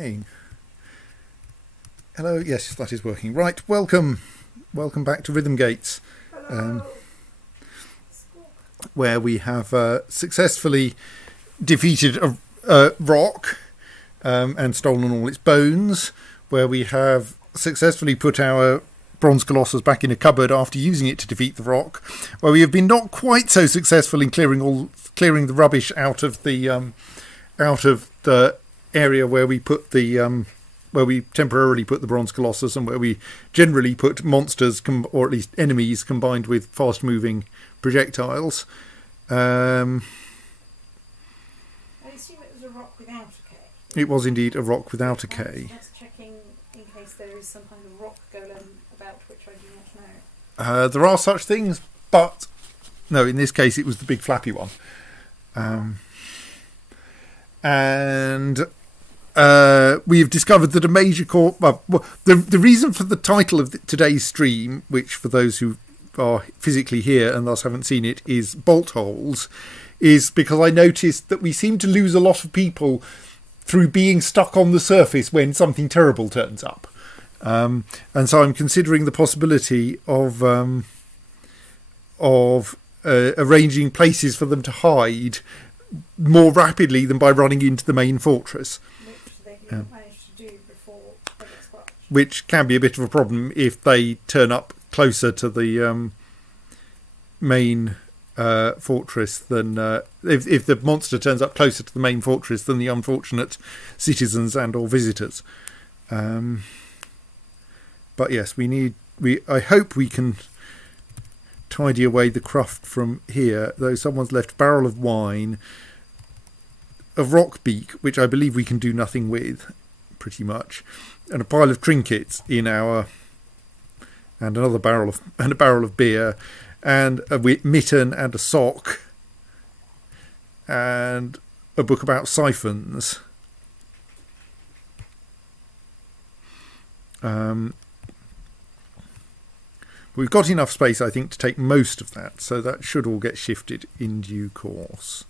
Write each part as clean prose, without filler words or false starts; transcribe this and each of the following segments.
playing. Hello, yes, that is working. Right, welcome back to Rhythmgates, where we have successfully defeated a rock and stolen all its bones, where we have successfully put our bronze colossus back in a cupboard after using it to defeat the rock, where we have been not quite so successful in clearing the rubbish out of the area where we put the where we temporarily put the bronze colossus, and where we generally put monsters or at least enemies combined with fast moving projectiles. I assume it was a rock without a K. It was indeed a rock without a K. That's checking in case there is some kind of rock golem about which I do not know. There are such things, but no, in this case it was the big flappy one. And we have discovered that a major core... the reason for the title of today's stream, which for those who are physically here and thus haven't seen it, is Boltholes, is because I noticed that we seem to lose a lot of people through being stuck on the surface when something terrible turns up. And so I'm considering the possibility of arranging places for them to hide more rapidly than by running into the main fortress. Which they didn't manage to do before they got squashed. Which can be a bit of a problem if they turn up closer to the main fortress than... if the monster turns up closer to the main fortress than the unfortunate citizens and or visitors. But yes, I hope we can tidy away the cruft from here, though someone's left a barrel of wine, a rock beak, which I believe we can do nothing with, pretty much, and a pile of trinkets in our, and a barrel of beer, and a mitten and a sock, and a book about siphons. We've got enough space, I think, to take most of that, so that should all get shifted in due course.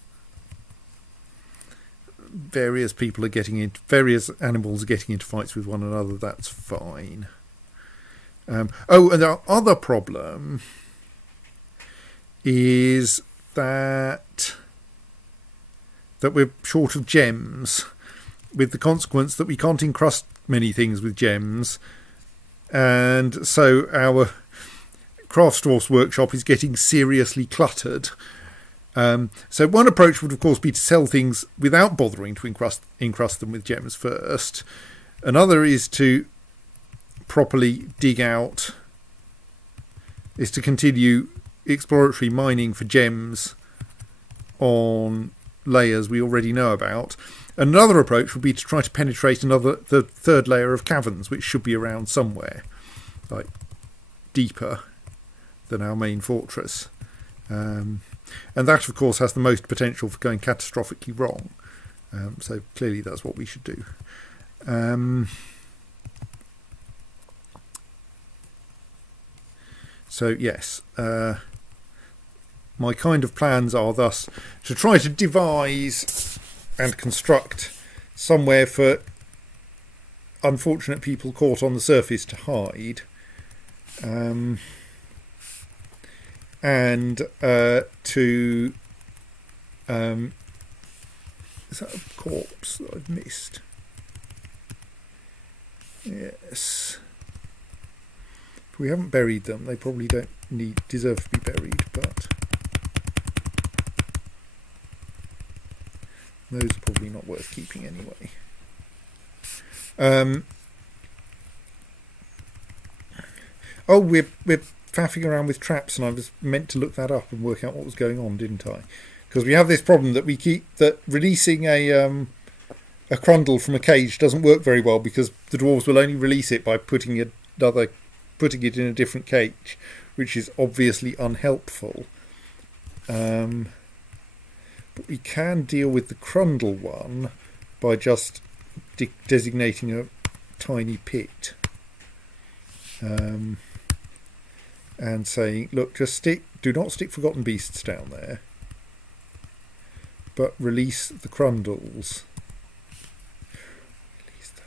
Various animals are getting into fights with one another. That's fine. And our other problem is that we're short of gems, with the consequence that we can't encrust many things with gems, and so our Craftsdwarf's workshop is getting seriously cluttered. So one approach would, of course, be to sell things without bothering to encrust them with gems first. Another is to properly dig out, is to continue exploratory mining for gems on layers we already know about. Another approach would be to try to penetrate the third layer of caverns, which should be around somewhere, like deeper than our main fortress. And that, of course, has the most potential for going catastrophically wrong. So clearly that's what we should do. So yes, my kind of plans are thus to try to devise and construct somewhere for unfortunate people caught on the surface to hide. And to is that a corpse that I've missed? Yes. If we haven't buried them, they probably don't deserve to be buried, but those are probably not worth keeping anyway. We're faffing around with traps, and I was meant to look that up and work out what was going on, didn't I? Because we have this problem that releasing a crundle from a cage doesn't work very well, because the dwarves will only release it by putting it in a different cage, which is obviously unhelpful. But we can deal with the crundle one by just designating a tiny pit. And saying, look, do not stick forgotten beasts down there, but release the crundles. Release the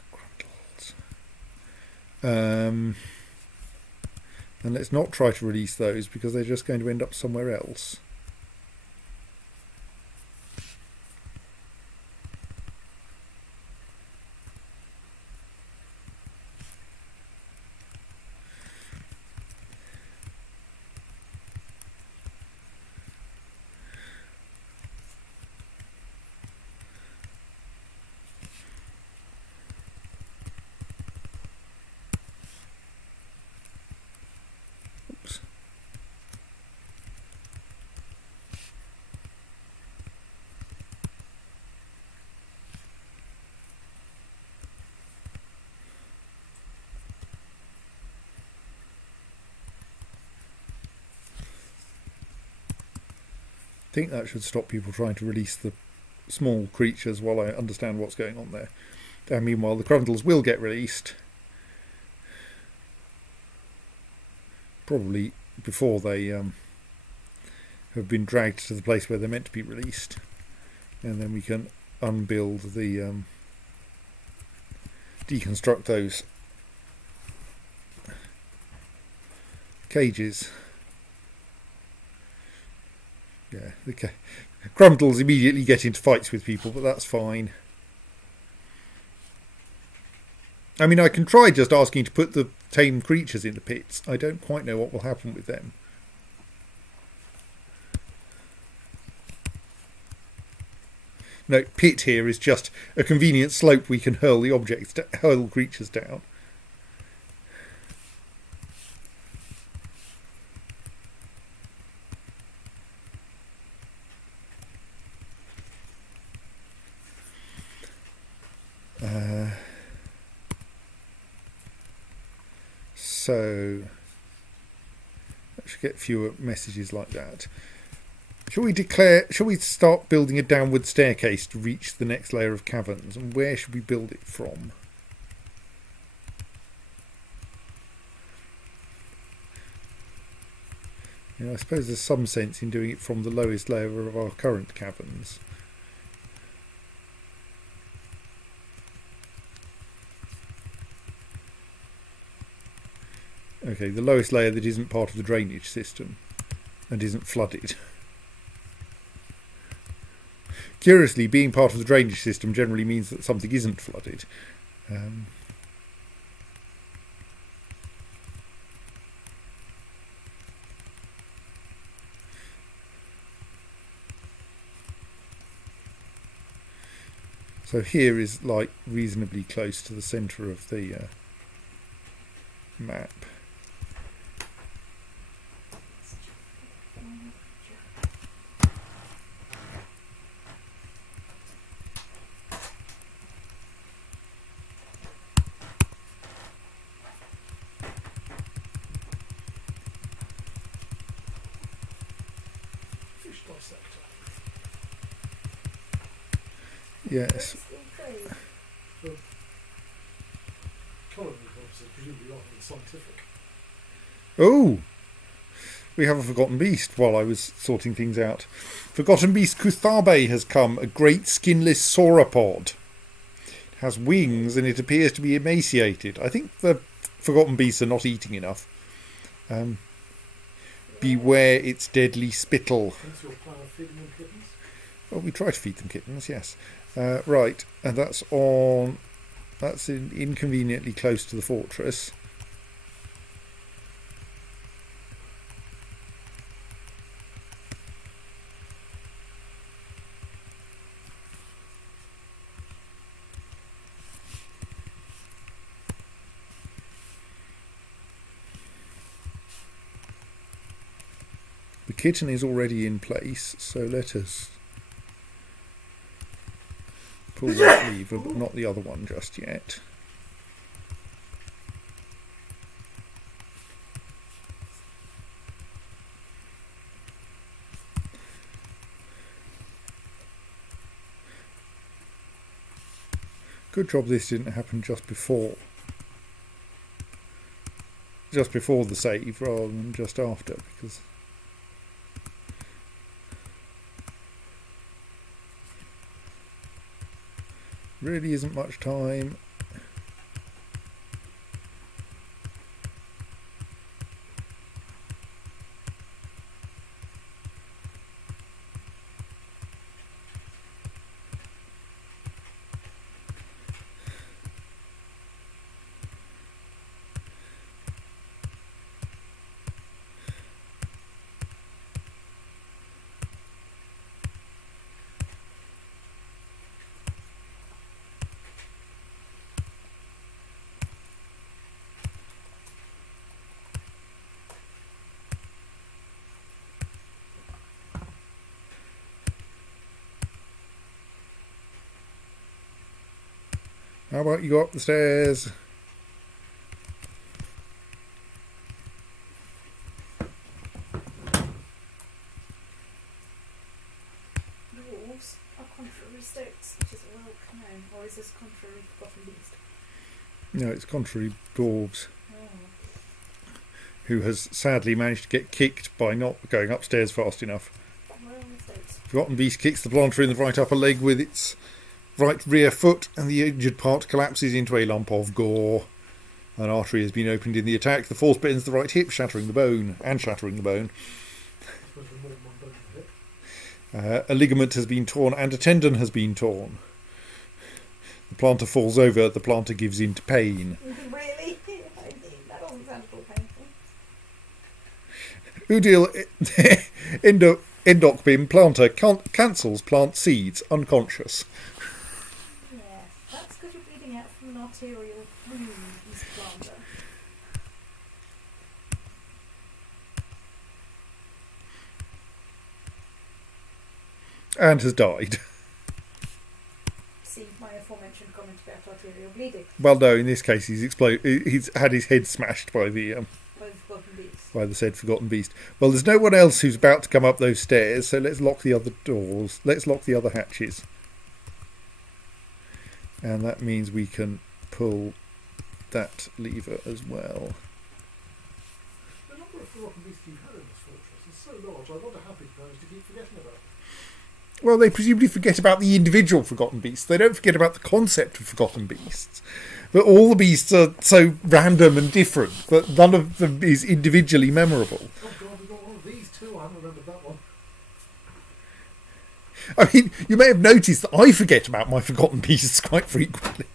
And let's not try to release those because they're just going to end up somewhere else. I think that should stop people trying to release the small creatures while I understand what's going on there. And meanwhile, the Grundles will get released. Probably before they have been dragged to the place where they're meant to be released. And then we can unbuild the... deconstruct those cages. Yeah, okay. Grundles immediately get into fights with people, but that's fine. I mean, I can try just asking to put the tame creatures in the pits. I don't quite know what will happen with them. No, pit here is just a convenient slope we can hurl the objects, hurl creatures down. So I should get fewer messages like that. Shall we start building a downward staircase to reach the next layer of caverns? And where should we build it from? I suppose there's some sense in doing it from the lowest layer of our current caverns. Okay, the lowest layer that isn't part of the drainage system and isn't flooded. Curiously, being part of the drainage system generally means that something isn't flooded. So here is like reasonably close to the centre of the map. Yes. Oh! We have a forgotten beast while I was sorting things out. Forgotten beast Kuthabe has come, a great skinless sauropod. It has wings and it appears to be emaciated. I think the forgotten beasts are not eating enough. Beware its deadly spittle. Well, we try to feed them kittens, yes. Right, and that's inconveniently close to the fortress. The kitten is already in place, so let us pull that lever, but not the other one just yet. Good job this didn't happen just before the save rather than just after, because really isn't much time. How about you go up the stairs? Dwarves are contrary states, which is well known, or is this contrary forgotten beast? No, it's contrary dwarves, Oh. who has sadly managed to get kicked by not going upstairs fast enough. Where are the states? Forgotten Beast kicks the planter in the right upper leg with its right rear foot, and the injured part collapses into a lump of gore. An artery has been opened in the attack. The force bends the right hip, shattering the bone. A ligament has been torn and a tendon has been torn. The planter falls over. The planter gives in to pain. Really? That doesn't sound at all Udil endocbin planter cancels plant seeds, unconscious. Yeah, that's because you're bleeding out from an arterial wound, Mr. Planter. And has died. See my aforementioned comment about arterial bleeding. Well, no, in this case he's had his head smashed by the By the forgotten beast. by the said forgotten beast. Well, there's no one else who's about to come up those stairs, so let's lock the other doors. Let's lock the other hatches. And that means we can pull that lever as well. The number of forgotten beasts you've had in this fortress is so large, I wonder how people manage to keep forgetting about them. Well, they presumably forget about the individual forgotten beasts. They don't forget about the concept of forgotten beasts. But all the beasts are so random and different that none of them is individually memorable. Oh God, we've got one of these too. I haven't remembered that one. I mean, you may have noticed that I forget about my forgotten beasts quite frequently.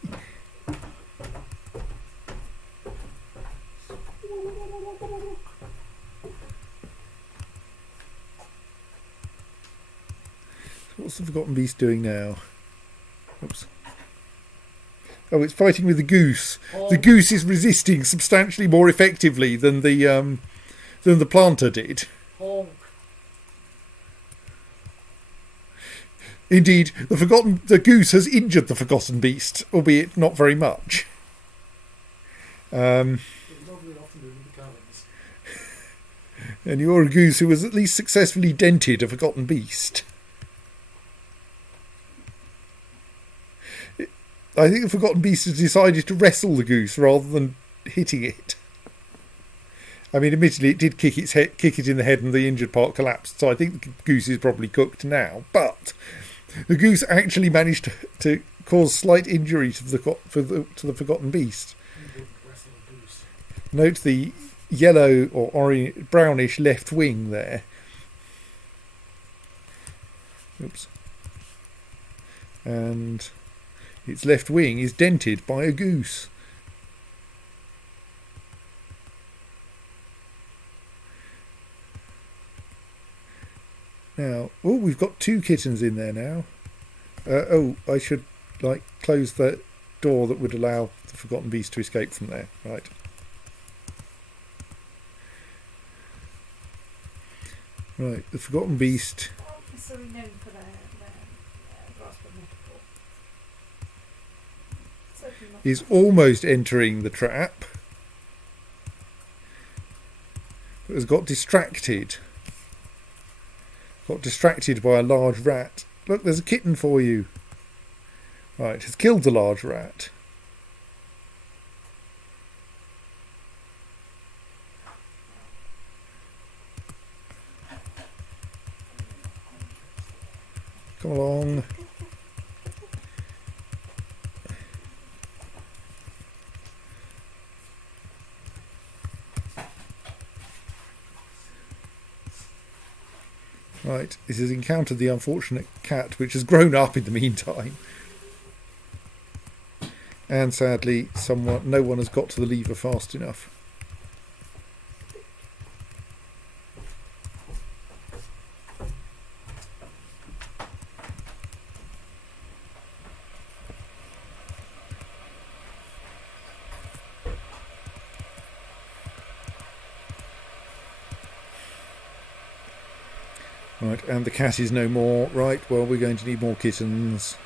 What's the forgotten beast doing now? Oops. Oh, it's fighting with the goose. Oh. The goose is resisting substantially more effectively than the planter did. Honk. Indeed, the goose has injured the forgotten beast, albeit not very much. It's lovely afternoon with the cannons. And you're a goose who has at least successfully dented a forgotten beast. I think the forgotten beast has decided to wrestle the goose rather than hitting it. I mean, admittedly, it did kick it in the head, and the injured part collapsed. So I think the goose is probably cooked now. But the goose actually managed to cause slight injury to the forgotten beast. You wouldn't wrestle a goose. Note the yellow or orange, brownish left wing there. Oops. And its left wing is dented by a goose. Now, oh, we've got 2 kittens in there now. I should close the door that would allow the forgotten beast to escape from there. Right. Right, the forgotten beast Not necessarily known for their grasp of metaphor. Certainly not. is almost entering the trap, but has got distracted. Got distracted by a large rat. Look, there's a kitten for you. Right, has killed the large rat. Come along. Right, it has encountered the unfortunate cat, which has grown up in the meantime. And sadly, no one has got to the lever fast enough. Right, and the cat is no more. Right, well, we're going to need more kittens.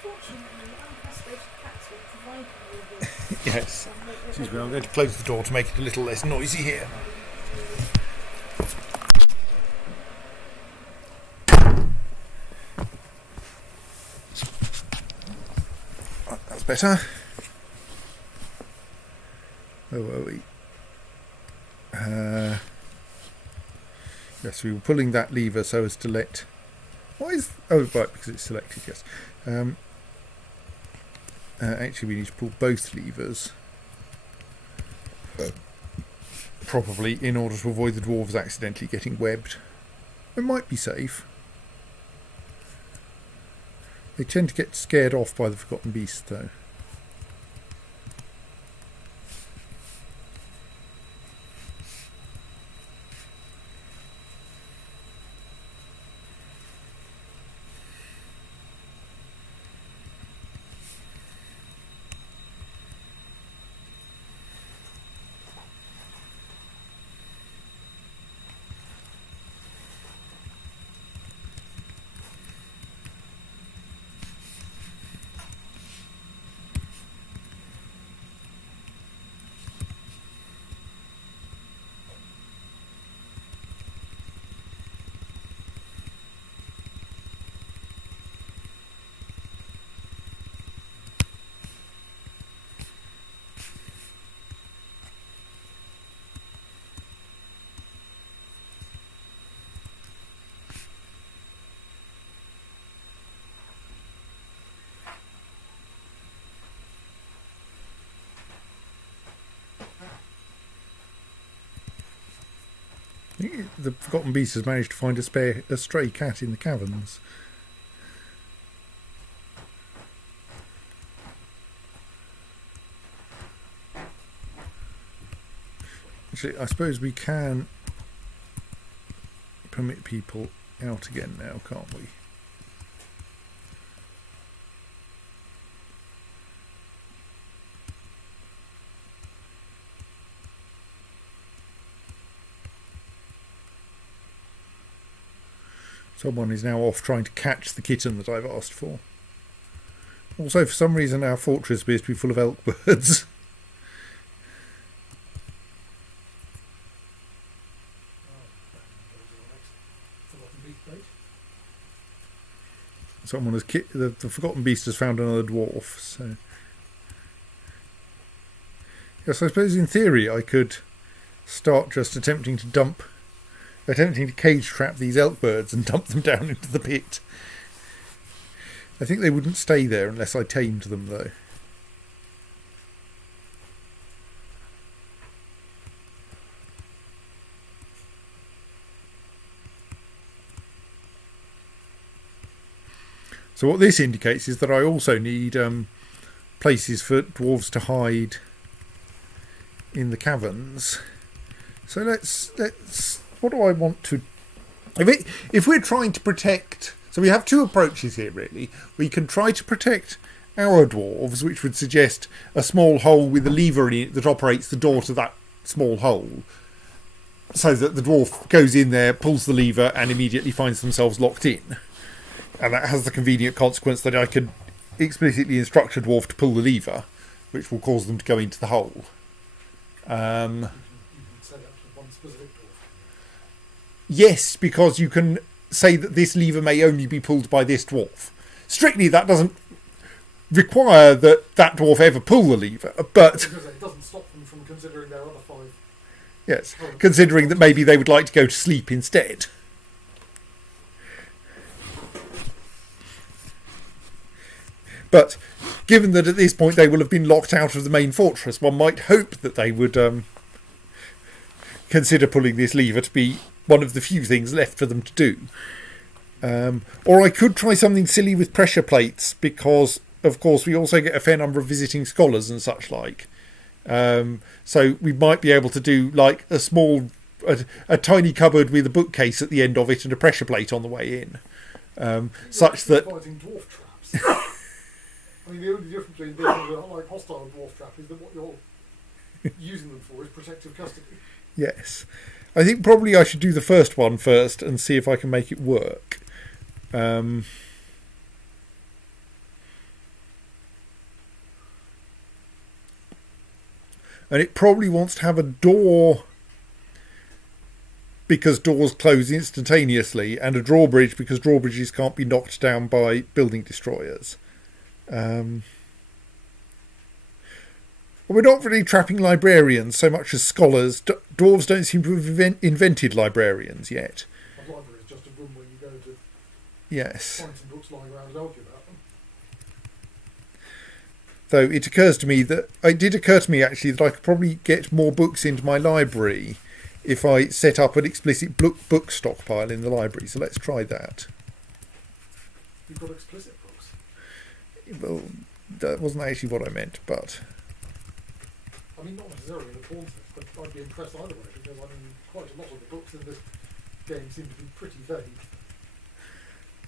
Fortunately, Yes. Excuse me, I'm going to close the door to make it a little less noisy here. That's better. Where were we? Yes, we were pulling that lever so as to let... What is... Oh, right, because it's selected, yes. Actually, we need to pull both levers. Probably in order to avoid the dwarves accidentally getting webbed. It might be safe. They tend to get scared off by the Forgotten Beast, though. The Forgotten Beast has managed to find a stray cat in the caverns. Actually, I suppose we can permit people out again now, can't we? Someone is now off trying to catch the kitten that I've asked for. Also, for some reason, our fortress appears to be full of elk birds. Someone has the Forgotten Beast has found another dwarf. So, yes, I suppose in theory I could start just attempting to cage trap these elk birds and dump them down into the pit. I think they wouldn't stay there unless I tamed them, though. So what this indicates is that I also need places for dwarves to hide in the caverns. So let's what do I want to... If we're trying to protect... So we have two approaches here, really. We can try to protect our dwarves, which would suggest a small hole with a lever in it that operates the door to that small hole. So that the dwarf goes in there, pulls the lever, and immediately finds themselves locked in. And that has the convenient consequence that I could explicitly instruct a dwarf to pull the lever, which will cause them to go into the hole. Yes, because you can say that this lever may only be pulled by this dwarf. Strictly, that doesn't require that dwarf ever pull the lever, but... Because it doesn't stop them from considering their other five... Yes, considering that maybe they would like to go to sleep instead. But given that at this point they will have been locked out of the main fortress, one might hope that they would consider pulling this lever to be one of the few things left for them to do. Or I could try something silly with pressure plates, because, of course, we also get a fair number of visiting scholars and such like. So we might be able to do like a tiny cupboard with a bookcase at the end of it and a pressure plate on the way in. Such that... Fighting dwarf traps. I mean, the only difference between this and a like hostile dwarf trap is that what you're using them for is protective custody. Yes. I think probably I should do the first one first and see if I can make it work. and it probably wants to have a door because doors close instantaneously, and a drawbridge because drawbridges can't be knocked down by building destroyers. Well, we're not really trapping librarians so much as scholars. Dwarves don't seem to have invented librarians yet. A library is just a room where you go to Yes. find some books lying around and argue about them. Though it occurs to me that it did occur to me actually that I could probably get more books into my library if I set up an explicit book stockpile in the library. So let's try that. You've got explicit books. Well, that wasn't actually what I meant, but I mean, not necessarily in the porn sense, but I'd be impressed either way, because I mean, quite a lot of the books in this game seem to be pretty vague.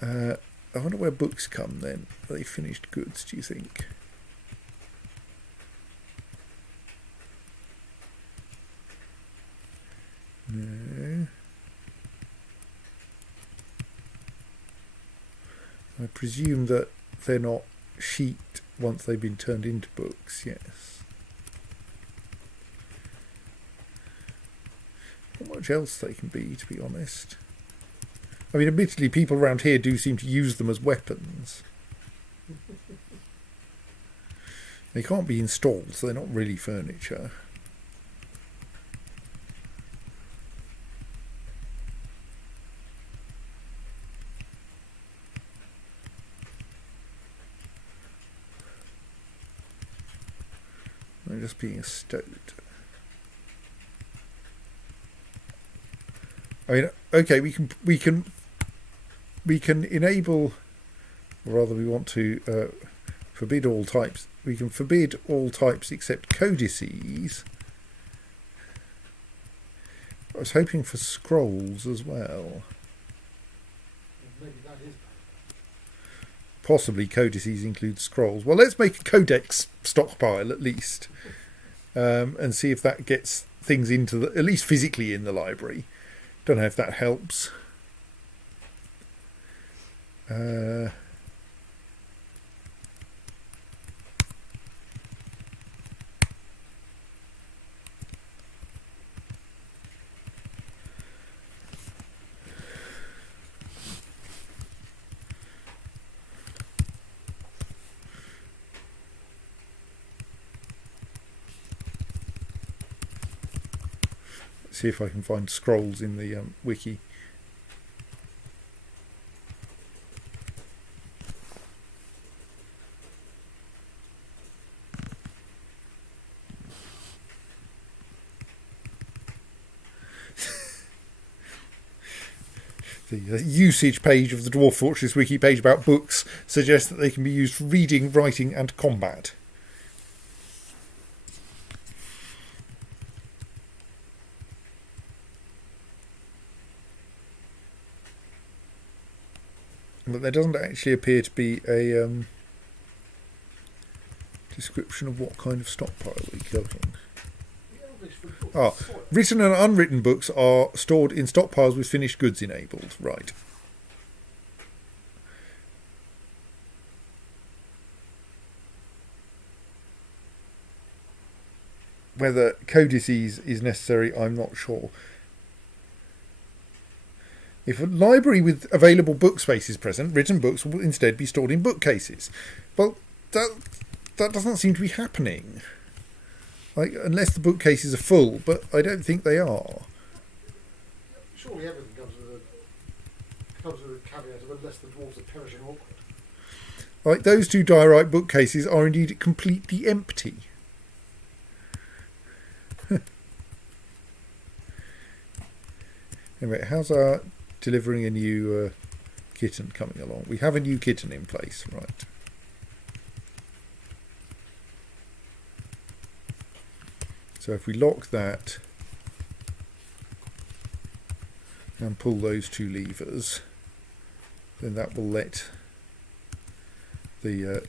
I wonder where books come then. Are they finished goods, do you think? No. I presume that they're not sheet once they've been turned into books, yes. Not much else they can be, to be honest. I mean, admittedly, people around here do seem to use them as weapons. They can't be installed, so they're not really furniture. They're just being stowed. I mean, okay, we can enable, or rather, we want to forbid all types. We can forbid all types except codices. I was hoping for scrolls as well. Maybe that is bad. Possibly codices include scrolls. Well, let's make a codex stockpile at least, and see if that gets things into the, at least physically in the library. Don't know if that helps. See if I can find scrolls in the wiki. The usage page of the Dwarf Fortress wiki page about books suggests that they can be used for reading, writing and combat. But there doesn't actually appear to be a description of what kind of stockpile we're building. Written and unwritten books are stored in stockpiles with finished goods enabled. Right. Whether codices is necessary, I'm not sure. If a library with available book space is present, written books will instead be stored in bookcases. Well, that doesn't seem to be happening. Like, unless the bookcases are full, but I don't think they are. Surely everything comes with a caveat of unless the dwarves are perishing awkward. Like, those two diorite bookcases are indeed completely empty. Anyway, how's our delivering a new kitten coming along? We have a new kitten in place, right. So if we lock that and pull those two levers, then that will let the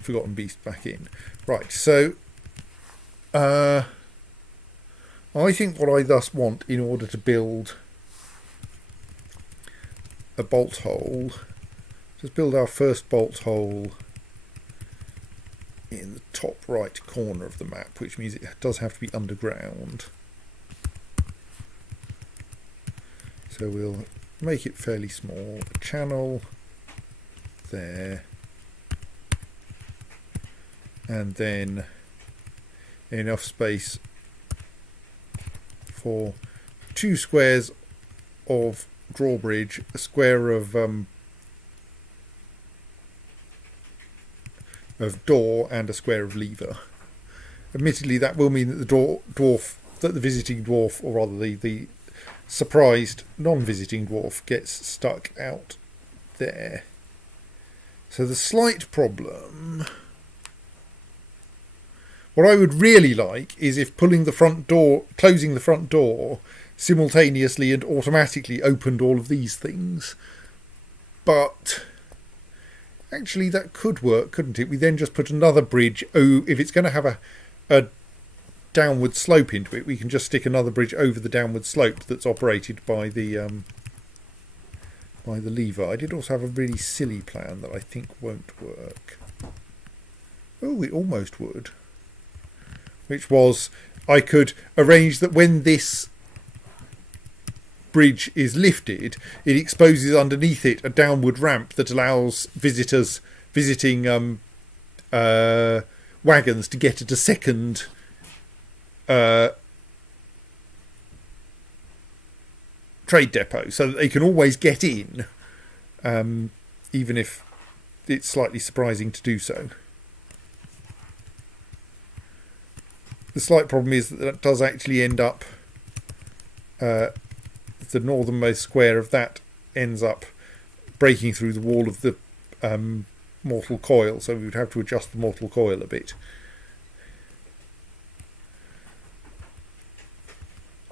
Forgotten Beast back in. Right, so I think what I thus want in order to build a bolt hole, just build our first bolt hole in the top right corner of the map, which means it does have to be underground. So we'll make it fairly small. A channel there. And then enough space for 2 squares of drawbridge, a square of door, and a square of lever. Admittedly, that will mean that the visiting dwarf, or rather the surprised non-visiting dwarf, gets stuck out there. So the slight problem. What I would really like is if closing the front door simultaneously and automatically opened all of these things. But actually that could work, couldn't it? We then just put another bridge. Oh, if it's going to have a downward slope into it, we can just stick another bridge over the downward slope that's operated by the lever. I did also have a really silly plan that I think won't work. Oh, it almost would. Which was, I could arrange that when this bridge is lifted, it exposes underneath it a downward ramp that allows visiting wagons to get at a second trade depot, so that they can always get in, even if it's slightly surprising to do so. The slight problem is that that does actually end up, the northernmost square of that ends up breaking through the wall of the mortal coil, so we would have to adjust the mortal coil a bit.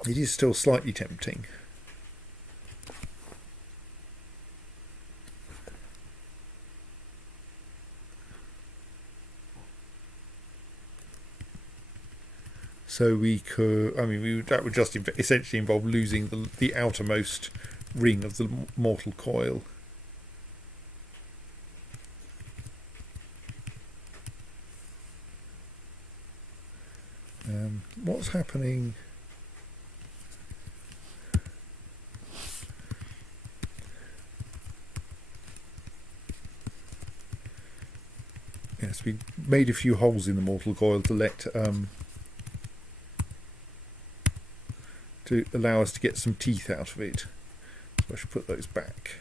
It is still slightly tempting. So we could, that would just essentially involve losing the outermost ring of the mortal coil. What's happening? Yes, we made a few holes in the mortal coil to let to allow us to get some teeth out of it. So I should put those back.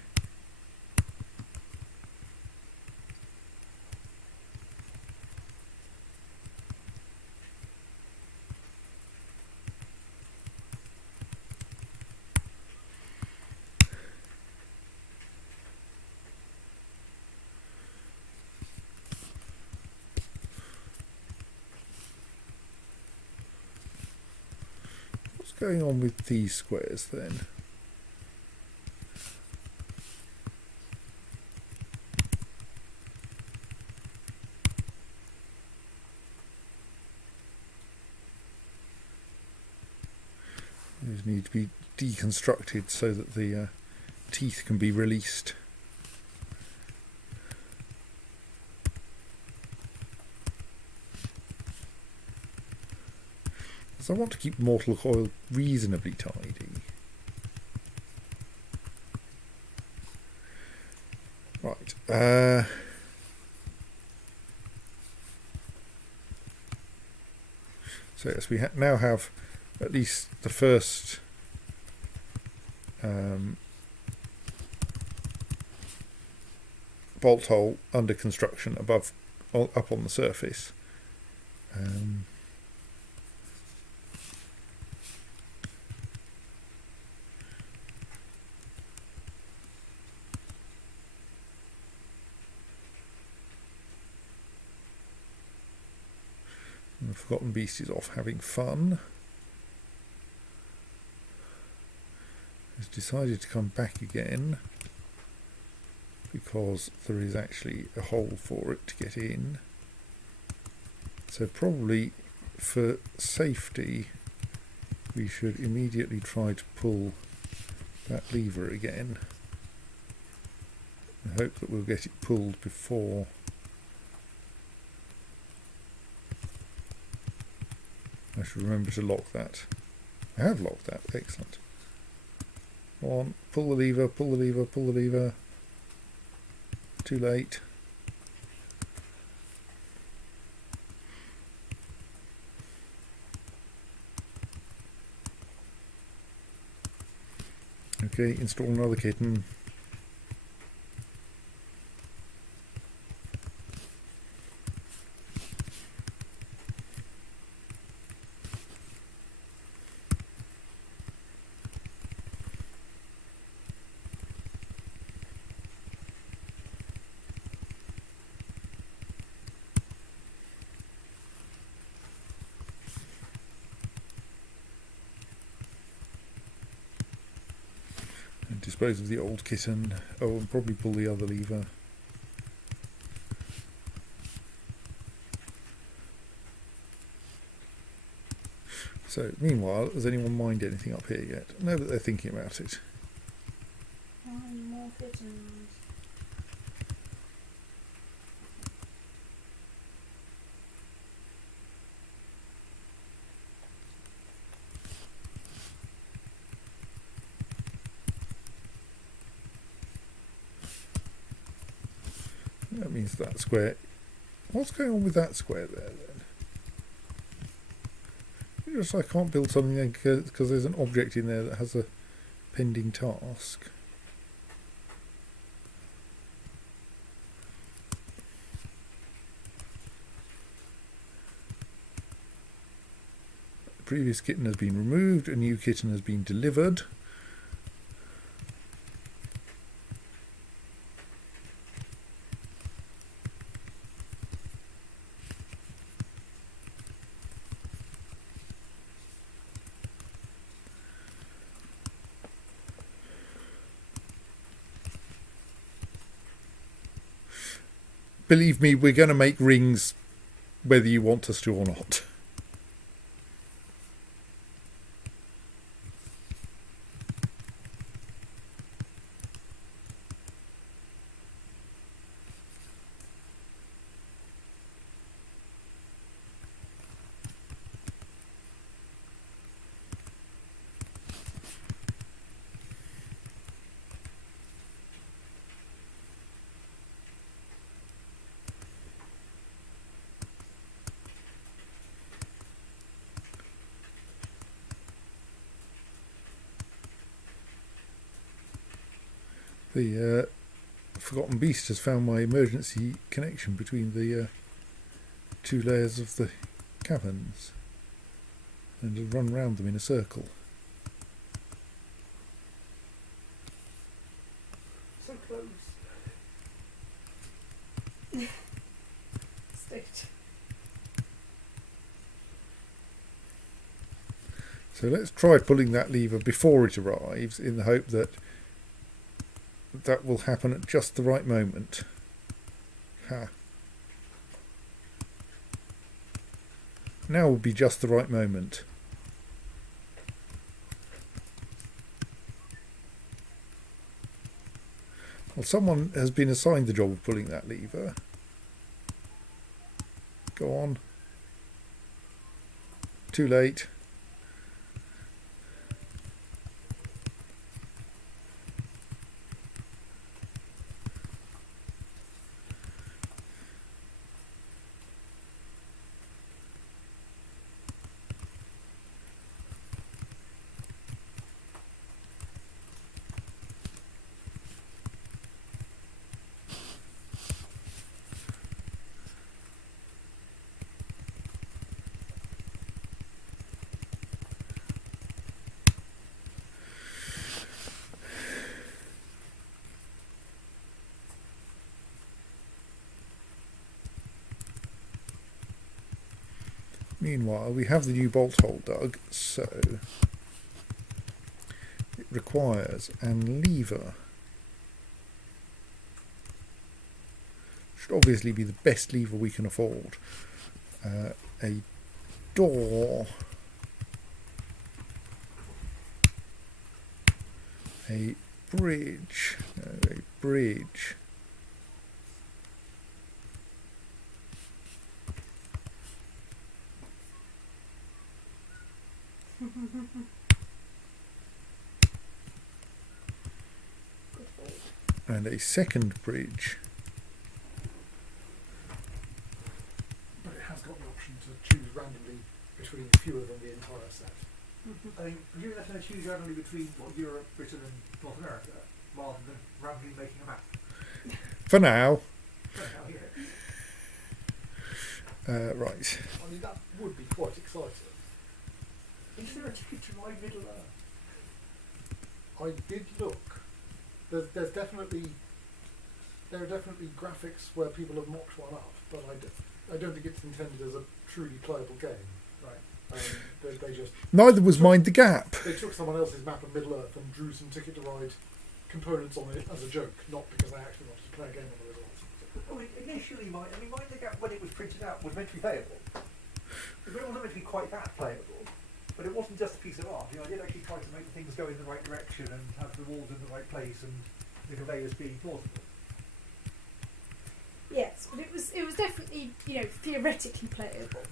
Going on with these squares then? These need to be deconstructed so that the teeth can be released. I want to keep mortal coil reasonably tidy. Right. So yes, we now have at least the first bolt hole under construction up on the surface. The Forgotten Beast is off having fun. Has decided to come back again because there is actually a hole for it to get in. So probably for safety we should immediately try to pull that lever again. I hope that we'll get it pulled before I should remember to lock that. I have locked that. Excellent. Go on, pull the lever, pull the lever, pull the lever. Too late. Okay, install another kitten. And dispose of the old kitten. Oh, and probably pull the other lever. So, meanwhile, has anyone mined anything up here yet? No, but they're thinking about it. More kittens. That means that square. What's going on with that square there then? Just I can't build something because there's an object in there that has a pending task. The previous kitten has been removed, a new kitten has been delivered. Believe me, we're going to make rings whether you want us to or not. The Forgotten Beast has found my emergency connection between the two layers of the caverns and has run round them in a circle. So close. State. So let's try pulling that lever before it arrives in the hope that that will happen at just the right moment. Ha. Now will be just the right moment. Well, someone has been assigned the job of pulling that lever. Go on. Too late. Meanwhile, we have the new bolt hole dug, so it requires a lever. Should obviously be the best lever we can afford. A door. A bridge. No, a bridge. and a second bridge. But it has got the option to choose randomly between fewer than the entire set. I mean, you're going to choose randomly between Europe, Britain, and North America, rather than randomly making a map. For now. Oh, yeah. Right. I mean, that would be quite exciting. Is there a ticket to ride Middle Earth? I did look. There are definitely graphics where people have mocked one up, but I don't think it's intended as a truly playable game. Right. They just Neither was Mind the Gap. they took someone else's map of Middle Earth and drew some Ticket to Ride components on it as a joke, not because they actually wanted to play a game on the Middle Earth. Well, initially, Mind the Gap, when it was printed out, was meant to be playable. It wasn't meant to be quite that playable, but it wasn't just a piece of art. I did actually try to make the things go in the right direction and have the walls in the right place and the conveyors being plausible. Yes, but it was definitely, theoretically playable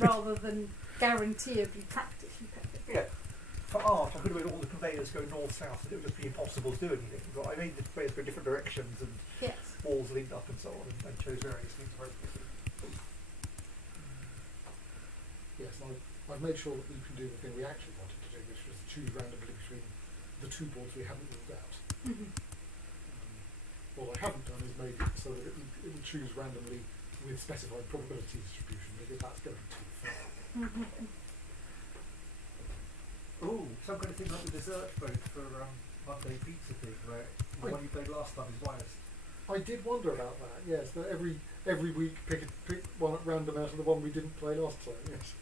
rather than guaranteeably practically playable. Yeah. For art, I could have made all the conveyors go north-south and it would just be impossible to do anything. But I made the conveyors go different directions and Yes. walls linked up and so on, and chose various things very quickly. Yes, I've made sure that we can do the thing we actually wanted to do, which was choose randomly between the two boards we hadn't ruled out. Mm-hmm. What I haven't done is made it so that it will choose randomly with specified probability distribution, because that's going too far. Mm-hmm. Ooh, some kind of thing like the dessert boat for Monday pizza thing, where the one you played last time is biased. I did wonder about that, yes, that every week pick one at random out of the one we didn't play last time, yes.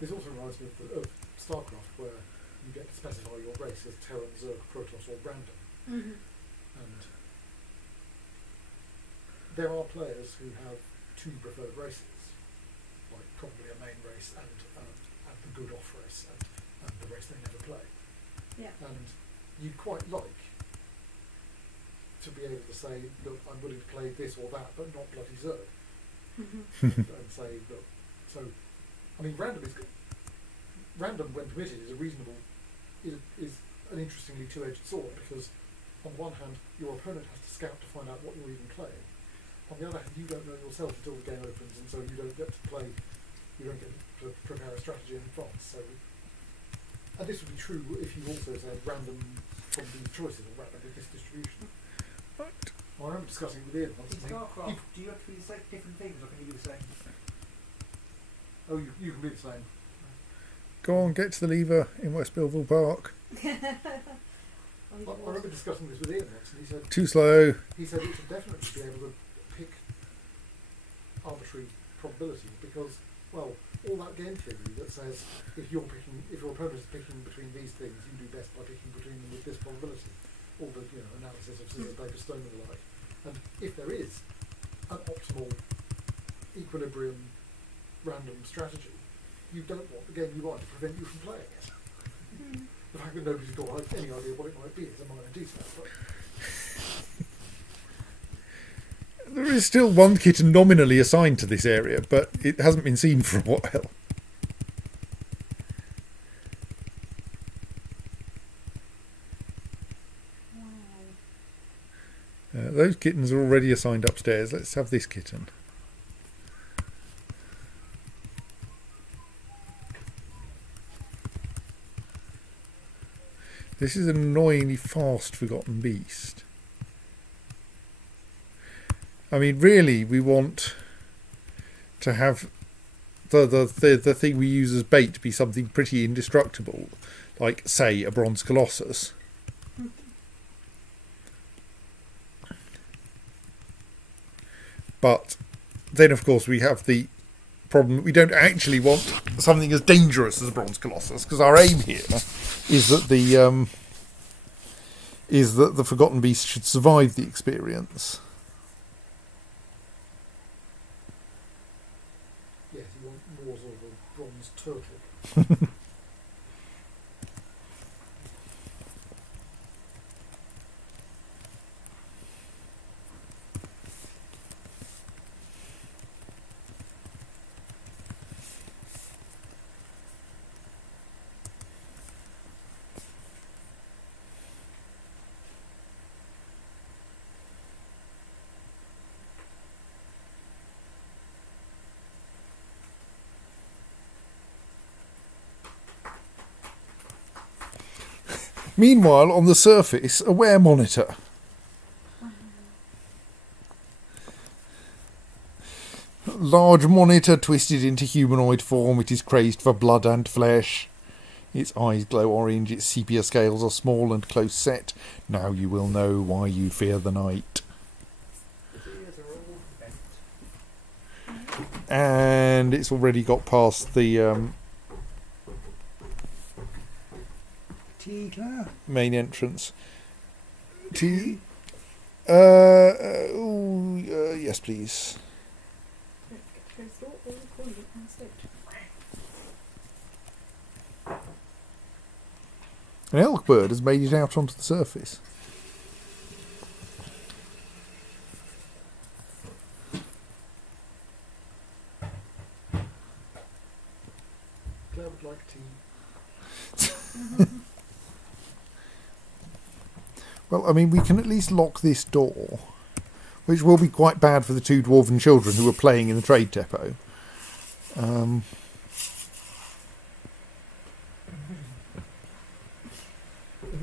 This also reminds me of StarCraft, where you get to specify your race as Terran, Zerg, Protoss or random. Mm-hmm. And there are players who have two preferred races, like probably a main race and the good off race and the race they never play. Yeah. And you'd quite like to be able to say, look, I'm willing to play this or that, but not bloody Zerg. Mm-hmm. and say, look, so, I mean, random is good. Random, when permitted, is an interestingly two-edged sword, because on one hand, your opponent has to scout to find out what you're even playing. On the other hand, you don't know yourself until the game opens, and so you don't get to prepare a strategy in advance. So, and this would be true if you also said random from these choices or random with this distribution. Right. I remember discussing with Ian once. In StarCraft, do you have to be the different things, or can you be the same? Oh, you can be the same. Go on, get to the lever in West Belleville Park. I remember discussing this with Ian once, and he said Too slow. it should definitely be able to pick arbitrary probabilities, because, well, all that game theory that says if your opponent is picking between these things, you do best by picking between them with this probability. All the analysis of scissors, paper, stone, and the like. And if there is an optimal equilibrium random strategy, you don't want the game you want to prevent you from playing it. The fact that nobody's got any idea what it might be is a minor detail, but There is still one kitten nominally assigned to this area, but it hasn't been seen for a while. Those kittens are already assigned upstairs. Let's have this kitten. This is an annoyingly fast forgotten beast. I mean, really, we want to have the thing we use as bait be something pretty indestructible, like, say, a bronze colossus. But then, of course, we have the problem that we don't actually want something as dangerous as a bronze colossus, because our aim here is that the forgotten beast should survive the experience. yes, you want more sort of a bronze turtle. Meanwhile, on the surface, a wear monitor. Large monitor twisted into humanoid form. It is crazed for blood and flesh. Its eyes glow orange. Its sepia scales are small and close set. Now you will know why you fear the night. The ears are all bent. And it's already got past the Claire. main entrance. Yes, please. Don't forget to go through all the corners and slip. An elk bird has made it out onto the surface. Claire would like tea. Well, I mean, we can at least lock this door, which will be quite bad for the two dwarven children who are playing in the trade depot. We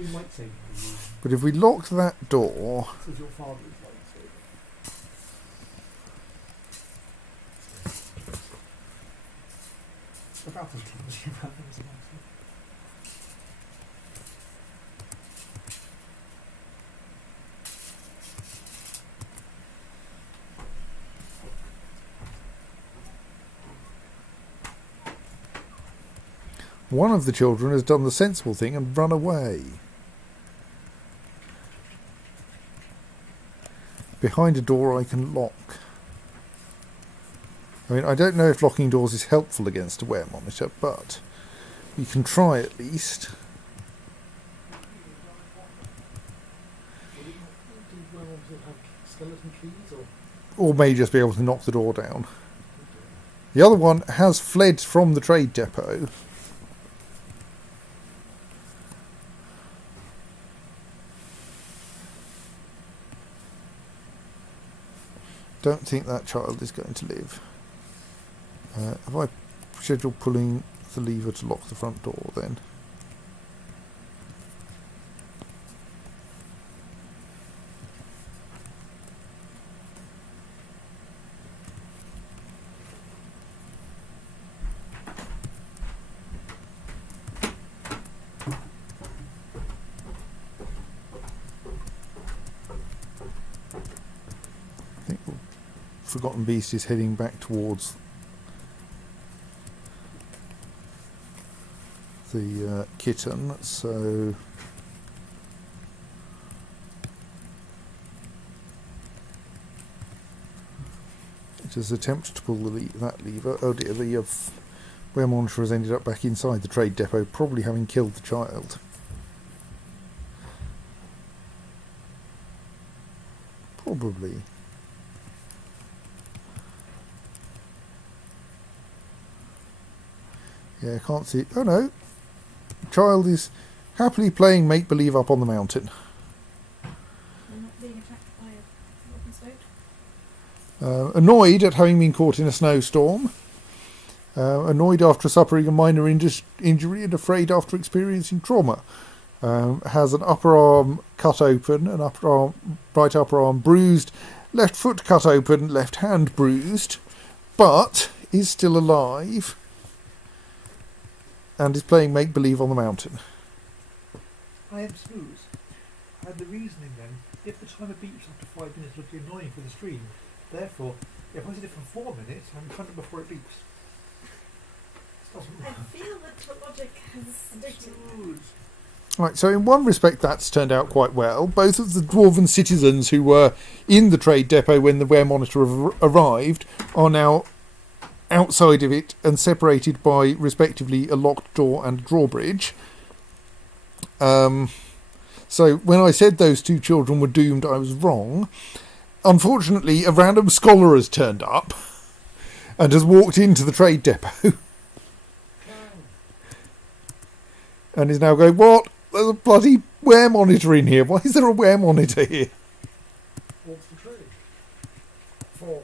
might say But if we lock that door, this is your father's lightsaber. About as clumsy about them as I like. one of the children has done the sensible thing and run away. Behind a door I can lock. I mean, I don't know if locking doors is helpful against a wear monitor, but we can try at least. Do you want to have skeleton keys or? Or may just be able to knock the door down. The other one has fled from the trade depot. Don't think that child is going to live. Have I scheduled pulling the lever to lock the front door then? I think Forgotten Beast is heading back towards the kitten, so it has attempted to pull that lever. Oh dear, the wear monitor has ended up back inside the trade depot, probably having killed the child. Probably. Yeah, I can't see. Oh no. Child is happily playing make-believe up on the mountain. They're not being attacked by a rotten stone. Annoyed at having been caught in a snowstorm. Annoyed after suffering a minor injury and afraid after experiencing trauma. Has an upper arm cut open, right upper arm bruised, left foot cut open, left hand bruised, but is still alive and is playing make-believe on the mountain. I am smooth. And the reasoning then, if the timer beeps after 5 minutes would be annoying for the stream, therefore, if I set it for 4 minutes, I'm trying it before it beeps. This doesn't I work. feel that the logic has stated. Right, so in one respect that's turned out quite well. Both of the dwarven citizens who were in the trade depot when the wear monitor arrived are now outside of it and separated by respectively a locked door and a drawbridge. So when I said those two children were doomed, I was wrong. Unfortunately, a random scholar has turned up and has walked into the trade depot and is now going, what? There's a bloody wear monitor in here. Why is there a wear monitor here? What's the trade? For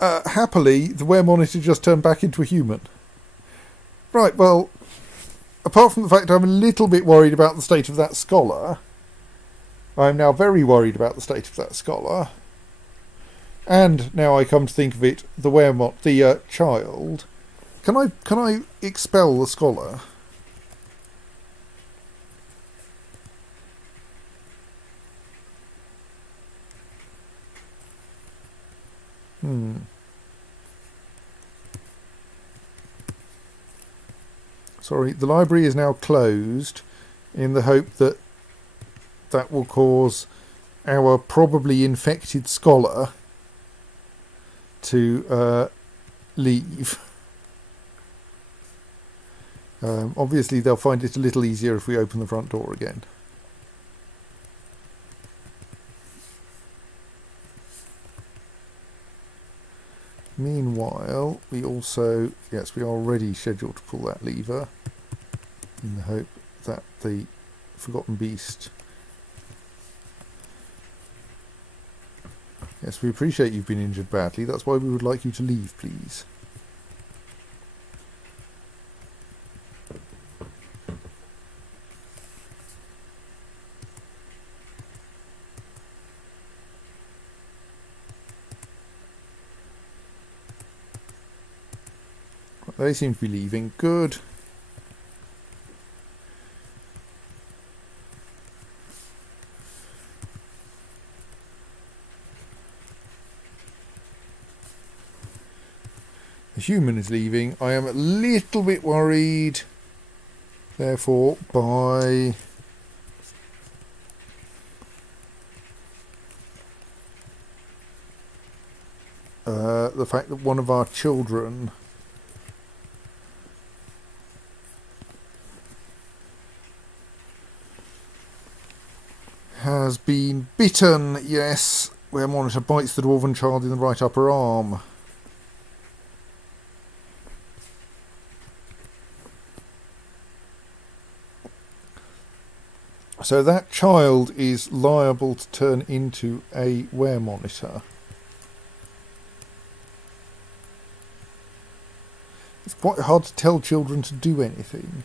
blood. Happily, the wear monitor just turned back into a human. Right, well, apart from the fact I'm a little bit worried about the state of that scholar, I'm now very worried about the state of that scholar. And now I come to think of it, the child. Can I expel the scholar? Sorry, the library is now closed in the hope that that will cause our probably infected scholar to leave. Obviously, they'll find it a little easier if we open the front door again. Meanwhile, we are already scheduled to pull that lever in the hope that the Forgotten Beast... Yes, we appreciate you've been injured badly. That's why we would like you to leave, please. They seem to be leaving. Good. The human is leaving. I am a little bit worried, therefore, by the fact that one of our children has been bitten. Yes, where monitor bites the dwarven child in the right upper arm. So that child is liable to turn into a wear monitor. It's quite hard to tell children to do anything.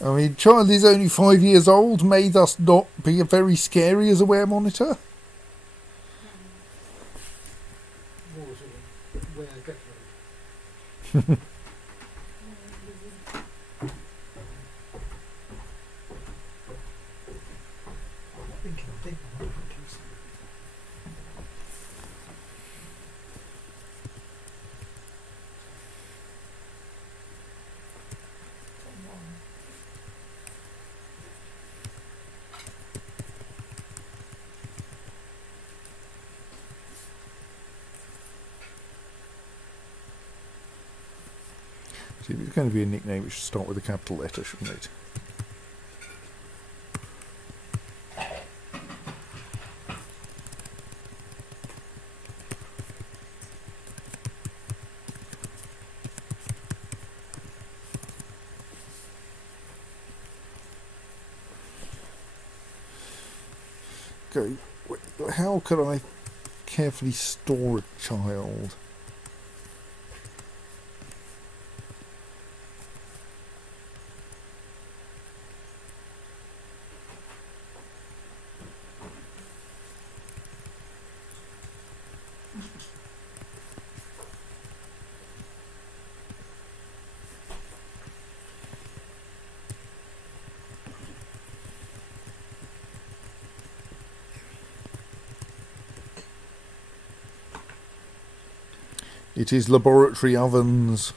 I mean, child is only 5 years old, may thus not be very scary as a wear monitor. More sort of wear decorated. See, if it's going to be a nickname, it should start with a capital letter, shouldn't it? Go. How could I carefully store a child? It is laboratory ovens.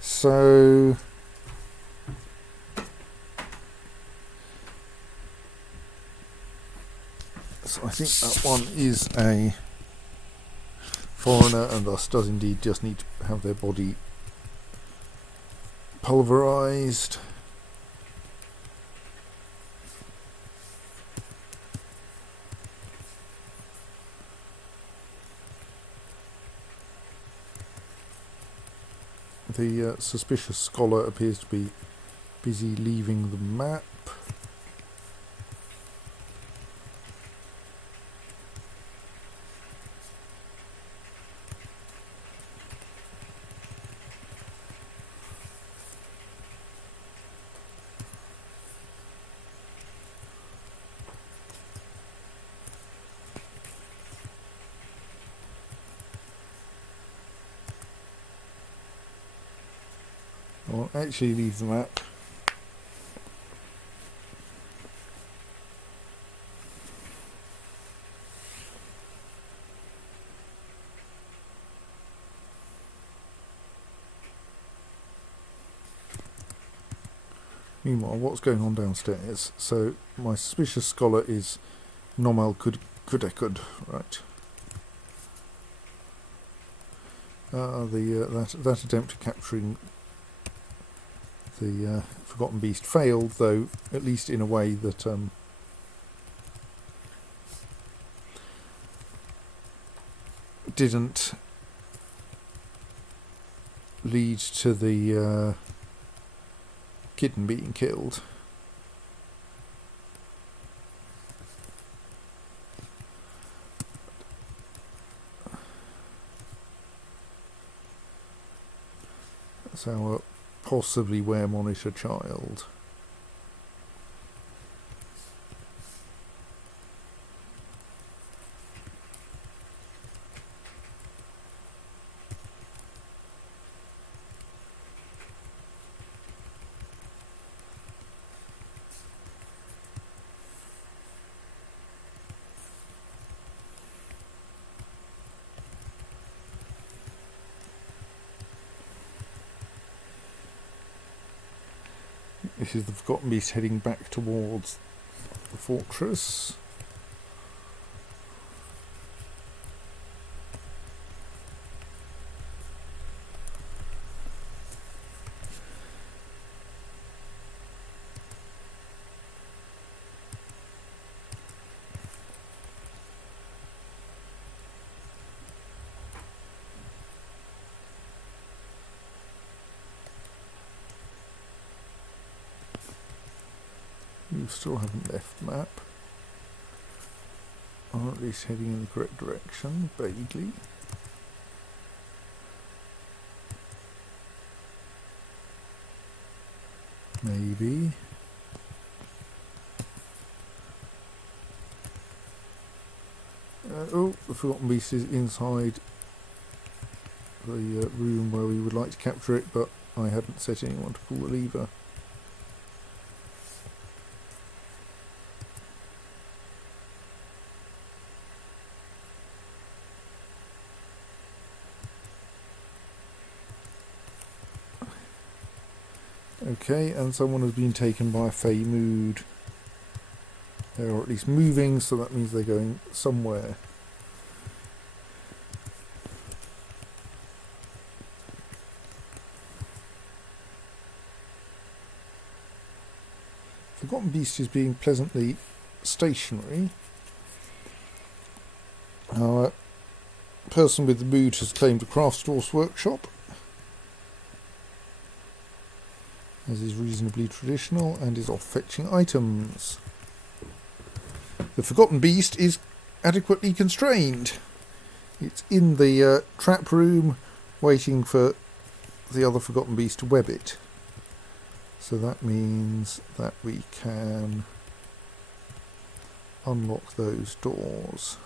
So I think that one is a foreigner and thus does indeed just need to have their body pulverized. The suspicious scholar appears to be busy leaving the map. I'll actually leave the map. Meanwhile, what's going on downstairs? So, my suspicious scholar is Nomal Kudekud, right? That attempt at capturing the Forgotten Beast failed, though at least in a way that didn't lead to the kitten being killed. That's our possibly wear monitor child. This is the Forgotten Beast heading back towards the fortress. You still haven't left the map. Or at least heading in the correct direction, vaguely. Maybe. Oh, the Forgotten Beast is inside the room where we would like to capture it, but I hadn't set anyone to pull the lever. Okay, and someone has been taken by a fey mood. They're at least moving, so that means they're going somewhere. Forgotten Beast is being pleasantly stationary. Our person with the mood has claimed a craftstor's workshop, as is reasonably traditional, and is off fetching items. The Forgotten Beast is adequately constrained. It's in the trap room, waiting for the other Forgotten Beast to web it. So that means that we can unlock those doors.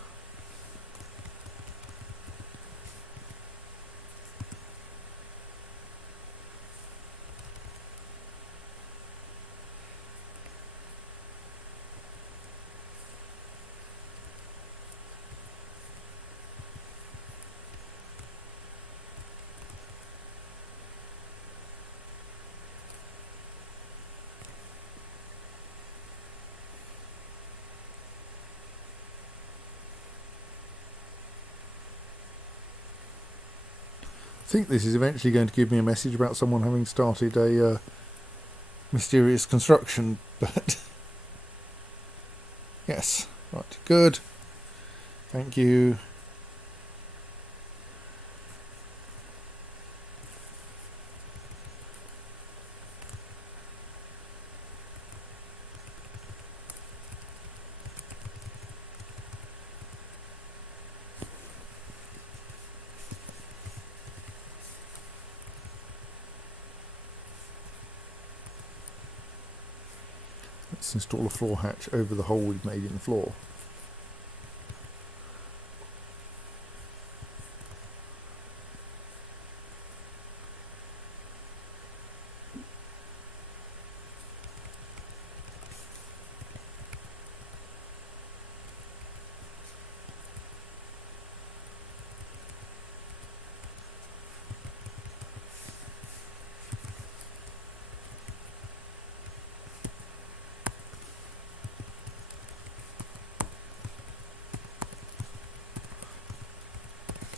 I think this is eventually going to give me a message about someone having started a mysterious construction, but yes, right, good, thank you. Let's install a floor hatch over the hole we've made in the floor.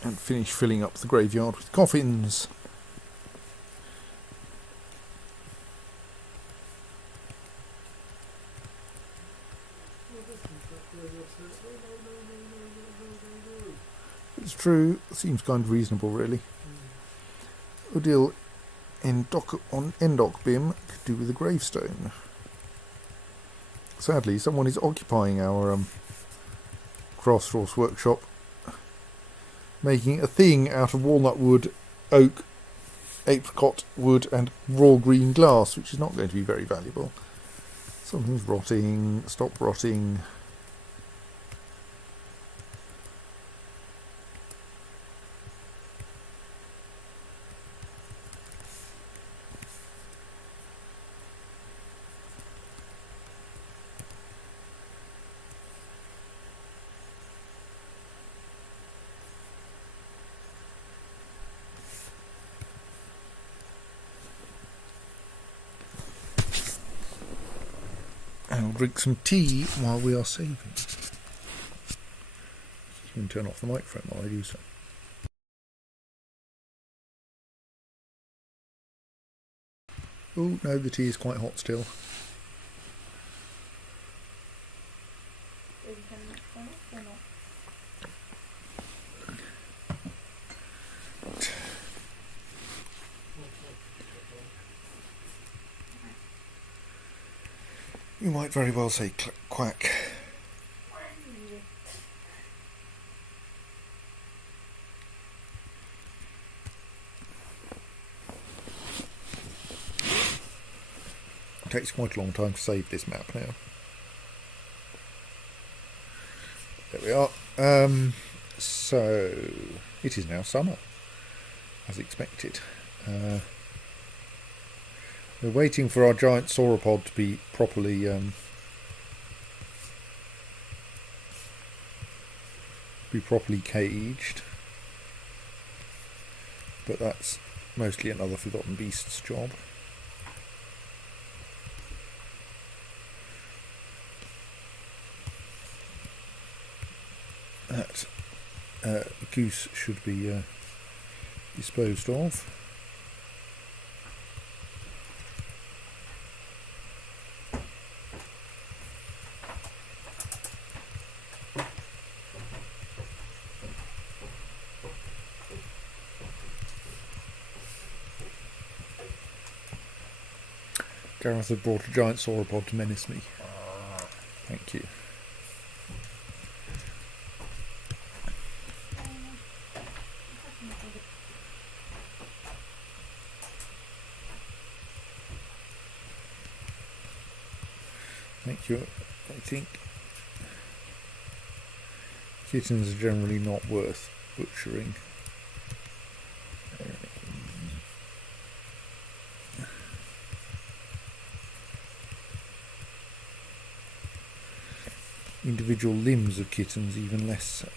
And finish filling up the graveyard with coffins. It's true, seems kind of reasonable really. Udil on Endok Bim could do with a gravestone. Sadly, someone is occupying our Crossroads workshop, making a thing out of walnut wood, oak, apricot wood and raw green glass, which is not going to be very valuable. Something's rotting, stop rotting. I'll drink some tea while we are saving. You can turn off the microphone while I do so. Oh no, the tea is quite hot still. So you can make one off or not? You might very well say quack. It takes quite a long time to save this map now. There we are. So it is now summer, as expected. We're waiting for our giant sauropod to be properly caged, but that's mostly another Forgotten Beasts job. That goose should be disposed of. Gareth had brought a giant sauropod to menace me. Thank you. Thank you. I think kittens are generally not worth butchering. Individual limbs of kittens even less so.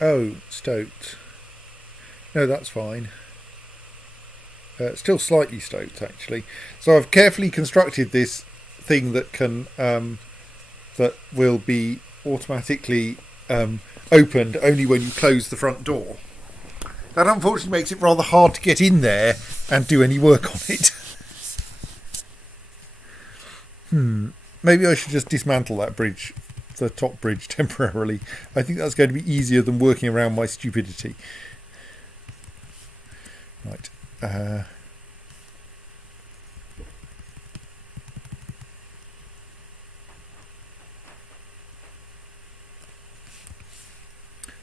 Oh, stoked. No, that's fine. Still slightly stoked actually. So I've carefully constructed this thing that can that will be automatically opened only when you close the front door. That unfortunately makes it rather hard to get in there and do any work on it. Maybe I should just dismantle that bridge, the top bridge, temporarily. I think that's going to be easier than working around my stupidity. Right.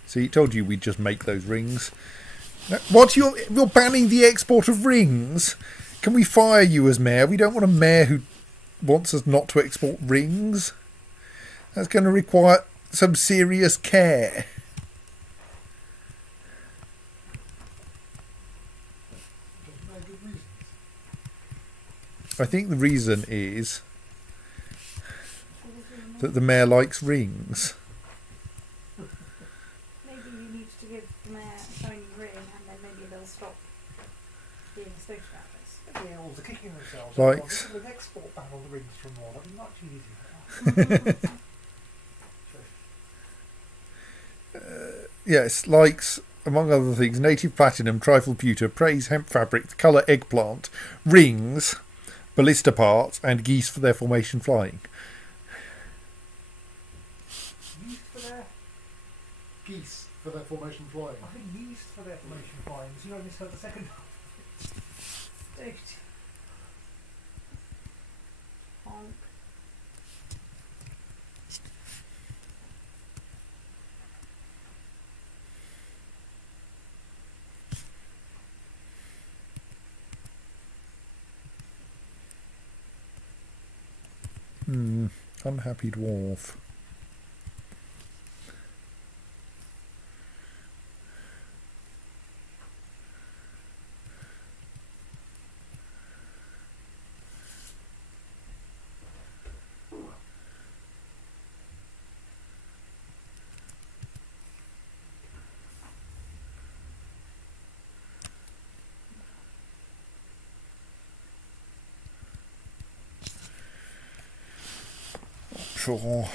See, told you we'd just make those rings. What, you're banning the export of rings? Can we fire you as mayor? We don't want a mayor who wants us not to export rings. That's going to require some serious care. Doesn't have good reasons. I think the reason is that the mayor likes rings. Maybe you need to give the mayor a shiny ring and then maybe they'll stop being social outfits. The elves are kicking themselves. Likes. The export ban on the rings from more. That'd be much easier. Yes, likes, among other things, native platinum, trifle pewter, praise hemp fabric, the colour eggplant, rings, ballista parts, and geese for their formation flying. Used for their, Geese for their formation flying. I think used for their formation flying. So you only heard the second half. Dude. Honk. Unhappy dwarf. Sure.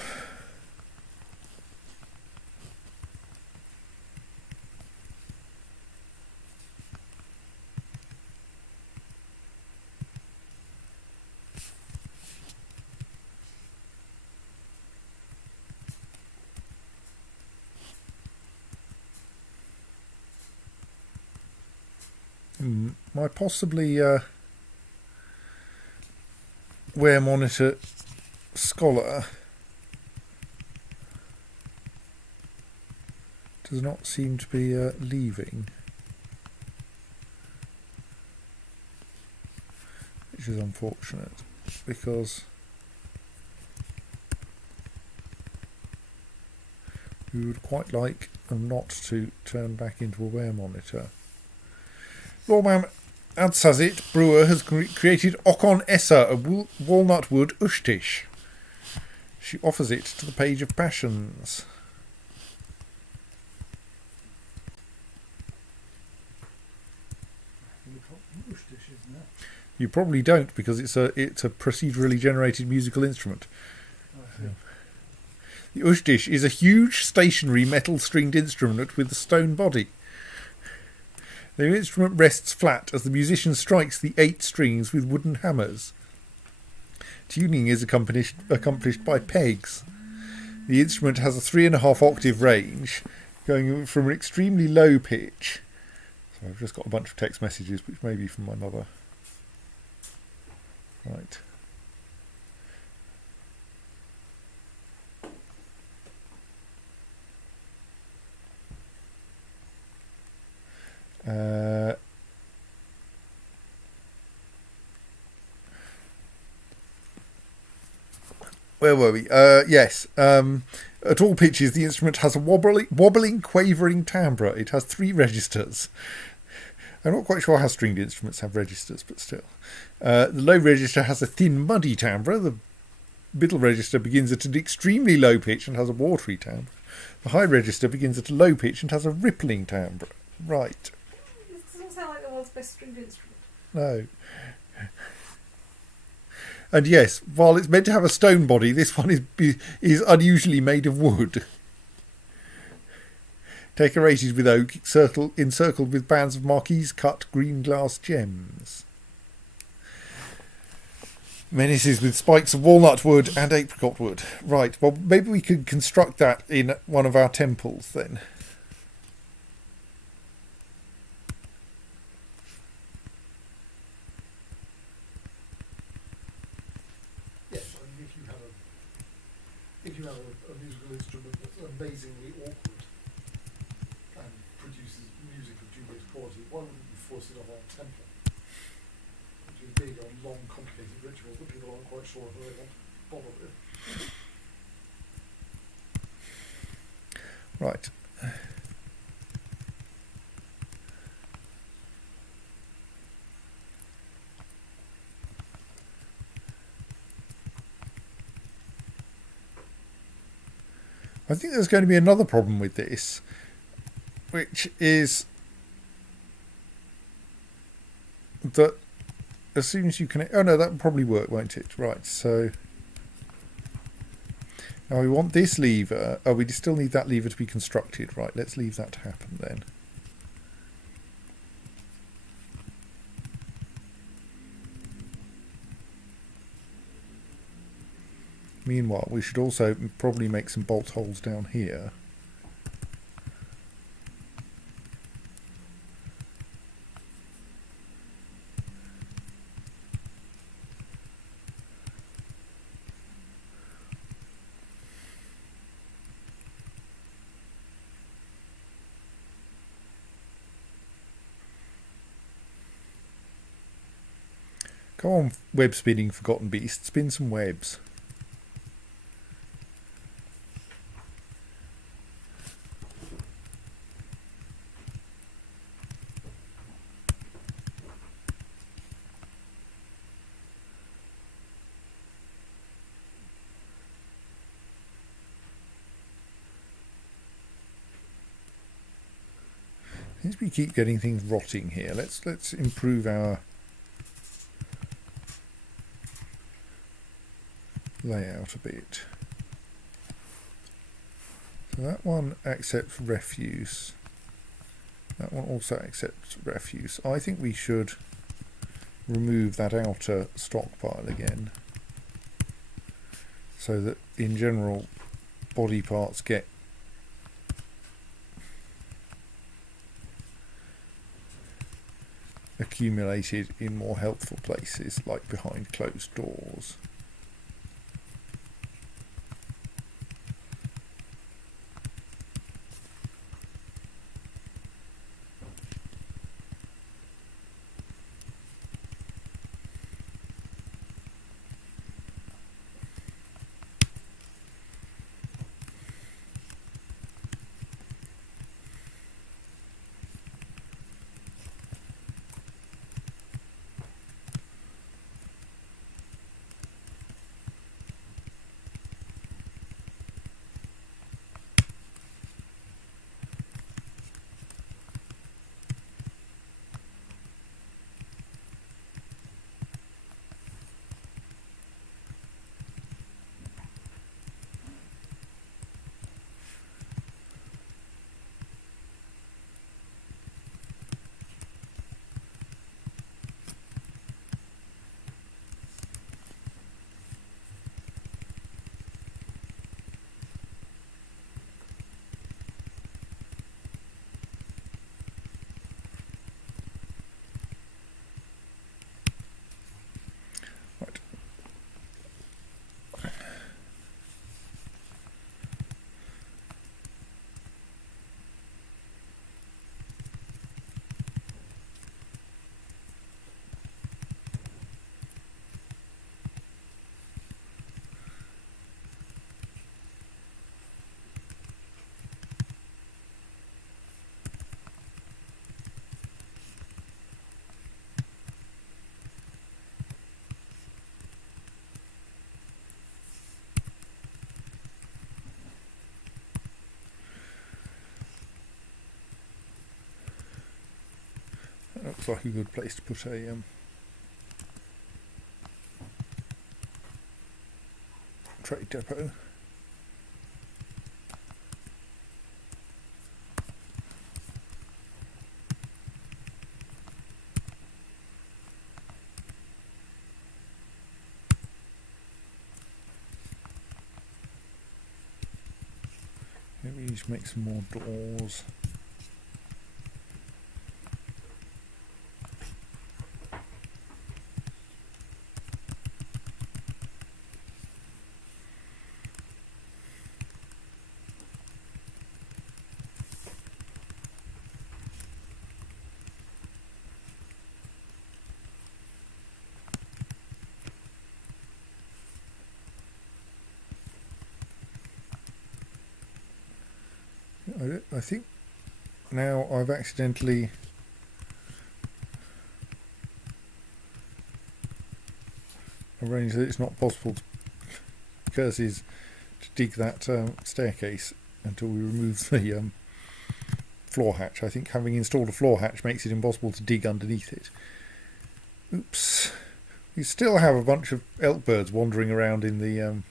Might possibly wear monitor scholar does not seem to be leaving, which is unfortunate because we would quite like them not to turn back into a wear monitor. Lawman Adsazit Brewer has created Okon Essa, a walnut wood ushtish. She offers it to the Page of Passions. You probably don't, because it's a procedurally generated musical instrument. The ushtish is a huge stationary metal stringed instrument with a stone body. The instrument rests flat as the musician strikes the 8 strings with wooden hammers. Tuning is accomplished by pegs. The instrument has a 3.5 octave range, going from an extremely low pitch. So I've just got a bunch of text messages, which may be from my mother. Right. Where were we? Yes. At all pitches, the instrument has a wobbling, quavering timbre. It has 3 registers. I'm not quite sure how stringed instruments have registers, but still. The low register has a thin, muddy timbre. The middle register begins at an extremely low pitch and has a watery timbre. The high register begins at a low pitch and has a rippling timbre. Right. This doesn't sound like the world's best stringed instrument. No. And yes, while it's meant to have a stone body, this one is unusually made of wood. Decorated with oak, encircled with bands of marquise-cut green glass gems. Menaces with spikes of walnut wood and apricot wood. Right, well, maybe we could construct that in one of our temples then. Yes, I mean, if you have a musical instrument that's amazingly awkward and produces music of dubious quality, why wouldn't you force it on a temple? Would you? relatively big on long, complicated rituals that people aren't quite sure who they want to bother with. Right. I think there's going to be another problem with this, which is that as soon as you connect... Oh, no, that will probably work, won't it? Right, so... Now we want this lever. Oh, we still need that lever to be constructed. Right, let's leave that to happen then. Meanwhile, we should also probably make some bolt holes down here. Come on, web spinning forgotten beast, spin some webs. Since we keep getting things rotting here, let's improve our layout a bit. So that one accepts refuse. That one also accepts refuse. I think we should remove that outer stockpile again, so that in general body parts get accumulated in more helpful places, like behind closed doors. That looks like a good place to put a trade depot. Maybe just make some more doors. I think now I've accidentally arranged that it's not possible to curses to dig that staircase until we remove the floor hatch. I think having installed a floor hatch makes it impossible to dig underneath it. Oops. We still have a bunch of elk birds wandering around in the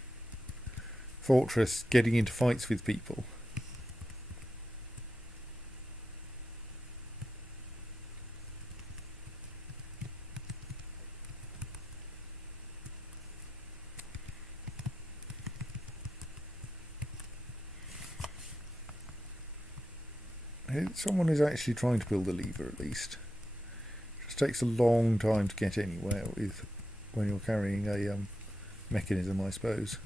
fortress getting into fights with people. Someone is actually trying to build a lever at least. It just takes a long time to get anywhere with when you're carrying a mechanism, I suppose.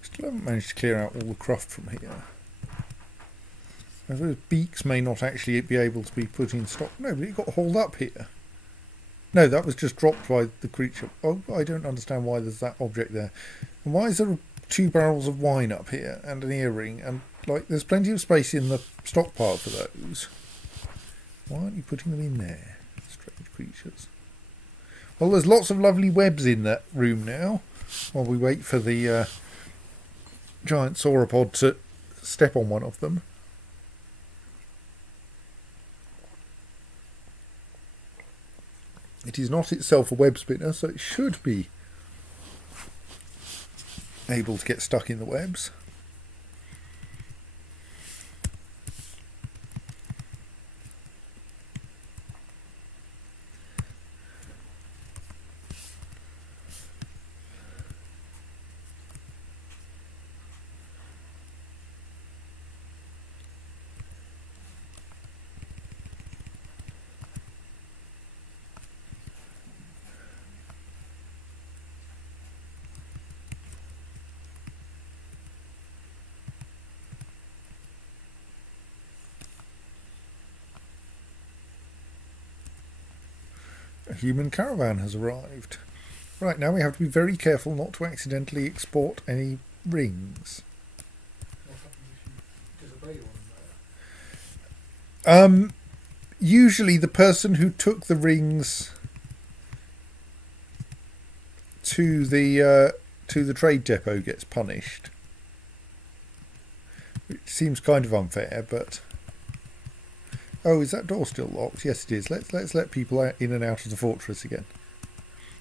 Still haven't managed to clear out all the cruft from here. Those beaks may not actually be able to be put in stock. No, but it got hauled up here. No, that was just dropped by the creature. Oh, I don't understand why there's that object there. And why is there 2 barrels of wine up here and an earring? And, like, there's plenty of space in the stockpile for those. Why aren't you putting them in there? Strange creatures. Well, there's lots of lovely webs in that room now, while we wait for the giant sauropod to step on one of them. It is not itself a web spinner, so it should be able to get stuck in the webs. A human caravan has arrived. Right, now we have to be very careful not to accidentally export any rings. What happens if you disobey one there? Usually the person who took the rings to the trade depot gets punished. Which seems kind of unfair, but... Oh, is that door still locked? Yes, it is. Let's let people out, in and out of the fortress again.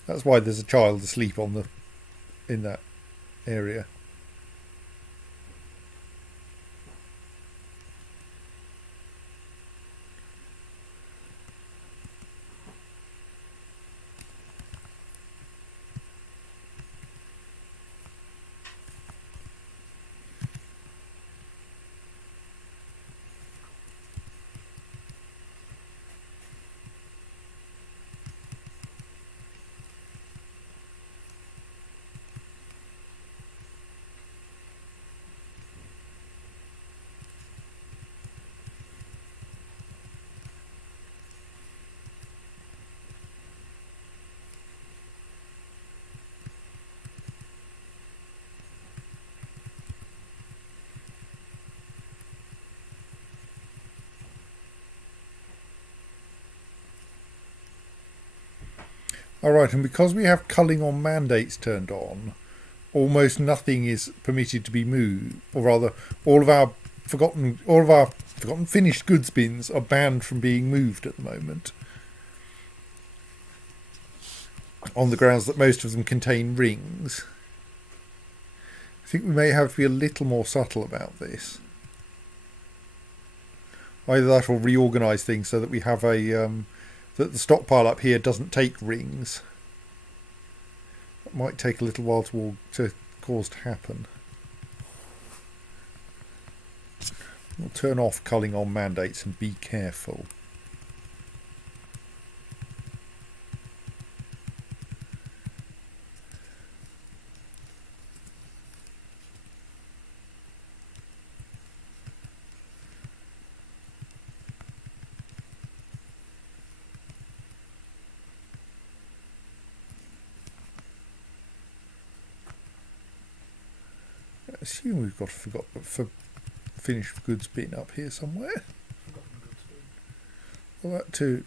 That's why there's a child asleep in that area. Alright, and because we have culling on mandates turned on, almost nothing is permitted to be moved, or rather, all of our forgotten finished goods bins are banned from being moved at the moment, on the grounds that most of them contain rings. I think we may have to be a little more subtle about this. Either that or reorganise things so that we have a that the stockpile up here doesn't take rings. It might take a little while to cause to happen. We'll turn off culling on mandates and be careful. I assume we've got for finished goods bin up here somewhere. Forgotten goods bin. Well, that too.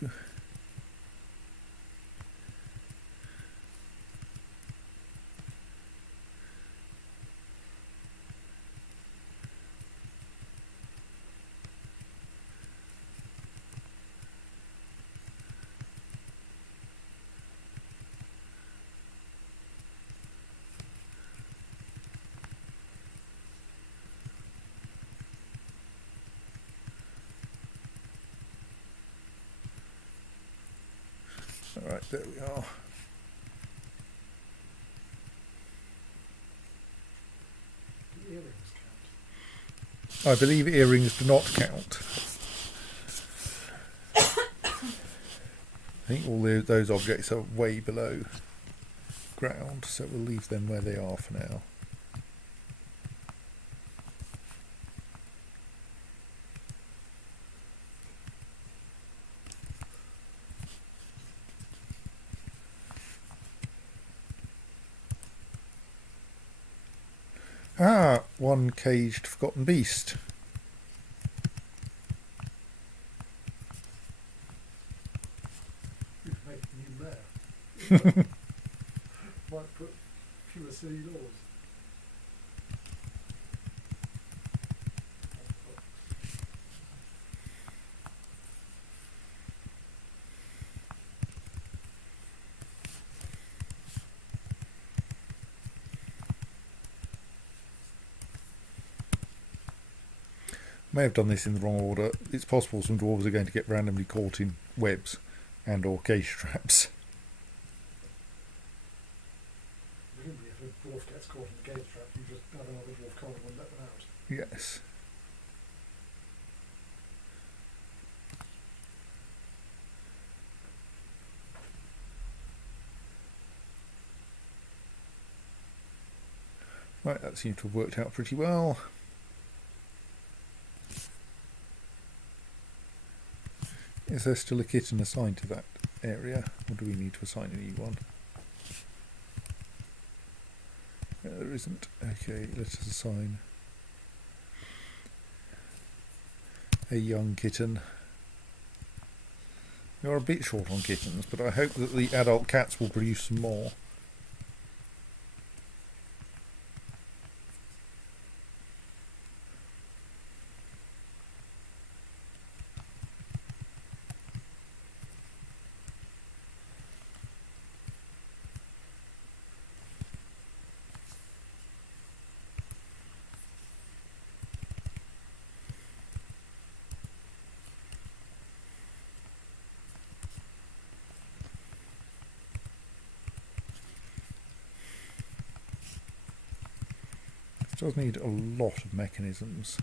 Alright, there we are. Do earrings count? I believe earrings do not count. I think all those objects are way below ground, so we'll leave them where they are for now. Ah, one caged forgotten beast. You could make a new mayor. Might put fewer silly laws. May have done this in the wrong order. It's possible some dwarves are going to get randomly caught in webs and or cage traps. Presumably if a dwarf gets caught in a cage trap, you just have another dwarf come and let them out. Yes. Right, that seems to have worked out pretty well. Is there still a kitten assigned to that area, or do we need to assign a new one? There isn't. Okay, let us assign a young kitten. We are a bit short on kittens, but I hope that the adult cats will produce some more. Does need a lot of mechanisms.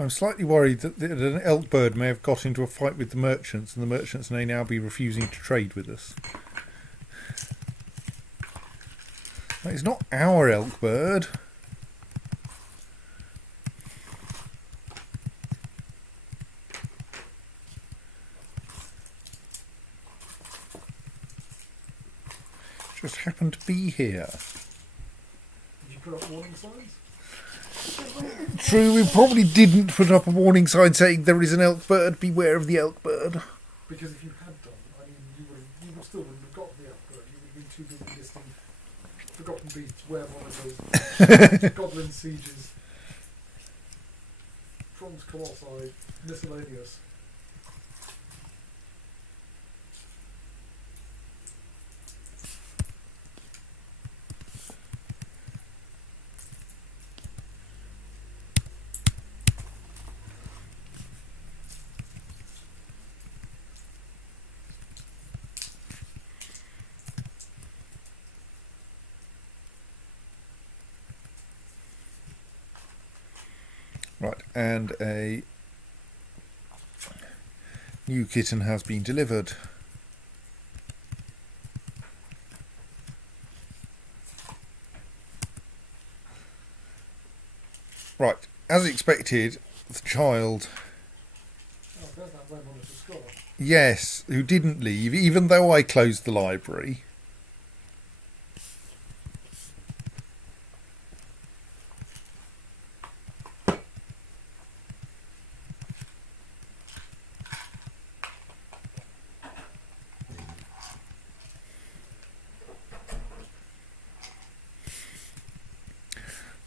I'm slightly worried that an elk bird may have got into a fight with the merchants, and the merchants may now be refusing to trade with us. It's not our elk bird. Just happened to be here. Did you put up warning signs? True, we probably didn't put up a warning sign saying there is an elk bird, beware of the elk bird. Because if you had done, I mean, you still wouldn't have got the output. You would have been too busy listing forgotten beasts, werewolves, goblin sieges, Trons colossi, miscellaneous. Right, and a new kitten has been delivered. Right, as expected, the child, Oh, there's that web on it, a scholar. yes, who didn't leave, even though I closed the library.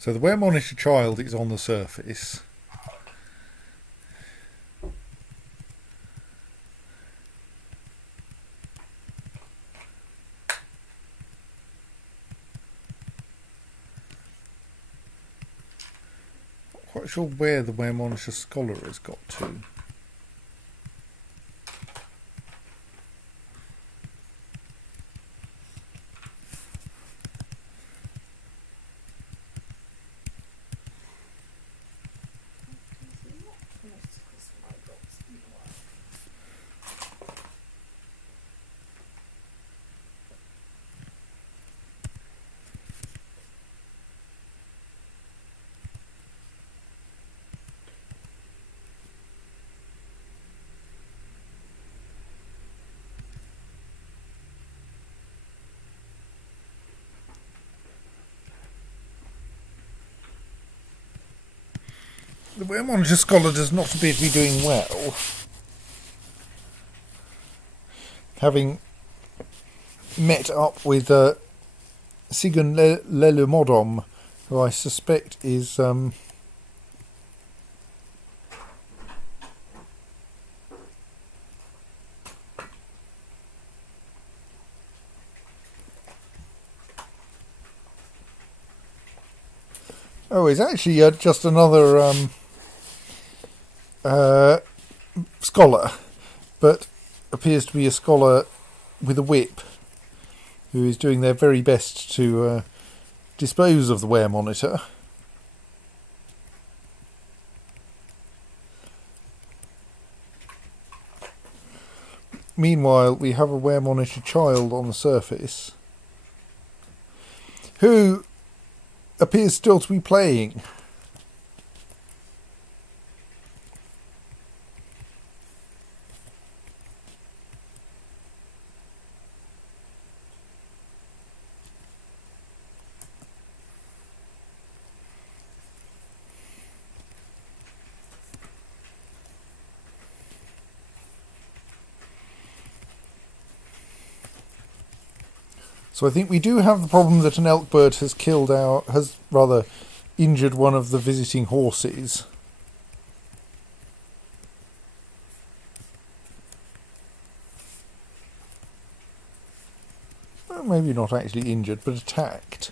So the Ware Monitor child is on the surface. Not quite sure where the Ware Monitor scholar has got to. The Ware Monitor scholar does not appear to be doing well. Having met up with Sigun Lelumodom, who I suspect is it's actually just another scholar, but appears to be a scholar with a whip, who is doing their very best to dispose of the Ware Monitor. Meanwhile, we have a Ware Monitor child on the surface, who appears still to be playing. So I think we do have the problem that an elk bird has injured one of the visiting horses. Well, maybe not actually injured, but attacked.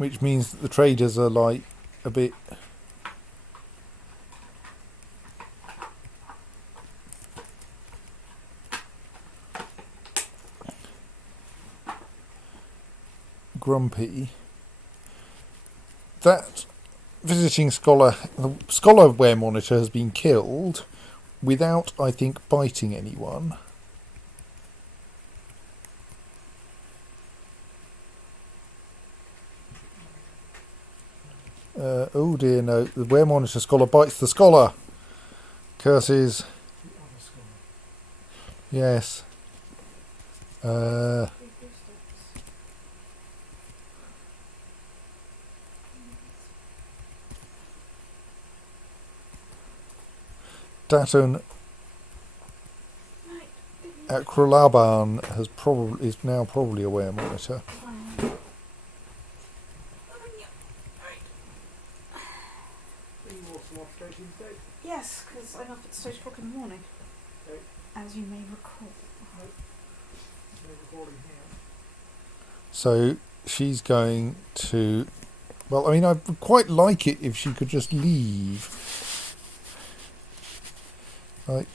which means that the traders are like a bit. Grumpy. That visiting scholar, the scholar ware monitor, has been killed without, I think, biting anyone. Oh dear, no. The ware monitor scholar bites the scholar. Curses. The other scholar. Yes. Datun Akrulaban is now probably a ware monitor. Yes, because I'm up at 8 o'clock in the morning, as you may recall. So she's going to. Well, I mean, I would quite like it if she could just leave. Like,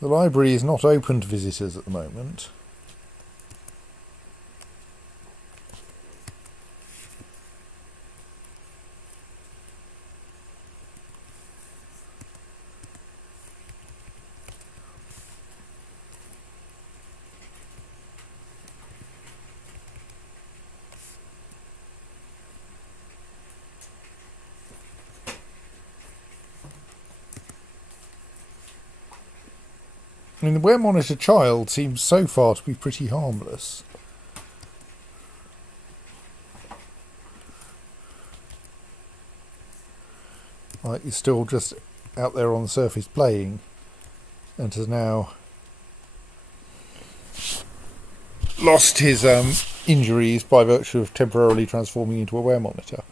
the library is not open to visitors at the moment. I mean, the Ware Monitor child seems so far to be pretty harmless. Like, he's still just out there on the surface playing, and has now lost his injuries by virtue of temporarily transforming into a Ware Monitor.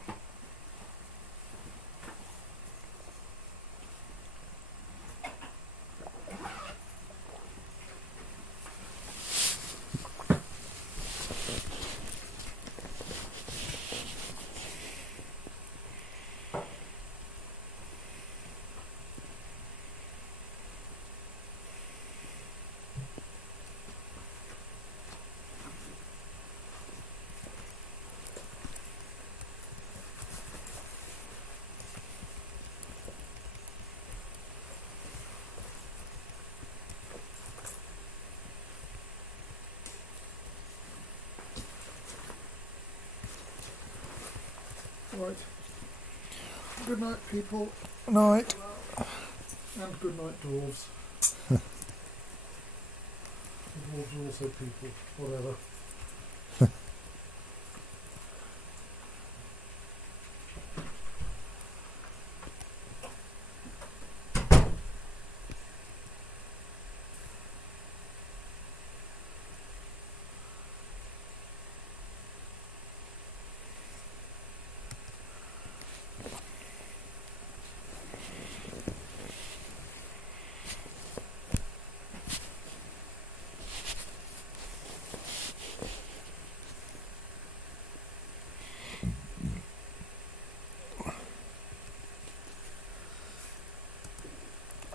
Right. Good night, people. Night. And good night, dwarves. Dwarves are also people. Whatever.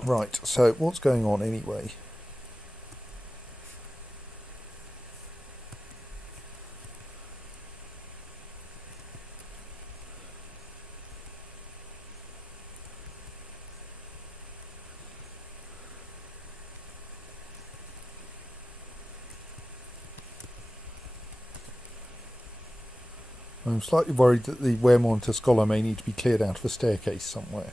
Right, so what's going on anyway? I'm slightly worried that the Ware Monitor Scholar may need to be cleared out of a staircase somewhere.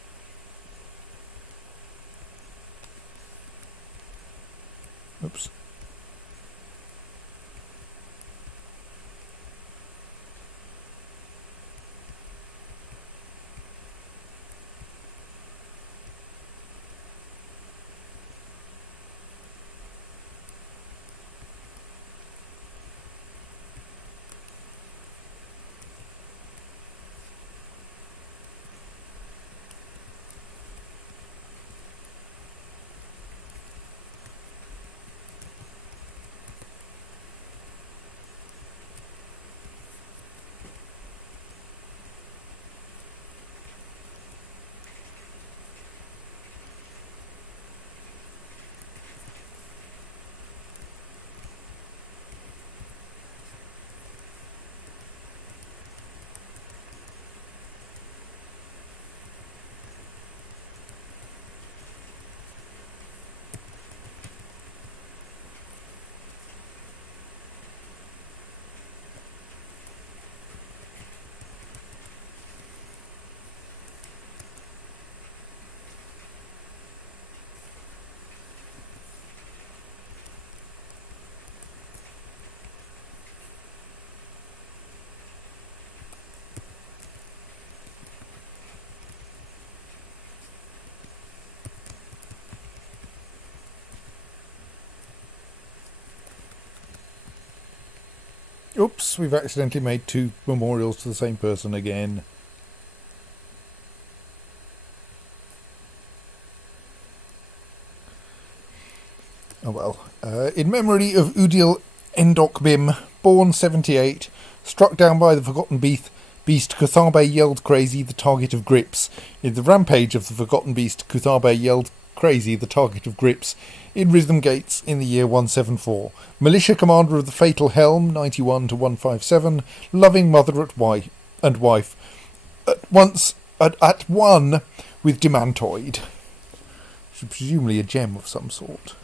Oops. Oops, we've accidentally made 2 memorials to the same person again. Oh well. In memory of Udil Endokbim, born 78, struck down by the Forgotten Beast Kutharbe yelled crazy, the target of grips. In the rampage of the Forgotten Beast, Kutharbe yelled crazy, the target of grips. In Rhythmgates in the year 174. Militia commander of the Fatal Helm, 91 to 157. Loving mother and wife. At one with Demantoid. Presumably a gem of some sort.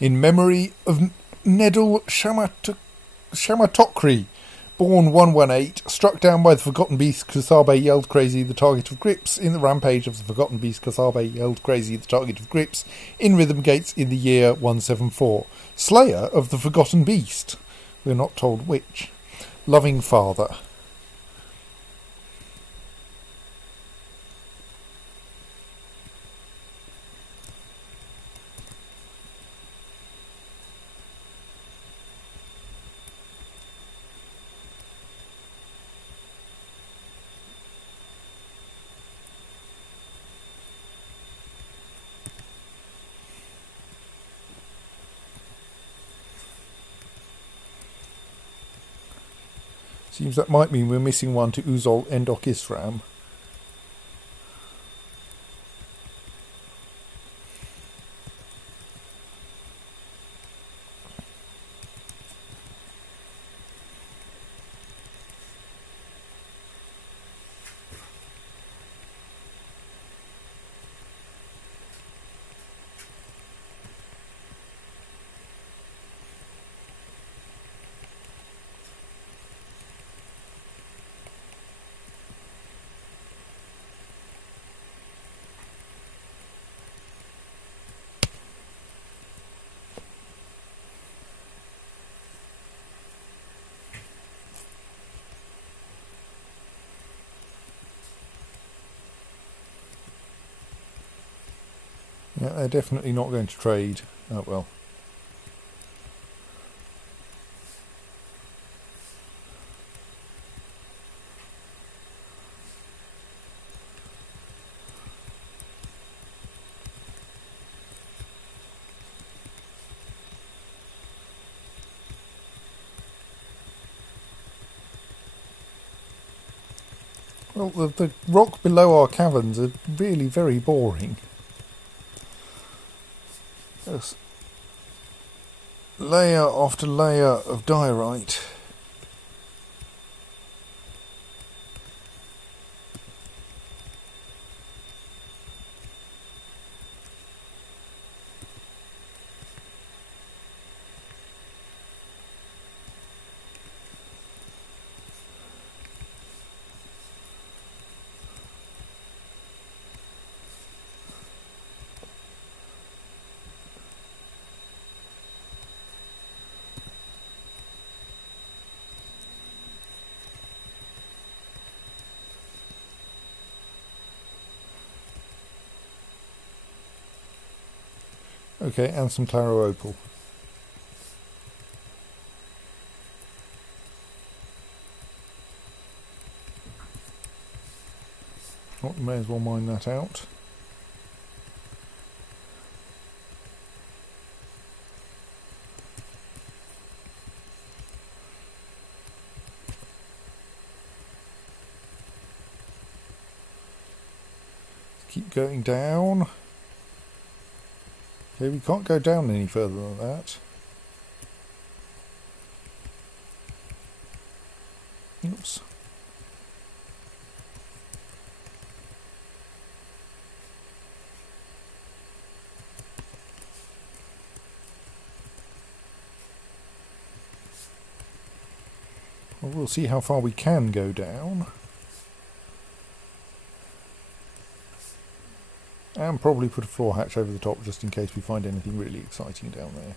In memory of Nedul Shamatokri, born 118, struck down by the Forgotten Beast, Kutharbe yelled crazy, the target of grips. In the rampage of the Forgotten Beast, Kutharbe yelled crazy, the target of grips. In Rhythmgates in the year 174. Slayer of the Forgotten Beast, we're not told which. Loving father. Seems that might mean we're missing one to Uzol Endok Isram. Yeah, they're definitely not going to trade. Oh well. Well, the rock below our caverns are really very boring. There's layer after layer of diorite. Okay, and some claro opal. Oh, may as well mine that out. Keep going down. Okay, we can't go down any further than that. Oops. Well, we'll see how far we can go down. And probably put a floor hatch over the top just in case we find anything really exciting down there.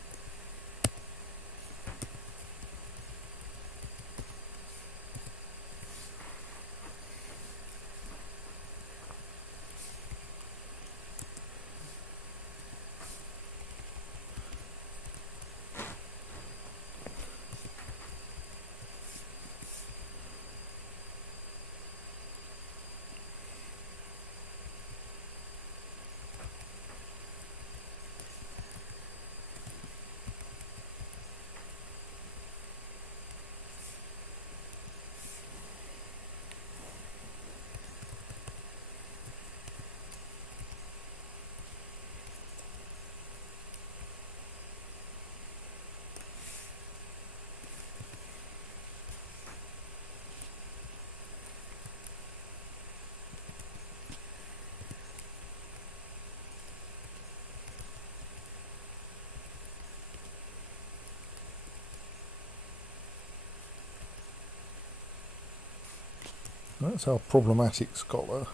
That's our problematic scholar.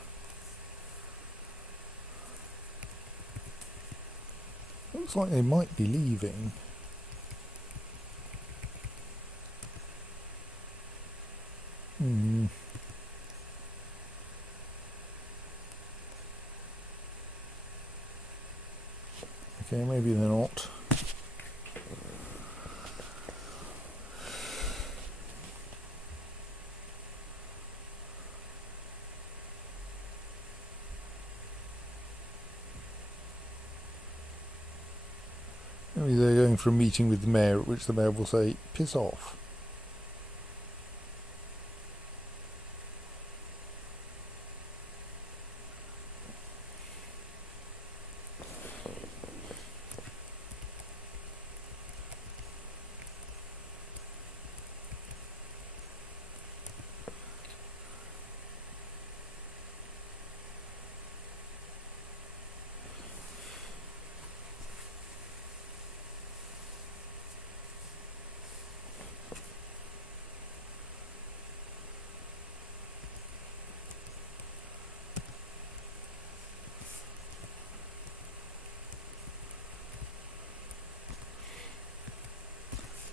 Looks like they might be leaving. Okay, maybe they're not. Maybe they're going for a meeting with the mayor, at which the mayor will say, "Piss off."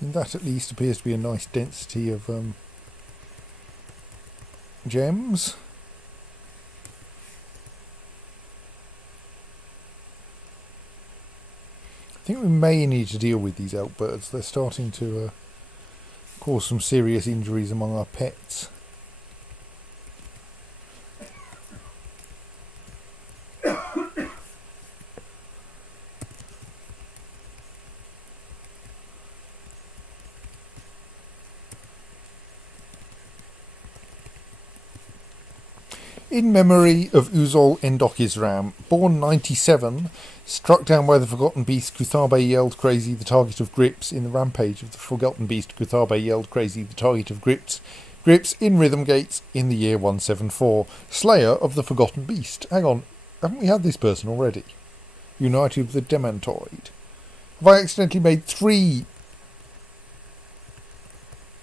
And that at least appears to be a nice density of gems. I think we may need to deal with these elk birds. They're starting to cause some serious injuries among our pets. In memory of Uzol Endokisram, born 97, struck down by the Forgotten Beast, Kuthabe yelled crazy, the target of Grips. In the rampage of the Forgotten Beast, Kuthabe yelled crazy, the target of Grips. Grips in Rhythmgates in the year 174. Slayer of the Forgotten Beast. Hang on, haven't we had this person already? United with the Demantoid. Have I accidentally made 3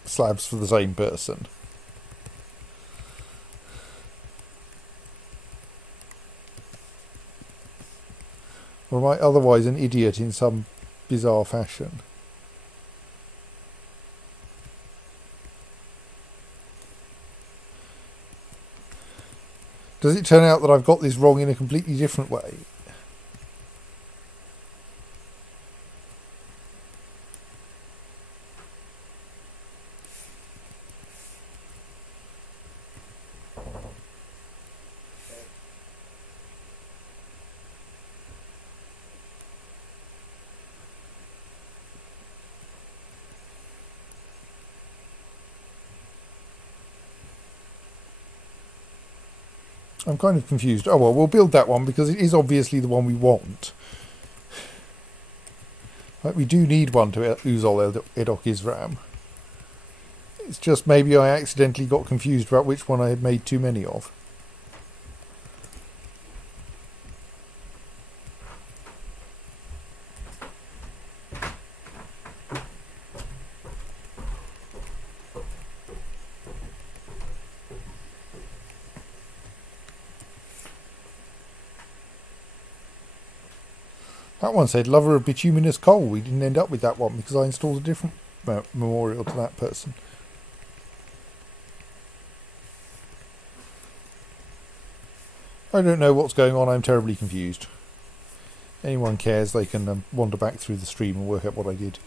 slabs for the same person? Or am I otherwise an idiot in some bizarre fashion? Does it turn out that I've got this wrong in a completely different way? I'm kind of confused. Oh well, we'll build that one because it is obviously the one we want. Like, we do need one to Uzol Edokisram. It's just maybe I accidentally got confused about which one I had made too many of. That one said lover of bituminous coal. We didn't end up with that one because I installed a different memorial to that person. I don't know what's going on. I'm terribly confused. Anyone cares, they can wander back through the stream and work out what I did.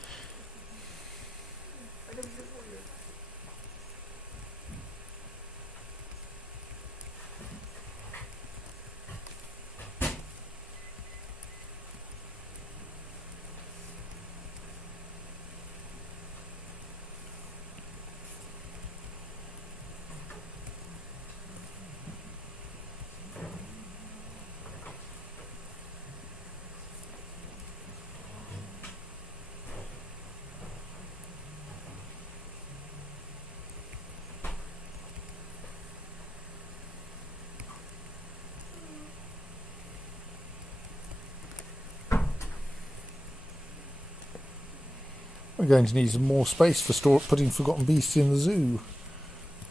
We're going to need some more space for putting Forgotten Beasts in the zoo.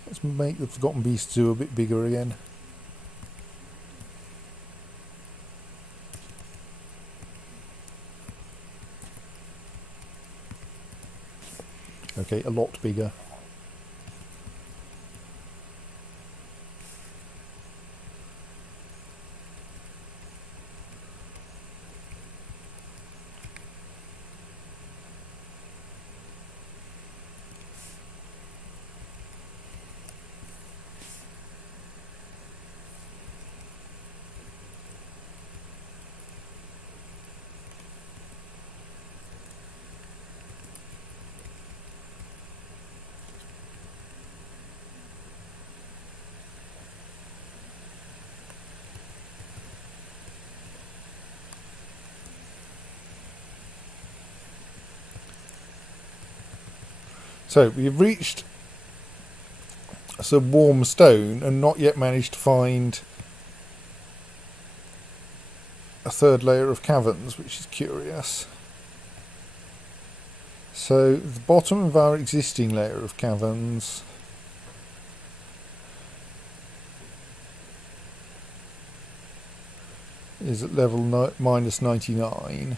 Let's make the Forgotten Beasts zoo a bit bigger again. Okay, a lot bigger. So we've reached some warm stone and not yet managed to find a third layer of caverns, which is curious. So the bottom of our existing layer of caverns is at level minus 99.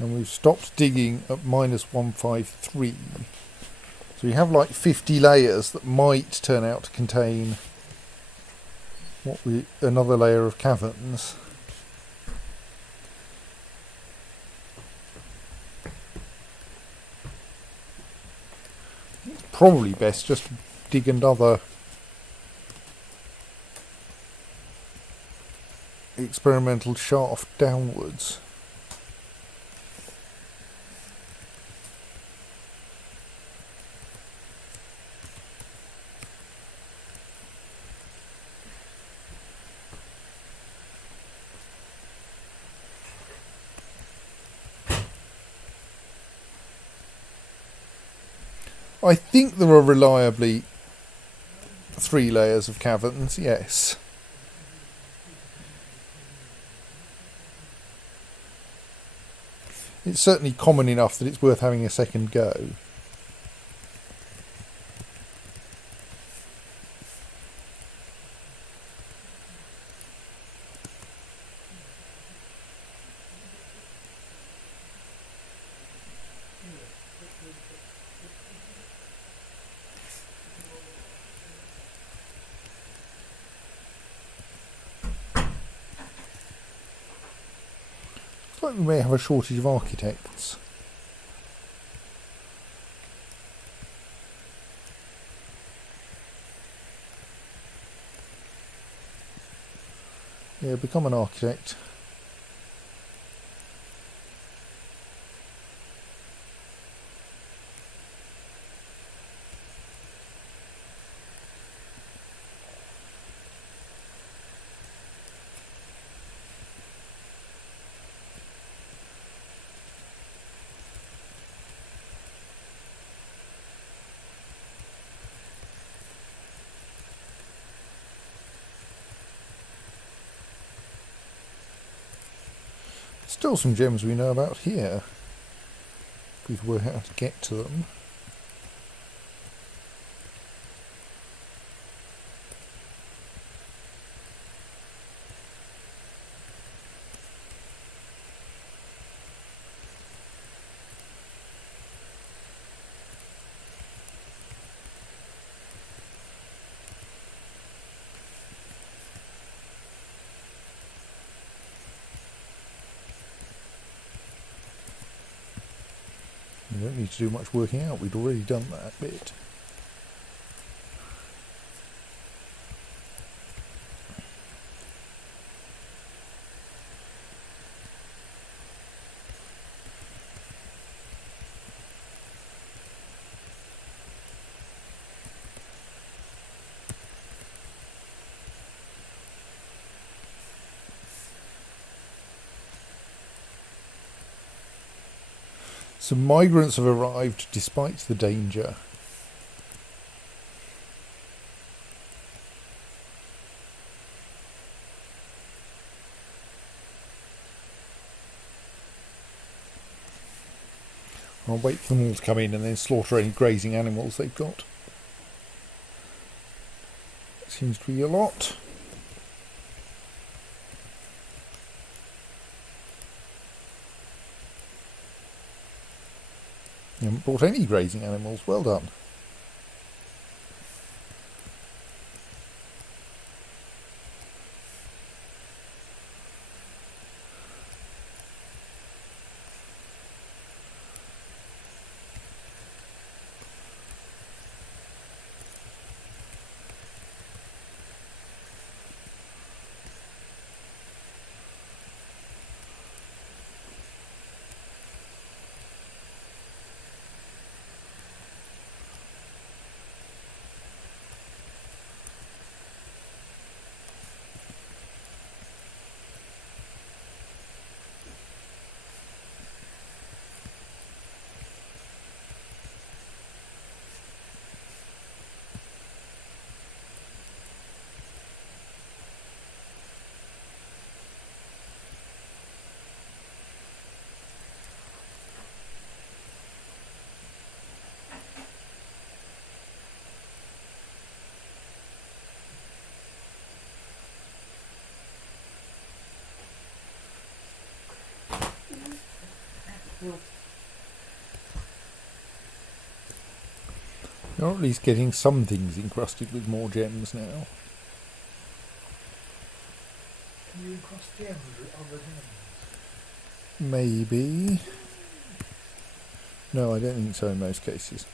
And we've stopped digging at minus 153. So we have like 50 layers that might turn out to contain another layer of caverns. It's probably best just to dig another experimental shaft downwards. I think there are reliably 3 layers of caverns, yes. It's certainly common enough that it's worth having a second go. Looks like we may have a shortage of architects. Yeah, become an architect. Still some gems we know about here. If we could work out how to get to them. We don't need to do much working out, we'd already done that bit. Some migrants have arrived despite the danger. I'll wait for them all to come in and then slaughter any grazing animals they've got. Seems to be a lot. You haven't brought any grazing animals, well done. You're at least getting some things encrusted with more gems now. Can you encrust gems with other gems? Maybe. No, I don't think so in most cases.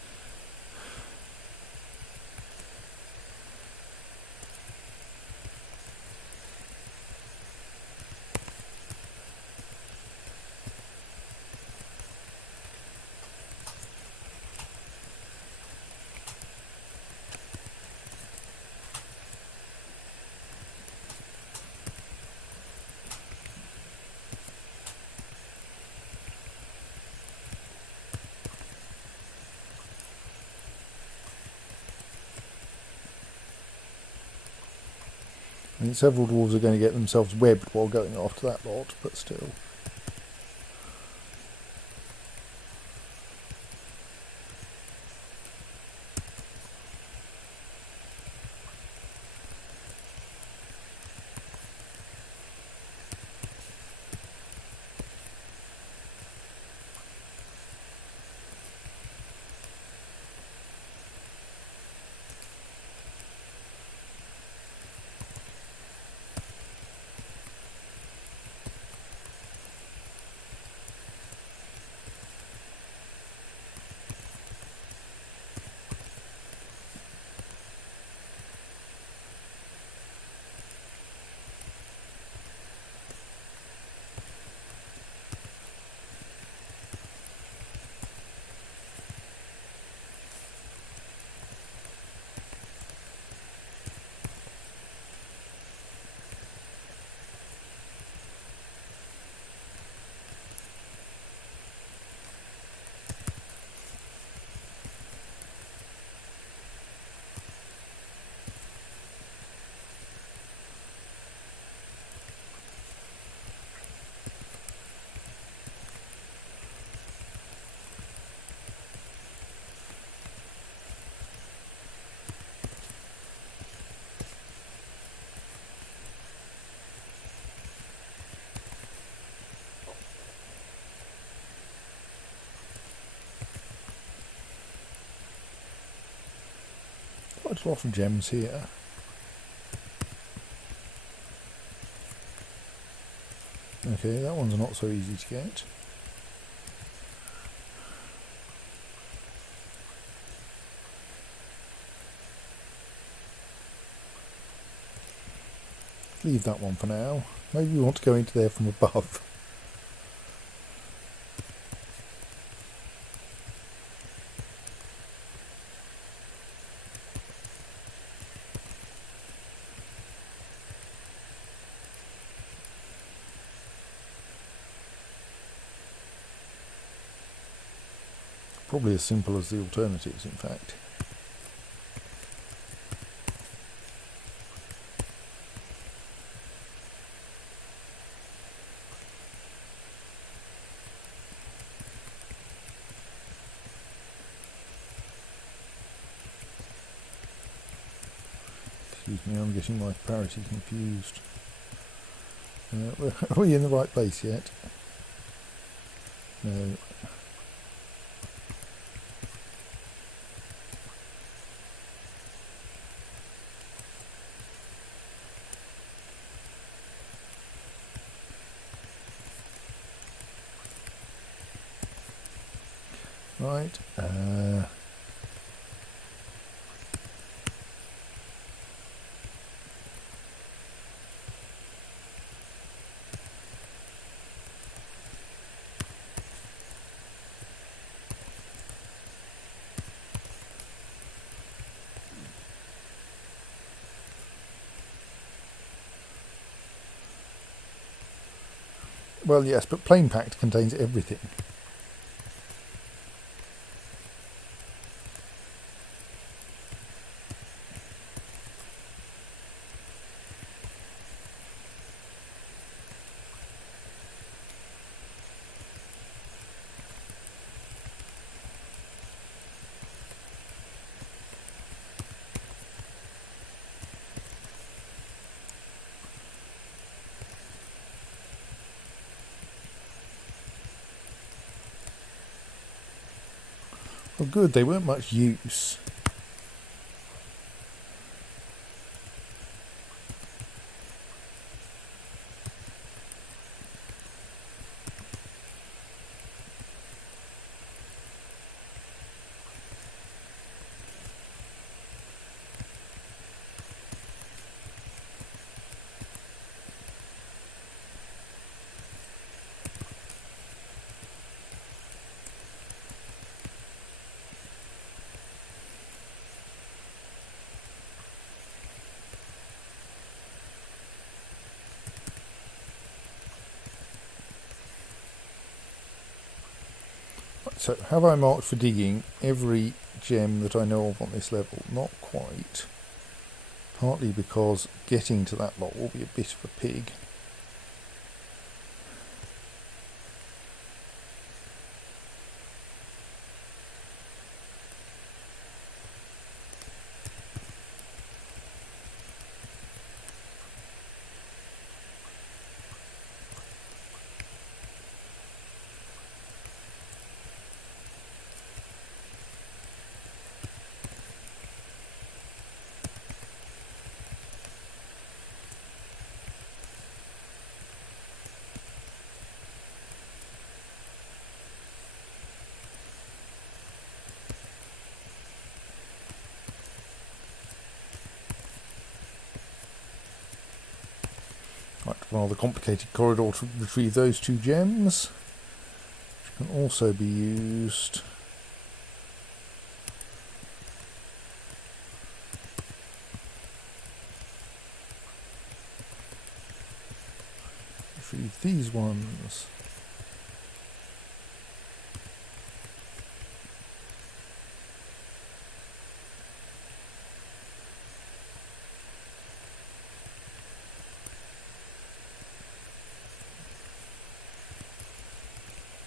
I think several dwarves are going to get themselves webbed while going after that lot, but still. a lot of gems here. Okay, that one's not so easy to get. Leave that one for now. Maybe we want to go into there from above. Probably as simple as the alternatives, in fact. Excuse me, I'm getting my parity confused. Are we in the right place yet? No. Right. Well, yes, but plain packed contains everything. Well, good, they weren't much use. So, have I marked for digging every gem that I know of on this level? Not quite. Partly because getting to that lot will be a bit of a pig. Right, rather complicated corridor to retrieve those two gems, which can also be used to retrieve these ones.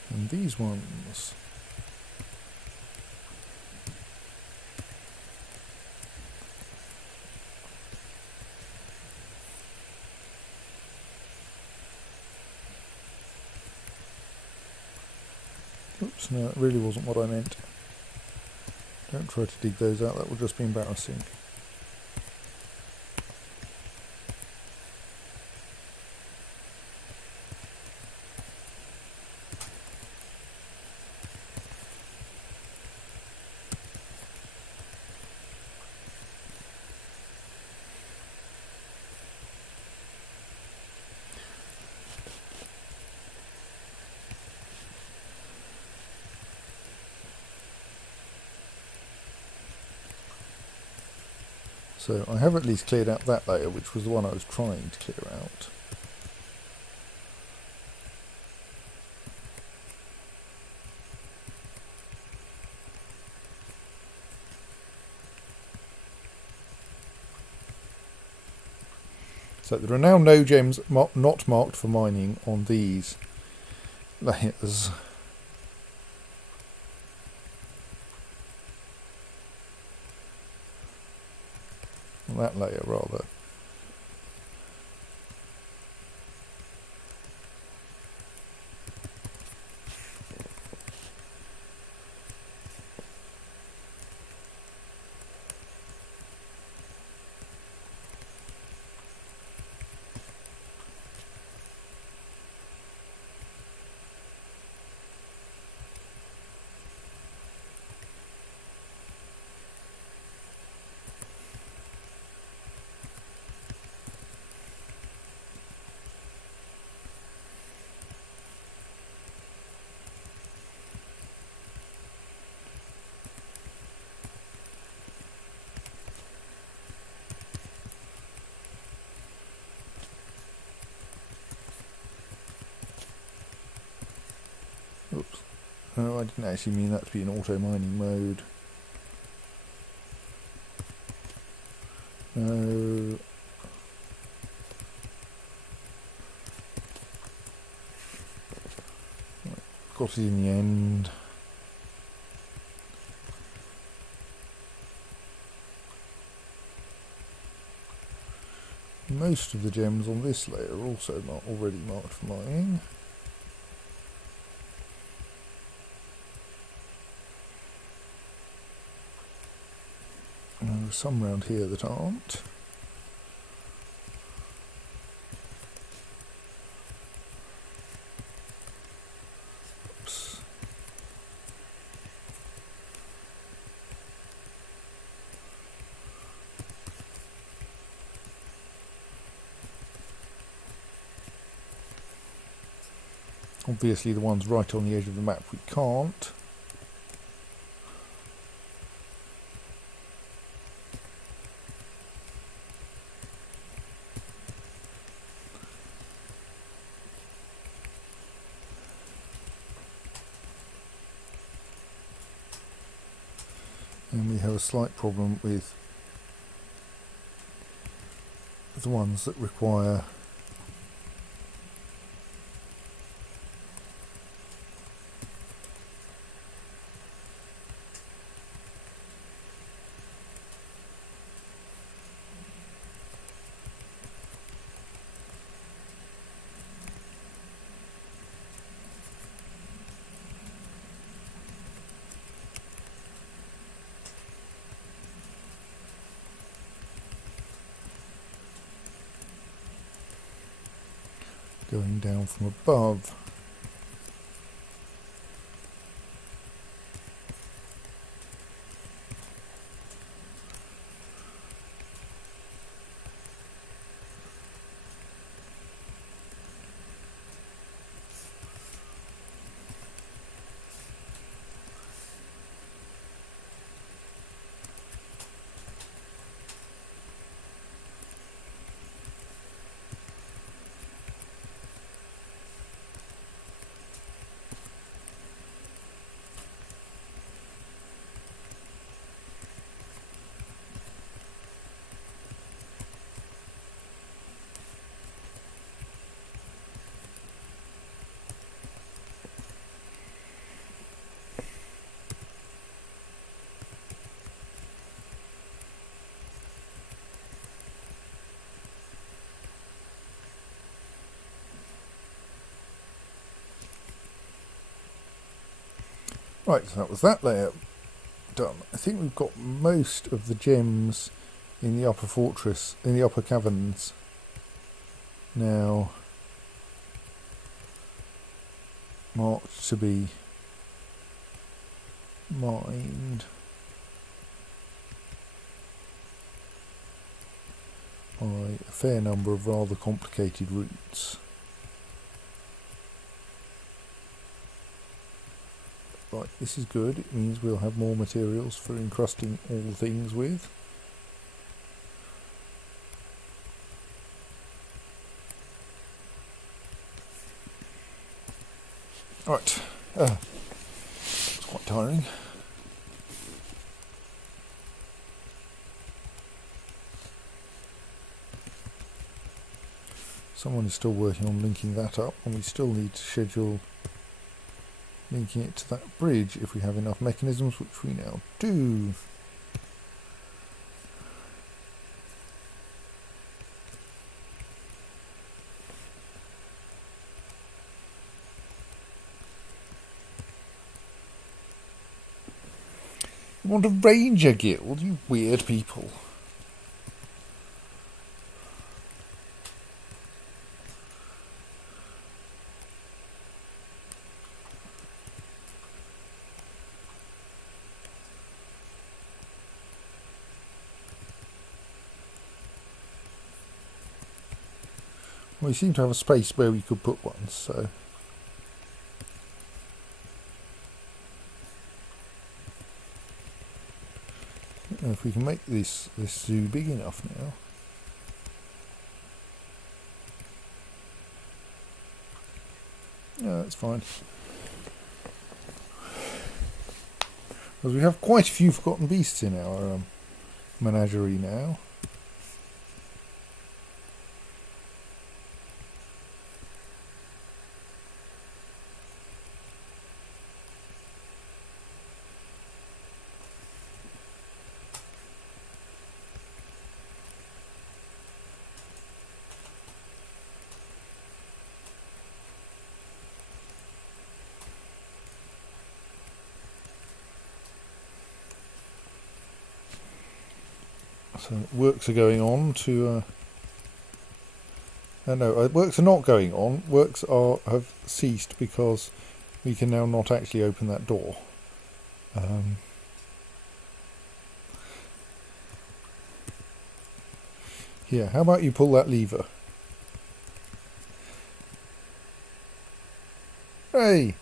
And these ones. Oops, no, it really wasn't what I meant. Don't try to dig those out, that will just be embarrassing. So I have at least cleared out that layer, which was the one I was trying to clear out. So there are now no gems not marked for mining on these layers. On that layer, rather. Oops. Oh, I didn't actually mean that to be in auto mining mode. No. Got it in the end. Most of the gems on this layer are also already marked for mining. There are some around here that aren't. Oops. Obviously the ones right on the edge of the map we can't. And we have a slight problem with the ones that require going down from above. Right, so that was that layer done. I think we've got most of the gems in the upper fortress, in the upper caverns now marked to be mined by a fair number of rather complicated routes. Right, this is good. It means we'll have more materials for encrusting all the things with. Right. It's quite tiring. Someone is still working on linking that up, and we still need to schedule linking it to that bridge if we have enough mechanisms, which we now do. You want a ranger guild, you weird people. We seem to have a space where we could put one, so... I don't know if we can make this zoo big enough now. Yeah, that's fine. Because we have quite a few forgotten beasts in our menagerie now. So works are going on to... no, works are not going on. Works have ceased because we can now not actually open that door. Here, how about you pull that lever? Hey!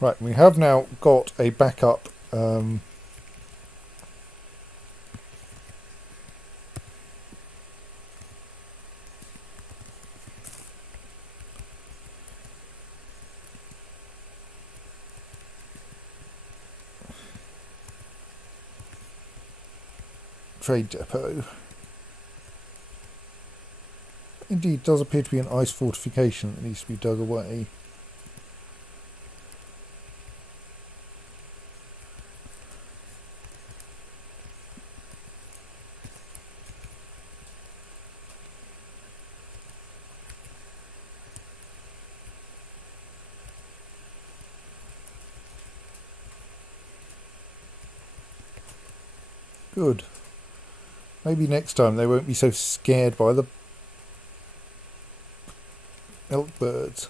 Right, we have now got a backup trade depot. Indeed, does appear to be an ice fortification that needs to be dug away. Good. Maybe next time they won't be so scared by the elk birds.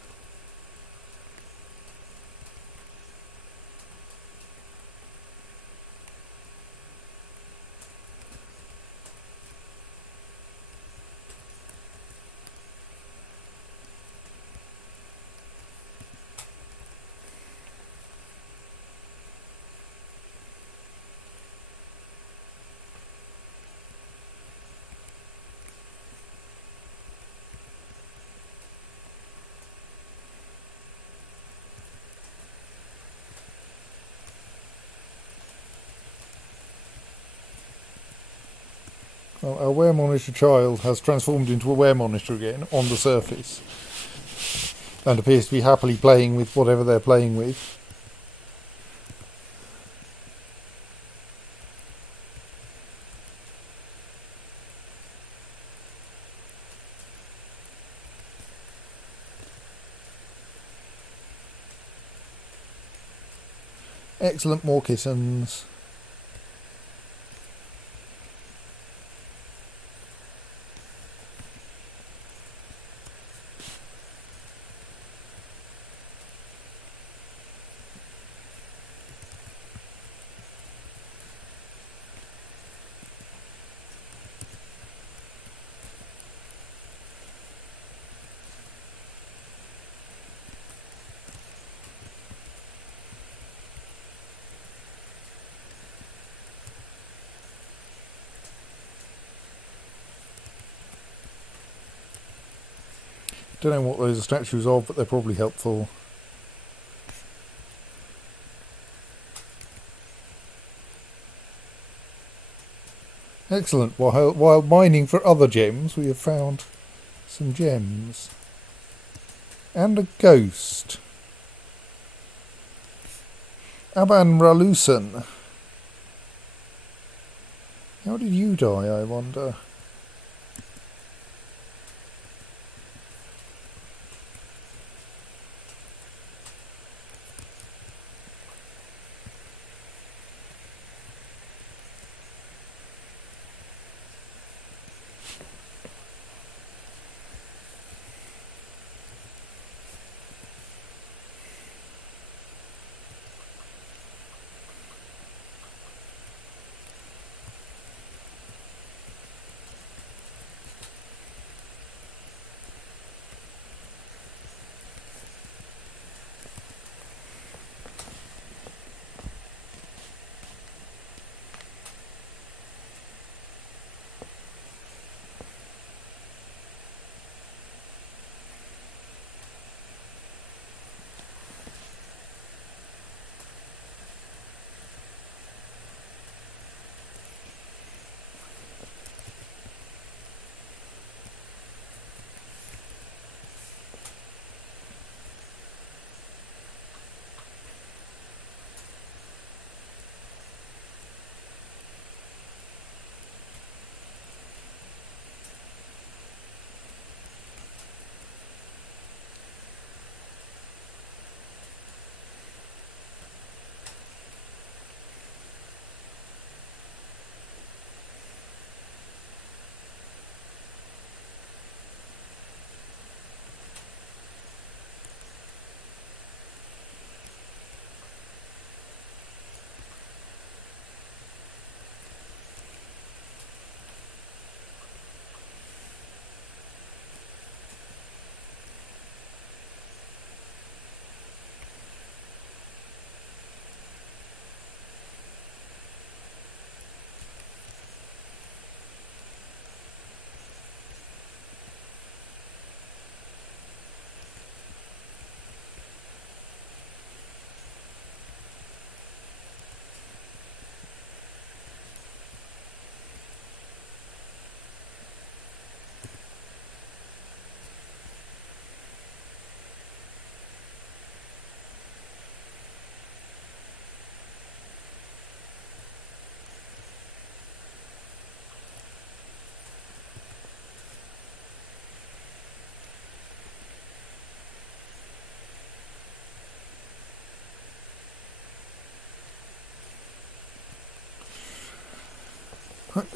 Well, our were monitor child has transformed into a were monitor again on the surface and appears to be happily playing with whatever they're playing with. Excellent, more kittens. Don't know what those are statues of, but they're probably helpful. Excellent. While mining for other gems, we have found some gems. And a ghost. Aban Ralusan. How did you die, I wonder?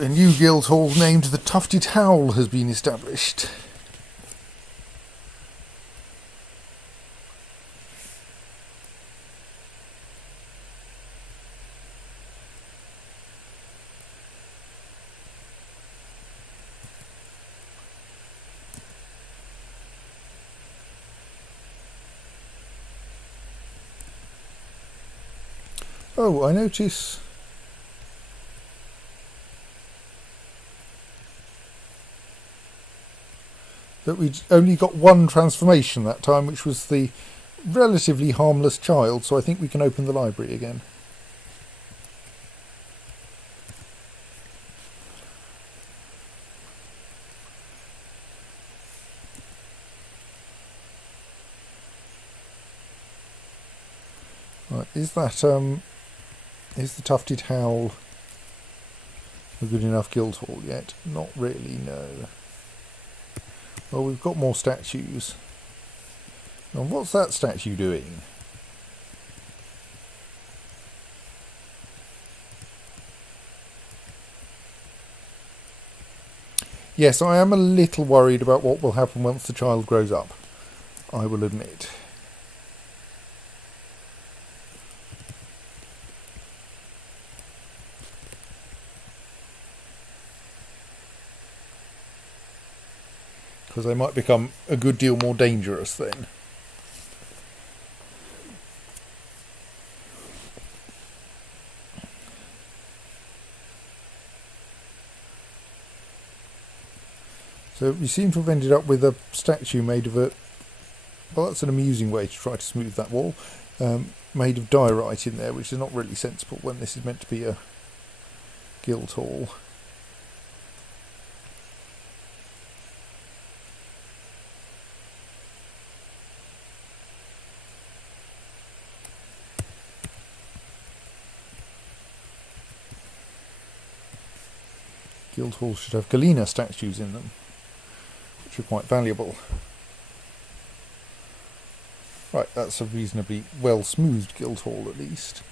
A new guild hall named the Tufted Howl has been established. Oh, I notice that we only got one transformation that time, which was the relatively harmless child, so I think we can open the library again. Right, is the Tufted Howl a good enough guild hall yet? Not really, no. Well, we've got more statues. And what's that statue doing? Yes, I am a little worried about what will happen once the child grows up, I will admit. Because they might become a good deal more dangerous then. So we seem to have ended up with a statue made of a... Well, that's an amusing way to try to smooth that wall. Made of diorite in there, which is not really sensible when this is meant to be a guild hall. Guild halls should have Galena statues in them, which are quite valuable. Right, that's a reasonably well smoothed guild hall at least.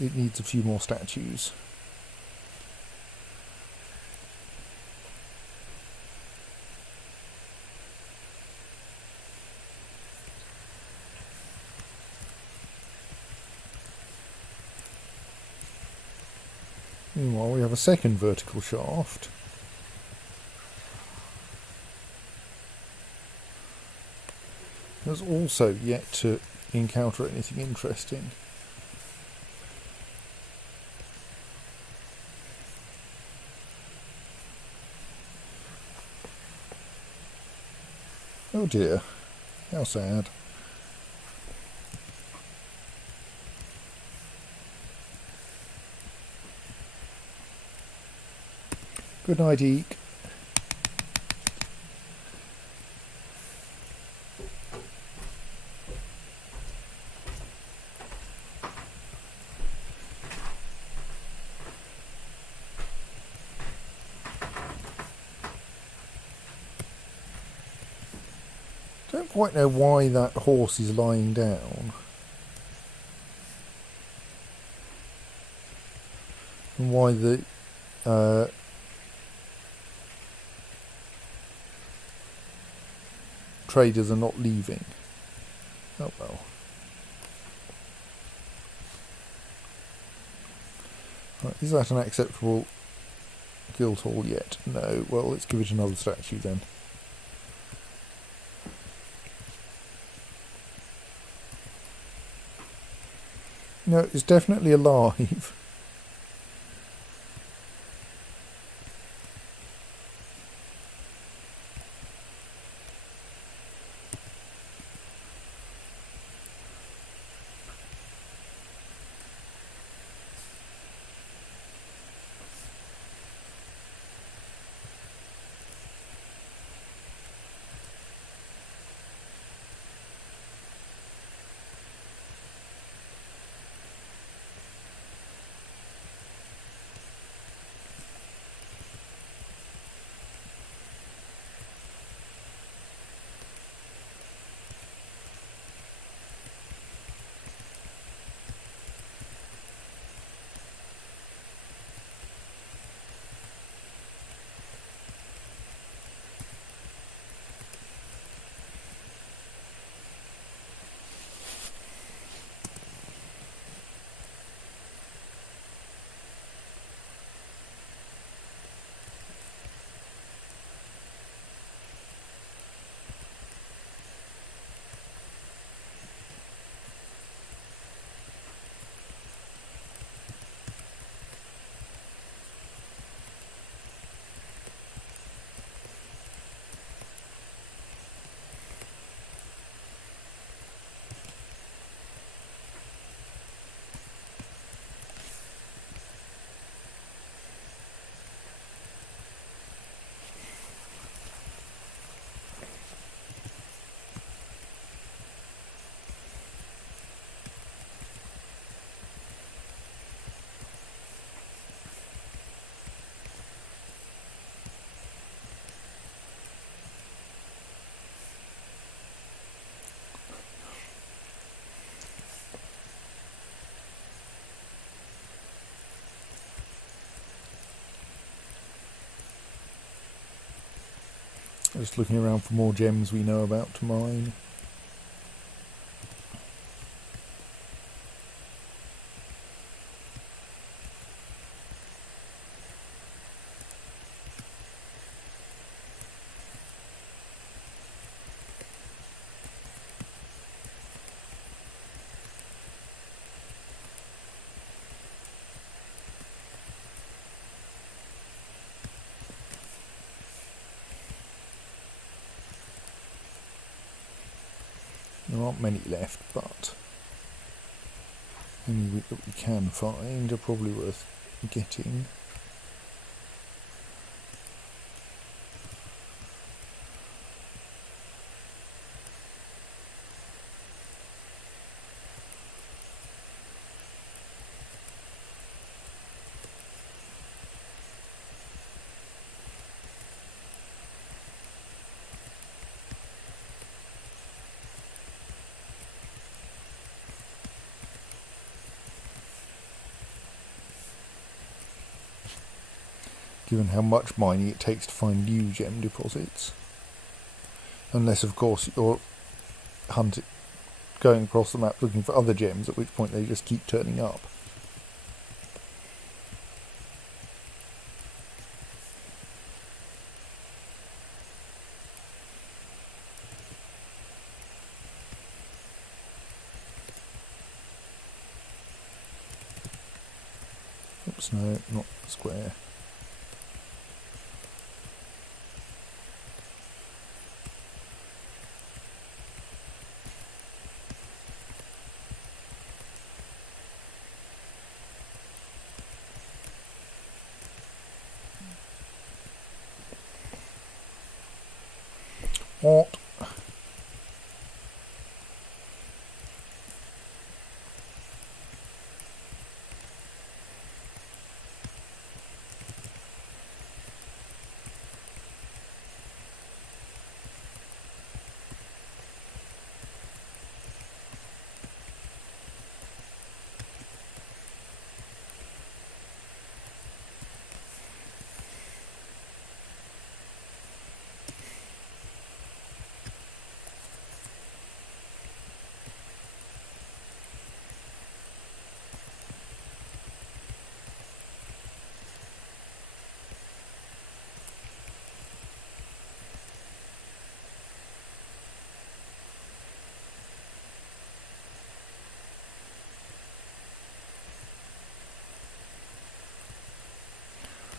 It needs a few more statues. Meanwhile, we have a second vertical shaft. There's also yet to encounter anything interesting. Oh dear, how sad. Good night, Eek. Don't quite know why that horse is lying down. And why the traders are not leaving. Oh well. Right, is that an acceptable guild hall yet? No. Well, let's give it another statue then. No, it's definitely alive. Just looking around for more gems we know about to mine. There aren't many left, but any that we can find are probably worth getting. Given how much mining it takes to find new gem deposits. Unless, of course, you're going across the map looking for other gems, at which point they just keep turning up. Oops, no, not square. What?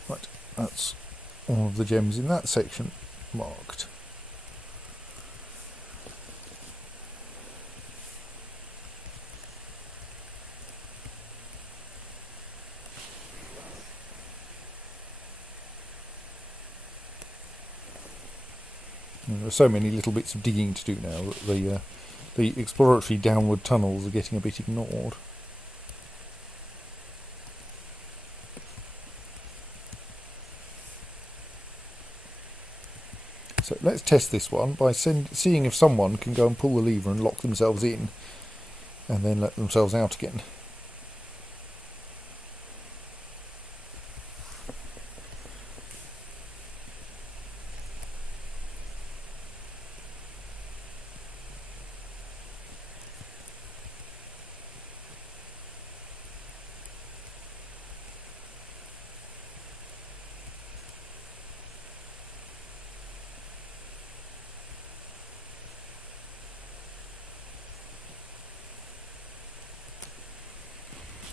Right, that's all of the gems in that section marked. And there are so many little bits of digging to do now that the exploratory downward tunnels are getting a bit ignored. So let's test this one by seeing if someone can go and pull the lever and lock themselves in and then let themselves out again.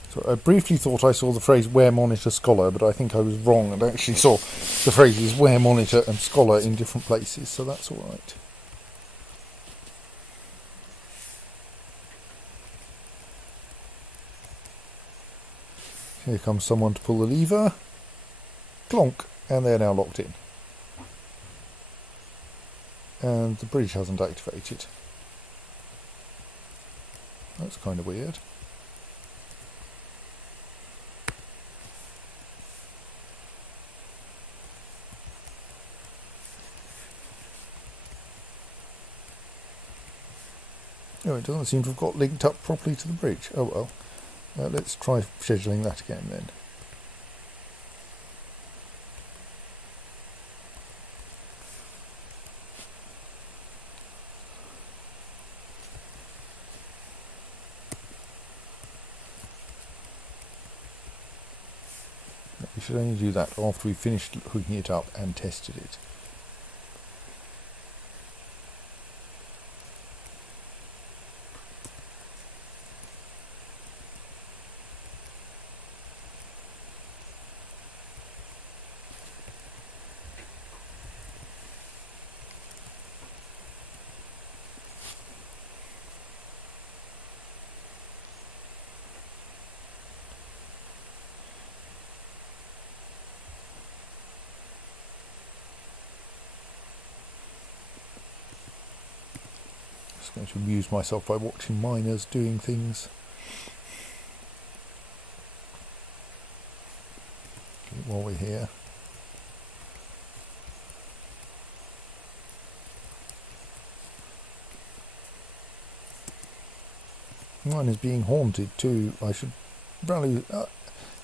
So I briefly thought I saw the phrase "where monitor scholar," but I think I was wrong and actually saw the phrases "where monitor" and "scholar" in different places, so that's all right. Here comes someone to pull the lever. Clonk, and they're now locked in. And the bridge hasn't activated. That's kind of weird. Oh, it doesn't seem to have got linked up properly to the bridge. Oh well. Let's try scheduling that again then. We should only do that after we've finished hooking it up and tested it. going to amuse myself by watching miners doing things. While we're here. Mine is being haunted too. I should value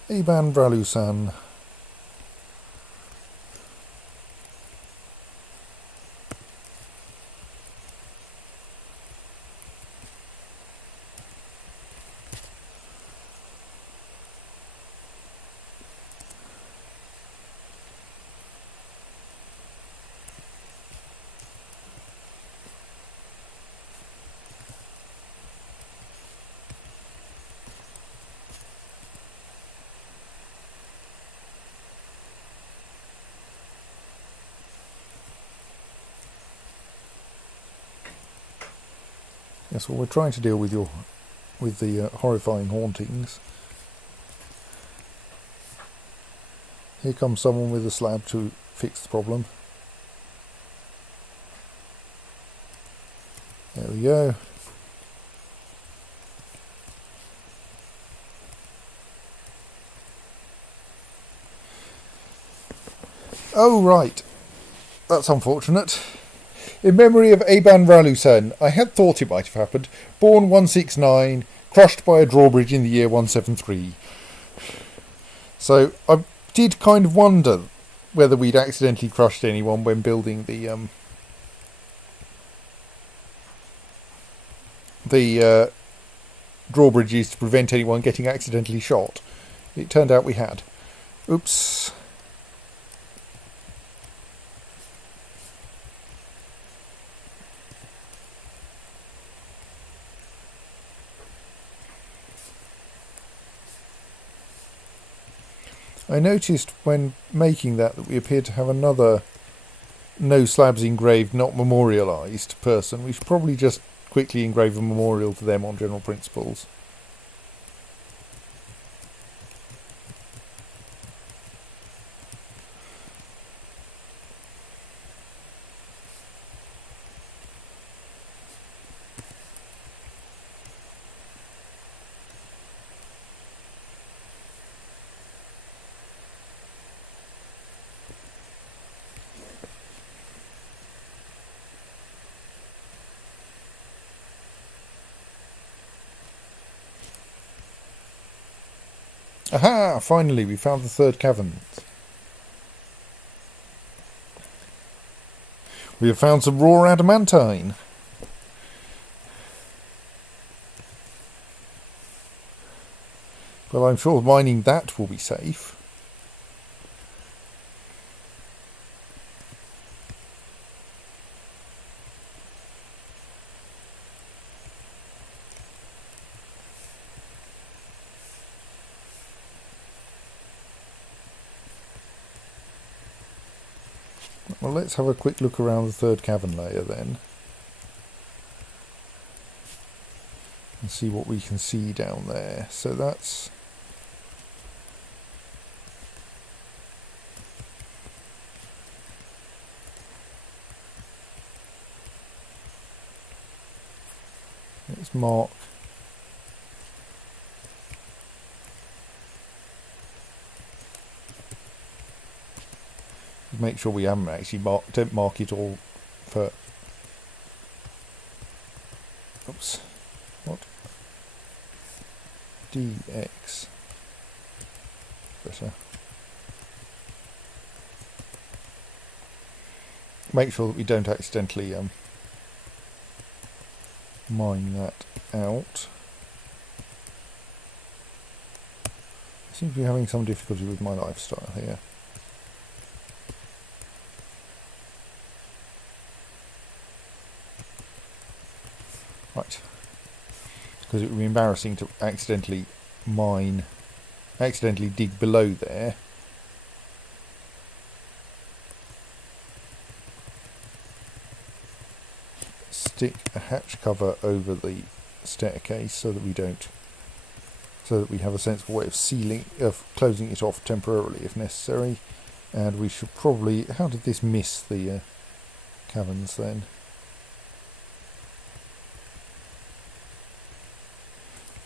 Aban Vralusan. Yes, well, we're trying to deal with the horrifying hauntings. Here comes someone with a slab to fix the problem. There we go. Oh, right. That's unfortunate. In memory of Aban Vralusan, I had thought it might have happened. Born 169, crushed by a drawbridge in the year 173. So I did kind of wonder whether we'd accidentally crushed anyone when building the drawbridges to prevent anyone getting accidentally shot. It turned out we had. Oops. I noticed when making that we appeared to have another no slabs engraved, not memorialised person. We should probably just quickly engrave a memorial to them on general principles. Aha! Finally, we found the third cavern. We have found some raw adamantine. Well, I'm sure mining that will be safe. Well, let's have a quick look around the third cavern layer then. And see what we can see down there. So that's... let's mark... make sure we haven't actually don't mark it all for... oops. What? DX. Better. Make sure that we don't accidentally mine that out. I seem to be having some difficulty with my lifestyle here. Right, because it would be embarrassing to accidentally dig below there. Stick a hatch cover over the staircase so that we have a sensible way of closing it off temporarily if necessary. And we should probably, how did this miss the caverns then?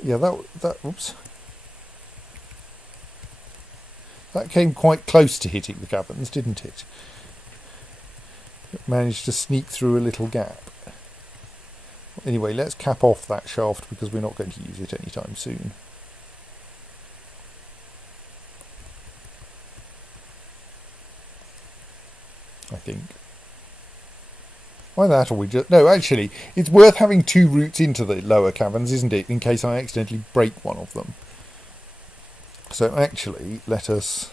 Yeah, oops. That came quite close to hitting the caverns, didn't it? It managed to sneak through a little gap. Anyway, let's cap off that shaft because we're not going to use it anytime soon. I think. Why that, or we just... No, actually, it's worth having 2 routes into the lower caverns, isn't it? In case I accidentally break one of them. So actually, let us...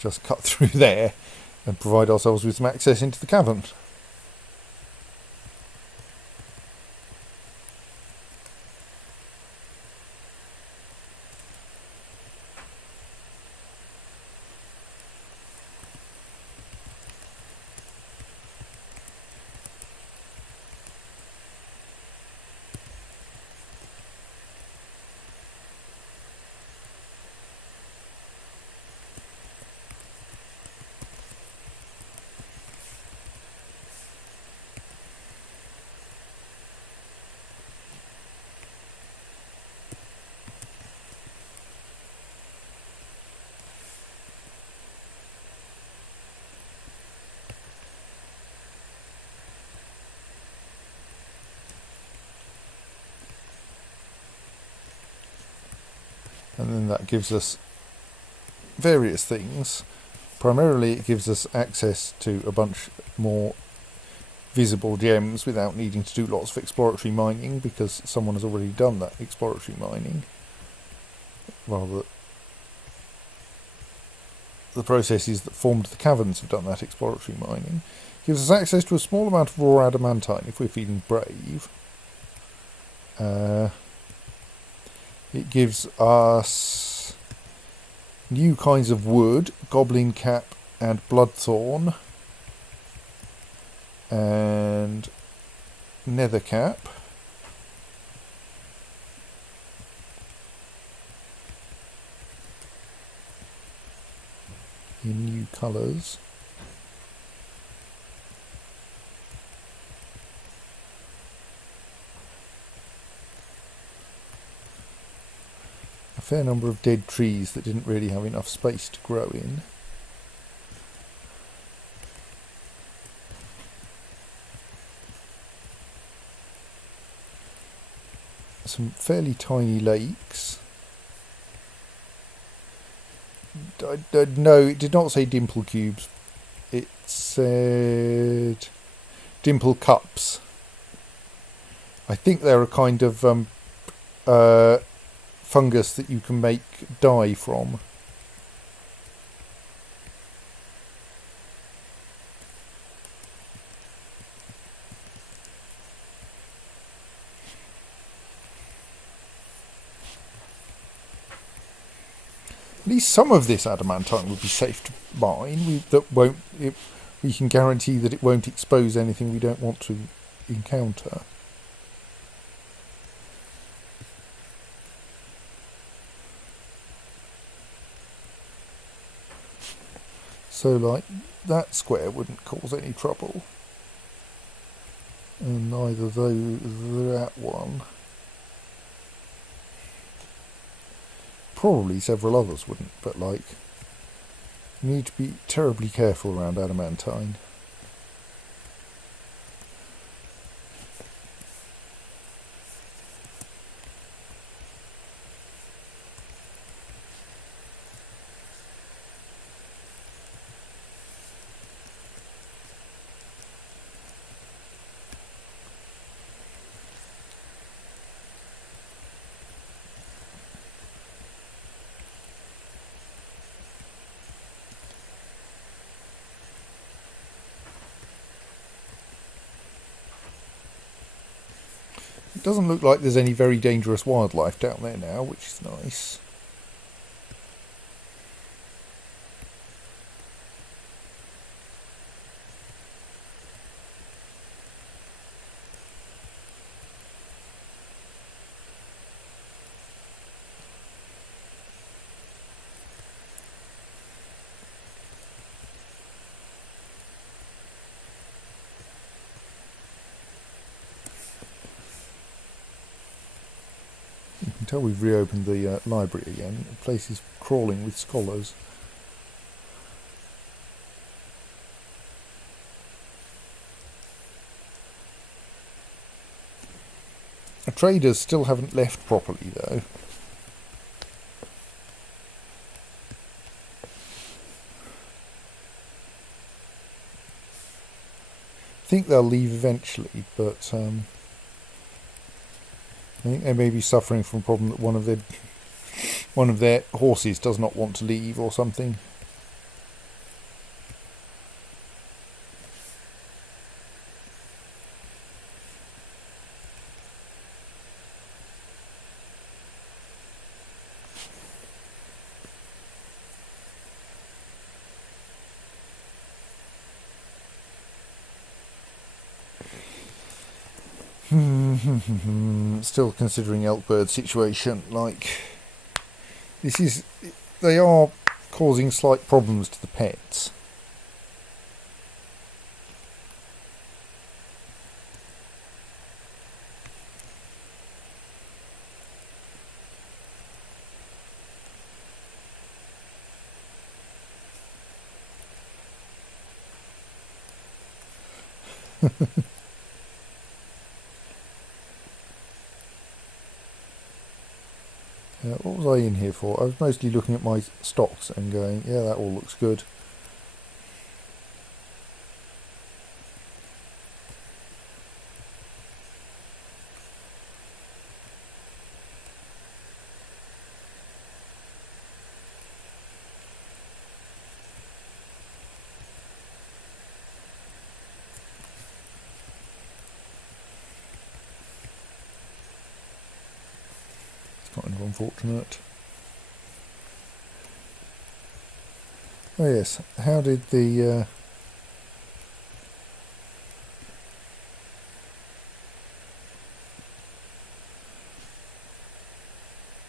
just cut through there and provide ourselves with some access into the cavern. And then that gives us various things. Primarily it gives us access to a bunch more visible gems without needing to do lots of exploratory mining because someone has already done that exploratory mining. Rather, the processes that formed the caverns have done that exploratory mining. Gives us access to a small amount of raw adamantine if we're feeling brave. It gives us new kinds of wood, goblin cap and bloodthorn, and nether cap. In new colours. A fair number of dead trees that didn't really have enough space to grow in. Some fairly tiny lakes. No, it did not say dimple cubes. It said dimple cups. I think they're a kind of fungus that you can make dye from. At least some of this adamantine would be safe to mine. We can guarantee that it won't expose anything we don't want to encounter. So, like, that square wouldn't cause any trouble. And neither that one. Probably several others wouldn't, but, like, you need to be terribly careful around adamantine. It doesn't look like there's any very dangerous wildlife down there now, which is nice. tell we've reopened the library again. The place is crawling with scholars. The traders still haven't left properly though. I think they'll leave eventually, but I think they may be suffering from a problem that one of their horses does not want to leave or something. Still considering Elkbird situation, like they are causing slight problems to the pets. What was I in here for? I was mostly looking at my stocks and going, yeah, that all looks good. Kind of unfortunate. Oh yes, how did the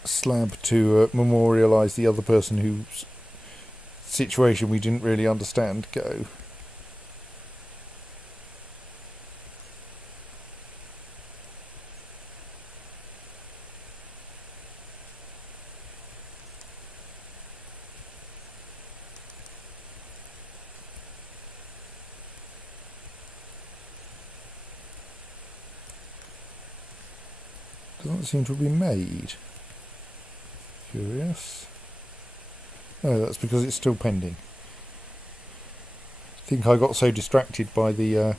slab to memorialise the other person whose situation we didn't really understand go? Doesn't seem to have been made. Curious. Oh, that's because it's still pending. I think I got so distracted by the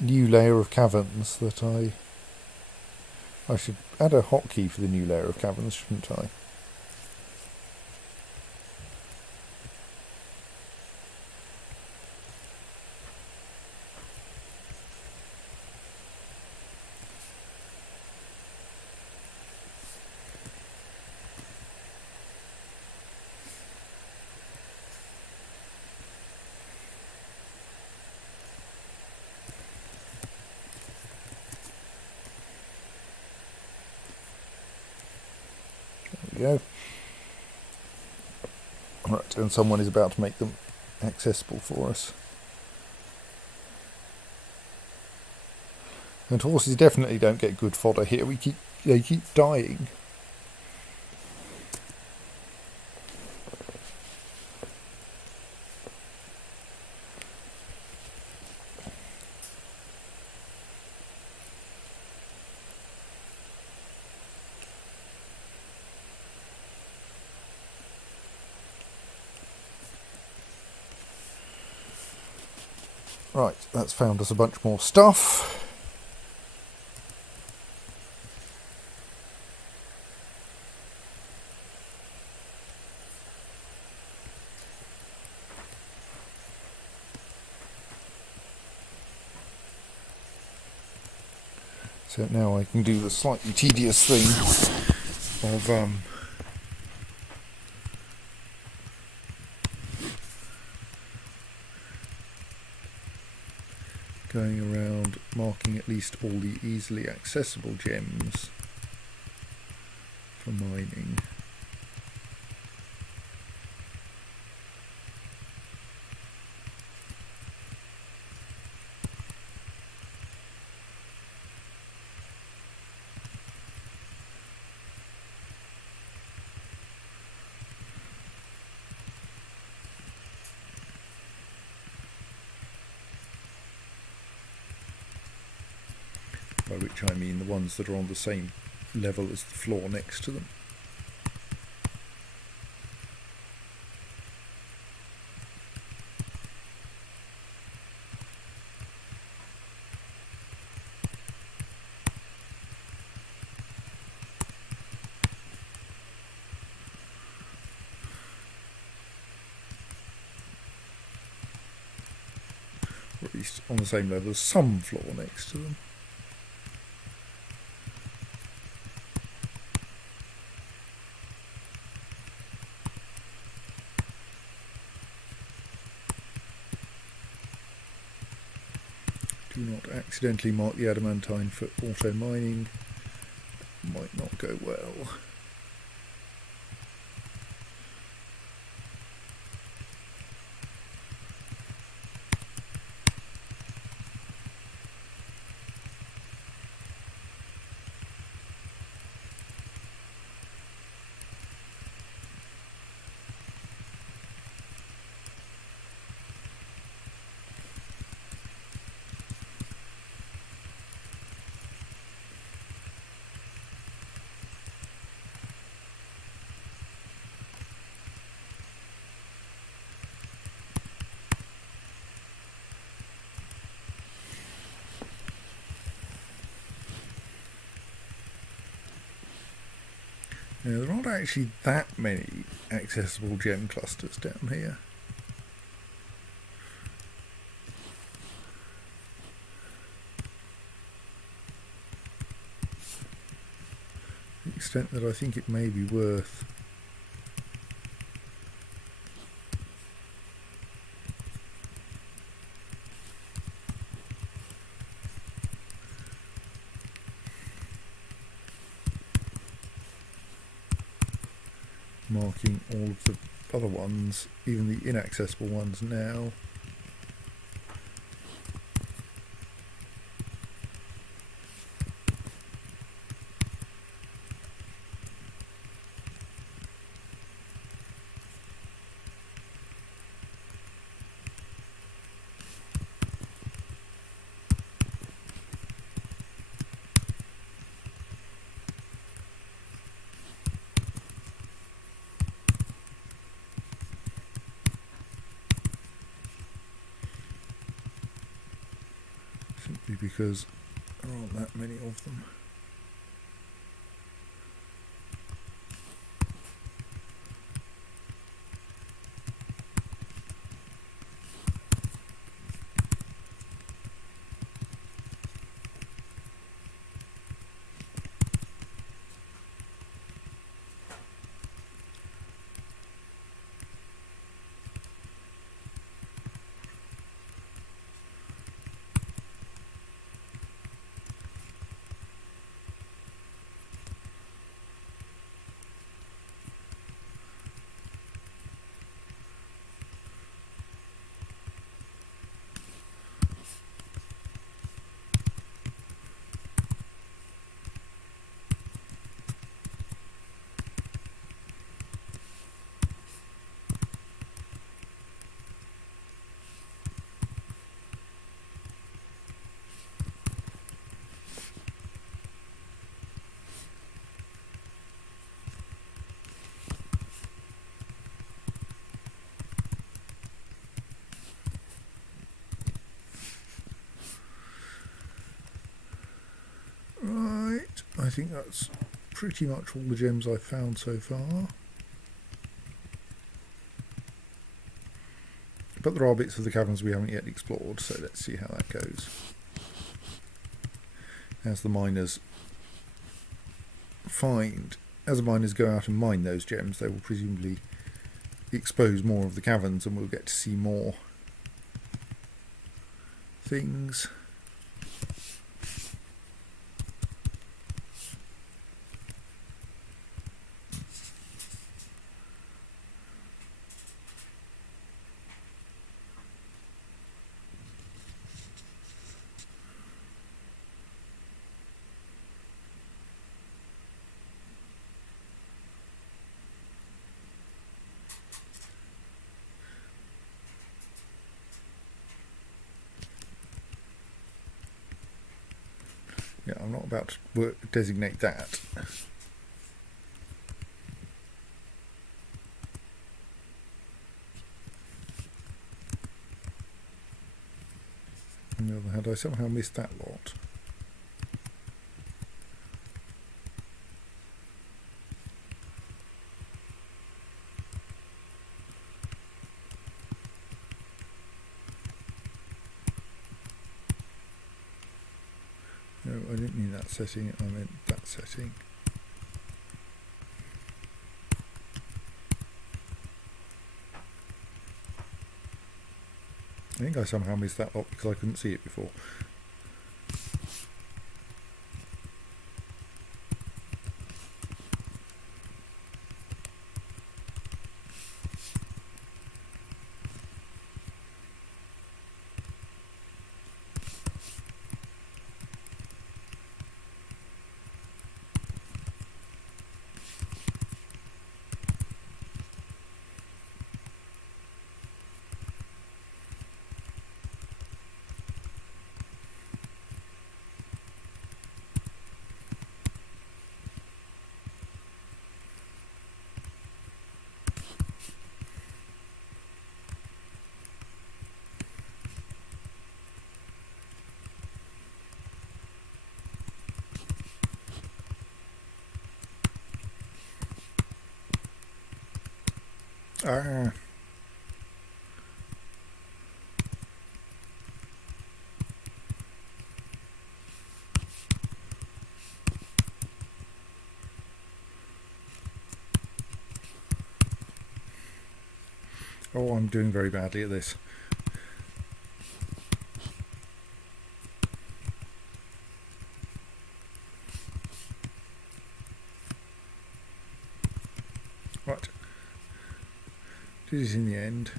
new layer of caverns that I should add a hotkey for the new layer of caverns, shouldn't I? Go. Right, and someone is about to make them accessible for us. And horses definitely don't get good fodder here. They keep dying. Right, that's found us a bunch more stuff. So now I can do the slightly tedious thing of going around marking at least all the easily accessible gems for mining. by which I mean the ones that are on the same level as the floor next to them. Or at least on the same level as some floor next to them. Do not accidentally mark the adamantine for auto mining. Might not go well. Now, there aren't actually that many accessible gem clusters down here. To the extent that I think it may be worth marking all of the other ones, even the inaccessible ones now. Simply because there aren't that many of them. Right, I think that's pretty much all the gems I've found so far. But there are bits of the caverns we haven't yet explored, so let's see how that goes. As the miners go out and mine those gems, they will presumably expose more of the caverns and we'll get to see more things. Yeah, I'm not about to designate that. On the other hand, I somehow missed that lot. No, I didn't mean that setting, I meant that setting. I think I somehow missed that lot because I couldn't see it before. Ah. Oh, I'm doing very badly at this. Right. Did it in the end.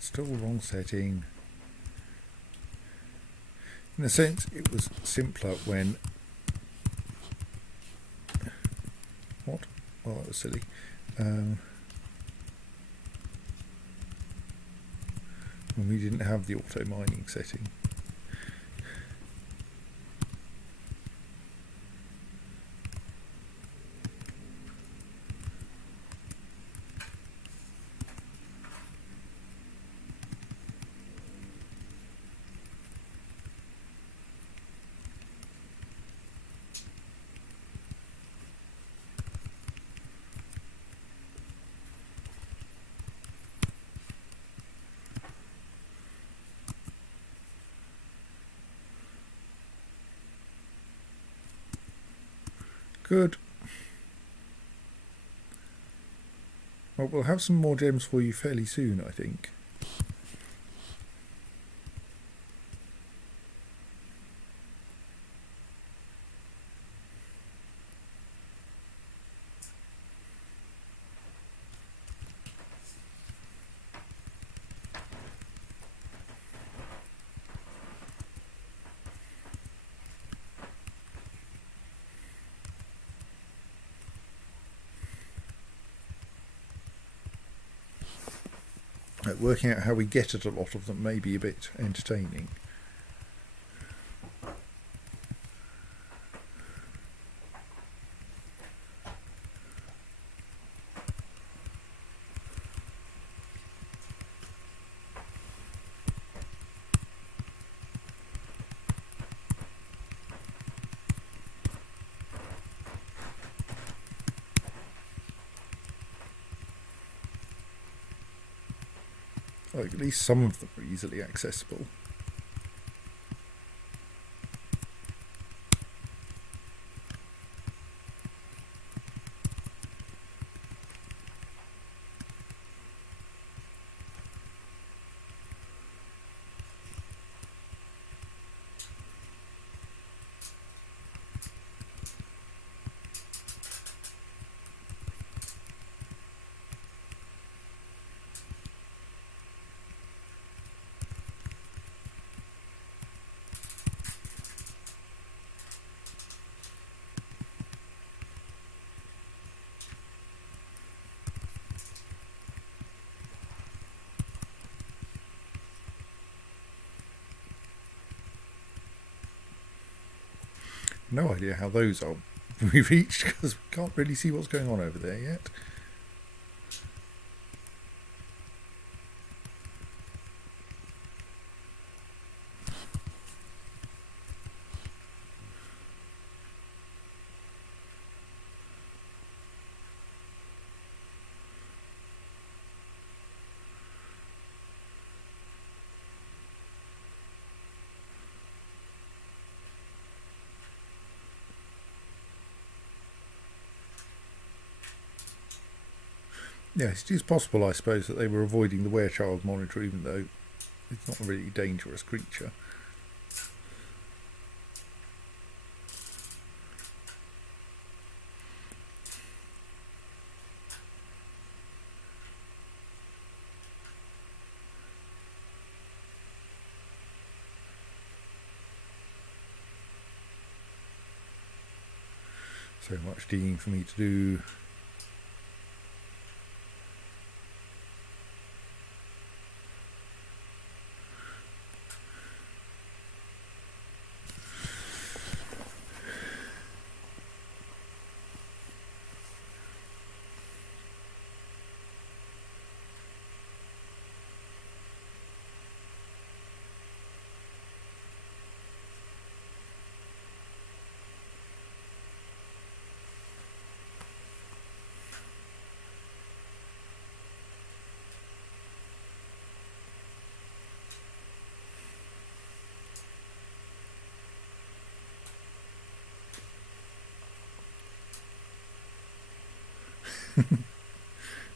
Still the wrong setting. In a sense, it was simpler when... What? Well, that was silly. When we didn't have the auto mining setting. Good. Well, we'll have some more gems for you fairly soon, I think. Working out how we get at a lot of them may be a bit entertaining. Like, at least some of them are easily accessible. No idea how those are we reached because we can't really see what's going on over there yet. Yes, it is possible, I suppose, that they were avoiding the werechild monitor, even though it's not a really dangerous creature. So much digging for me to do.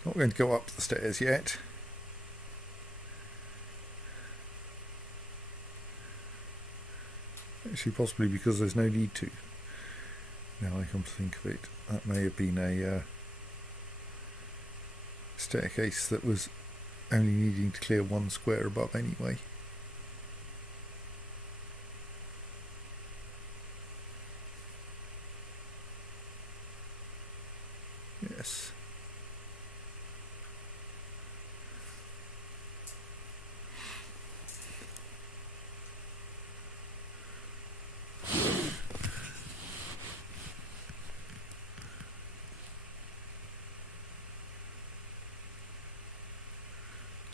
Not going to go up the stairs yet. Actually, possibly because there's no need to. Now I come to think of it, that may have been a staircase that was only needing to clear one square above anyway. Yes.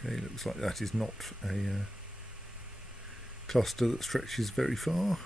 Okay, looks like that is not a cluster that stretches very far.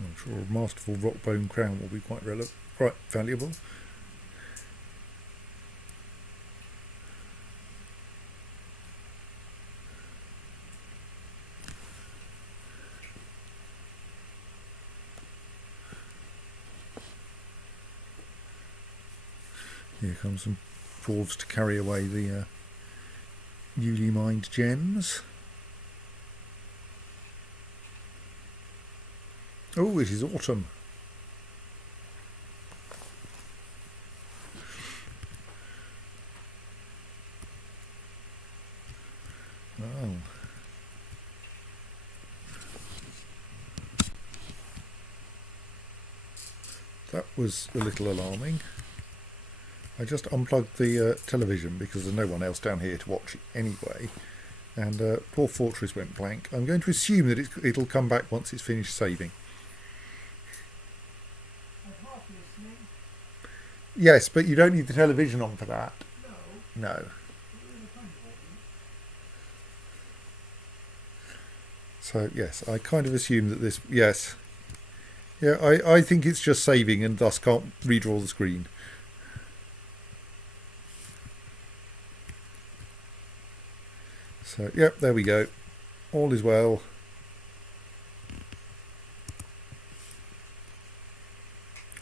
I'm sure a masterful rock bone crown will be quite valuable. Here comes some dwarves to carry away the newly mined gems. Oh, it is autumn. Oh. That was a little alarming. I just unplugged the television because there's no one else down here to watch it anyway. And Dwarf Fortress went blank. I'm going to assume that it'll come back once it's finished saving. Yes, but you don't need the television on for that. No. So, yes, I kind of assume that this... Yes. Yeah, I think it's just saving and thus can't redraw the screen. So, yep, there we go. All is well.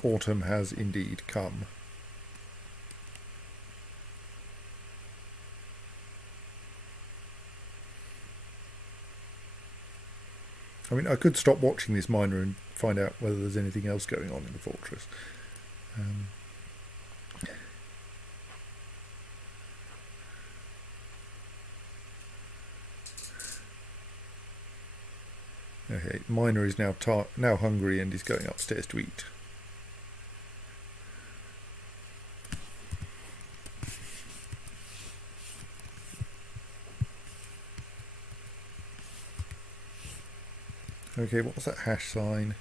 Autumn has indeed come. I mean, I could stop watching this miner and find out whether there's anything else going on in the fortress. Okay, miner is now hungry and is going upstairs to eat. Okay, what was that hash sign?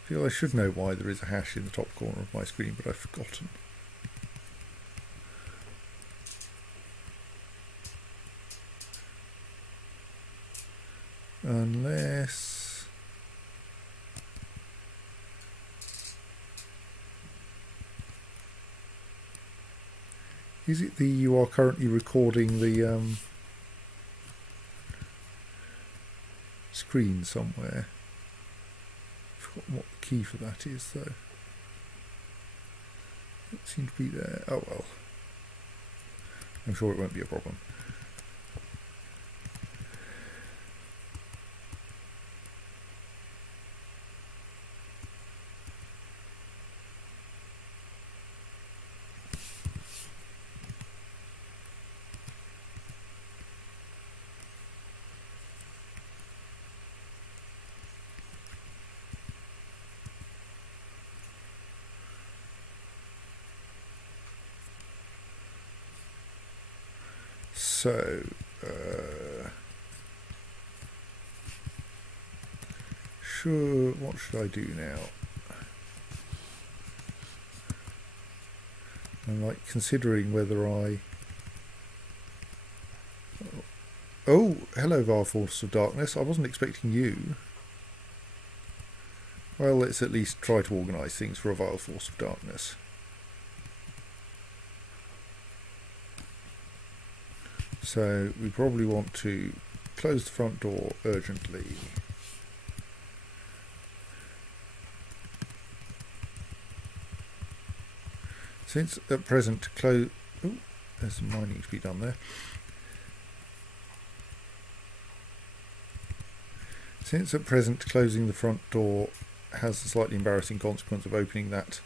I feel I should know why there is a hash in the top corner of my screen, but I've forgotten. Unless... Is it the you are currently recording the screen somewhere? I've forgotten what the key for that is though. It seemed to be there. Oh well. I'm sure it won't be a problem. So, what should I do now? I'm like considering whether I... Oh, hello Vile Force of Darkness, I wasn't expecting you. Well, let's at least try to organise things for a Vile Force of Darkness. So we probably want to close the front door urgently. Since at present there's some mining to be done there. Since at present closing the front door has the slightly embarrassing consequence of opening that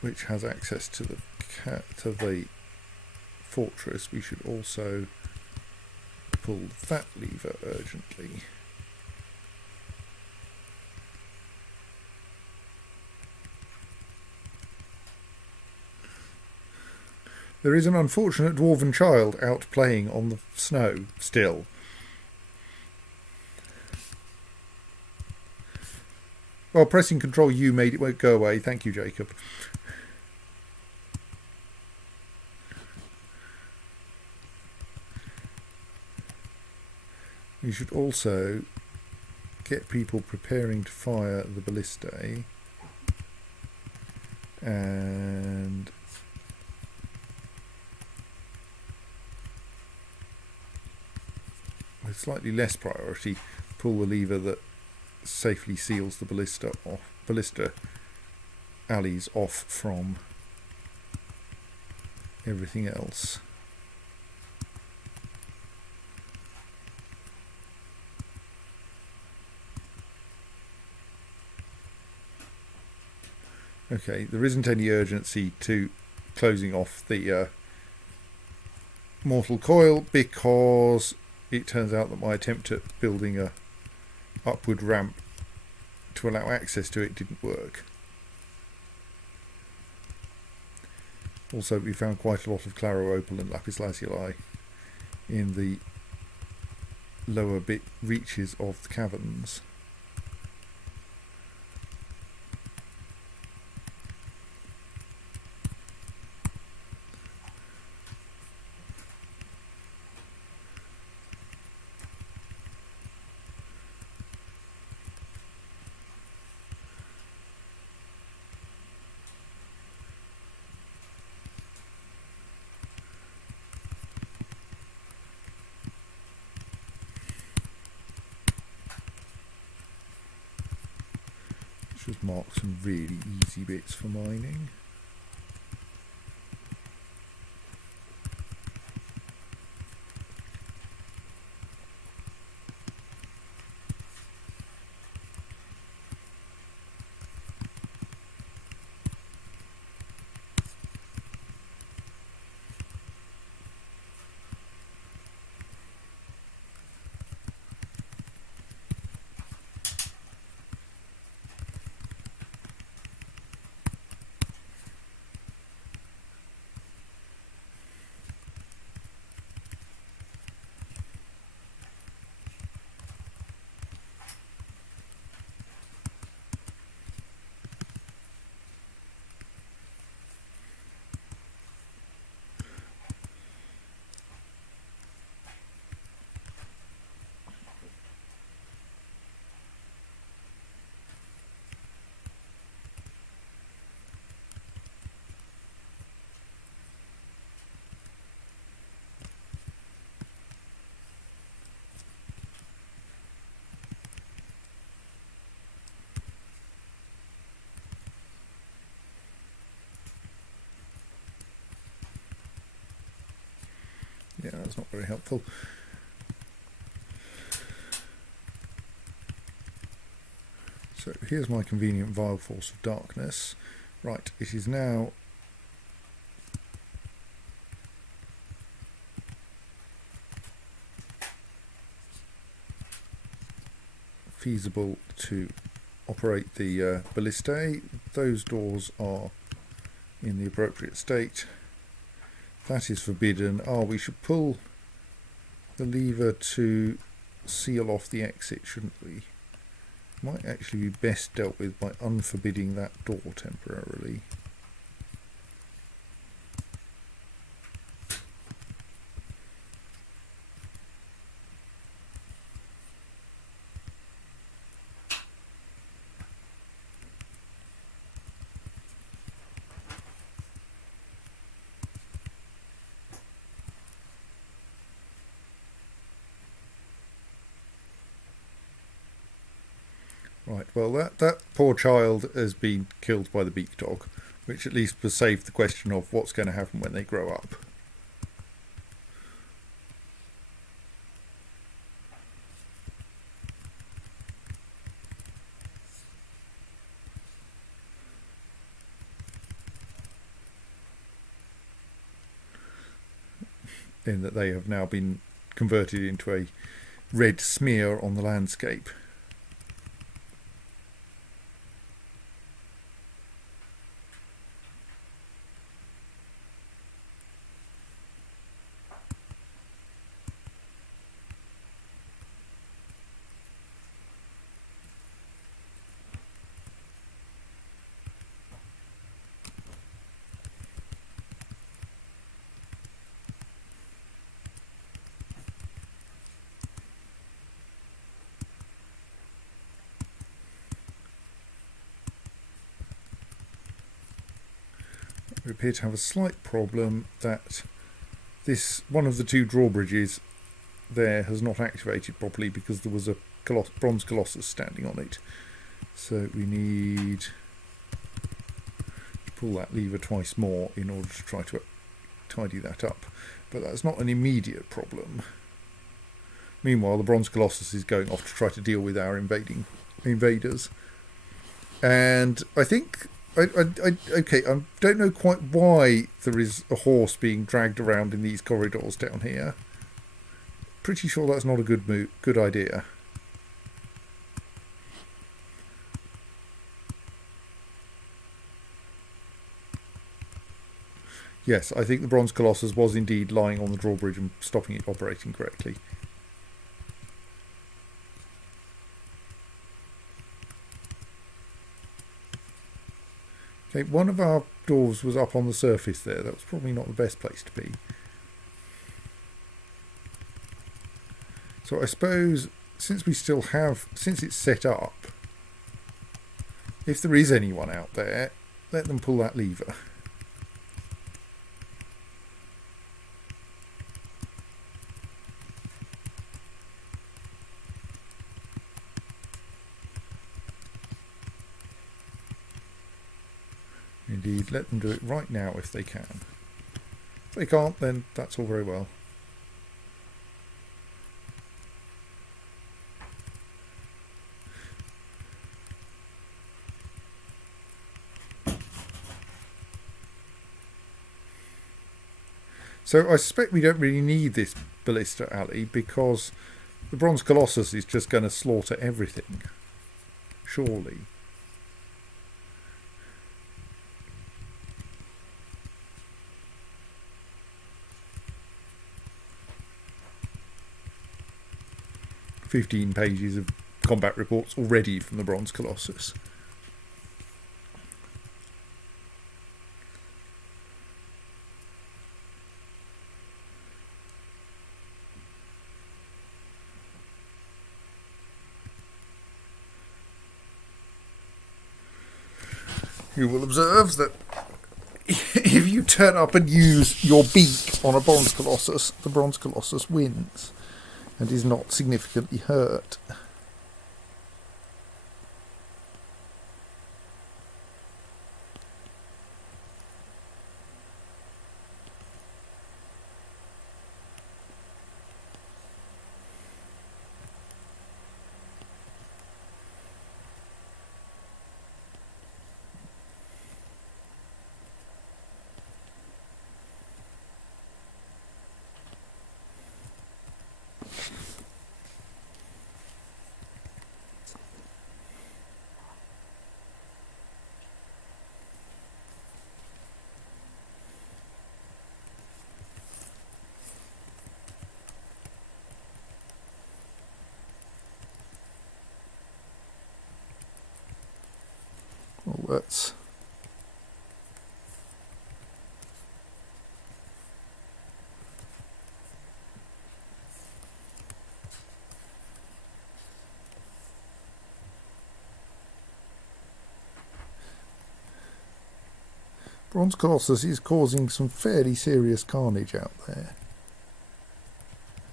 which has access to the fortress, we should also pull that lever urgently. There is an unfortunate dwarven child out playing on the snow still. Well, pressing Control U made it go away. Thank you, Jacob. We should also get people preparing to fire the ballistae, and with slightly less priority, pull the lever that safely seals the ballista alleys off from everything else. Okay, there isn't any urgency to closing off the mortal coil because it turns out that my attempt at building a upward ramp to allow access to it didn't work. Also, we found quite a lot of claro opal and lapis lazuli in the lower reaches of the caverns. Just mark some really easy bits for mining. Yeah, that's not very helpful. So here's my convenient vile force of darkness. Right, it is now feasible to operate the ballistae. Those doors are in the appropriate state. That is forbidden. We should pull the lever to seal off the exit, shouldn't we? Might actually be best dealt with by unforbidding that door temporarily. Right, well that poor child has been killed by the beak dog, which at least was saved the question of what's going to happen when they grow up. In that they have now been converted into a red smear on the landscape. We appear to have a slight problem that this one of the two drawbridges there has not activated properly because there was a bronze colossus standing on it. So we need to pull that lever twice more in order to try to tidy that up. But that's not an immediate problem. Meanwhile, the bronze colossus is going off to try to deal with our invaders. And I think I don't know quite why there is a horse being dragged around in these corridors down here. Pretty sure that's not a good idea. Yes, I think the bronze colossus was indeed lying on the drawbridge and stopping it operating correctly. Okay, one of our doors was up on the surface there. That was probably not the best place to be. So I suppose since it's set up, if there is anyone out there, let them pull that lever. Indeed, let them do it right now if they can. If they can't, then that's all very well. So I suspect we don't really need this ballista alley because the Bronze Colossus is just going to slaughter everything. Surely. "15 pages of combat reports already from the Bronze Colossus." You will observe that if you turn up and use your beak on a Bronze Colossus, the Bronze Colossus wins and is not significantly hurt. Well, that's... Bronze Colossus is causing some fairly serious carnage out there.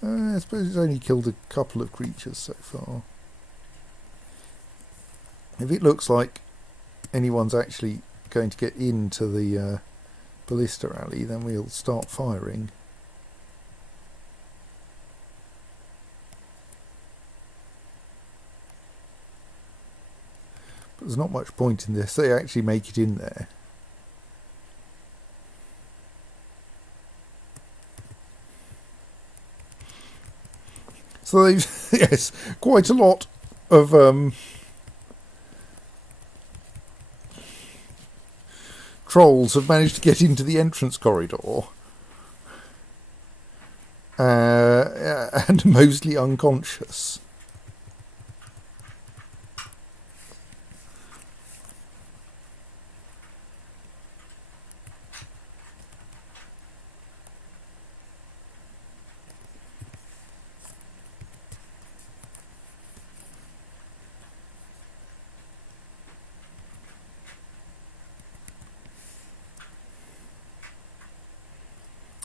I suppose it's only killed a couple of creatures so far. If it looks like anyone's actually going to get into the ballista alley, then we'll start firing. But there's not much point in this. They actually make it in there. So they've, yes, quite a lot of trolls have managed to get into the entrance corridor, and mostly unconscious.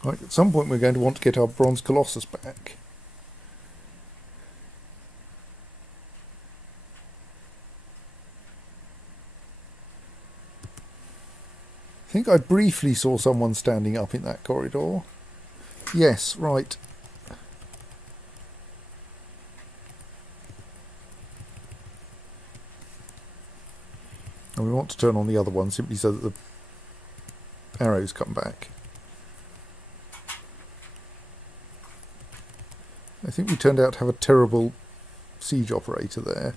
Right, at some point we're going to want to get our Bronze Colossus back. I think I briefly saw someone standing up in that corridor. Yes, right. And we want to turn on the other one simply so that the arrows come back. I think we turned out to have a terrible siege operator there.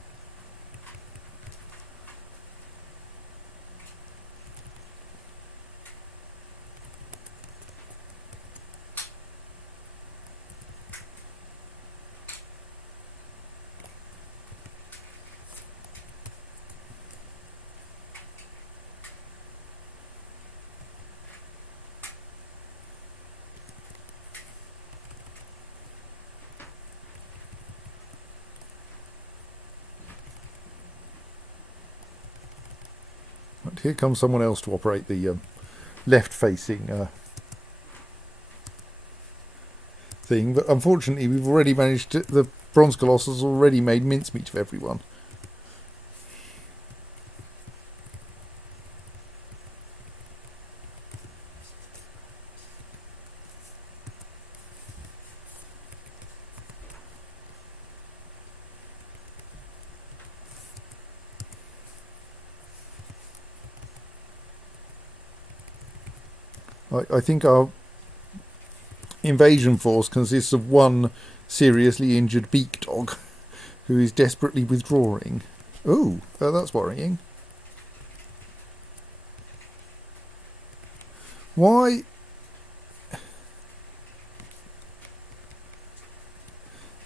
Right, here comes someone else to operate the left-facing thing, but unfortunately we've already managed to... The Bronze Colossus has already made mincemeat of everyone. I think our invasion force consists of one seriously injured beak dog who is desperately withdrawing. Oh, that's worrying. Why?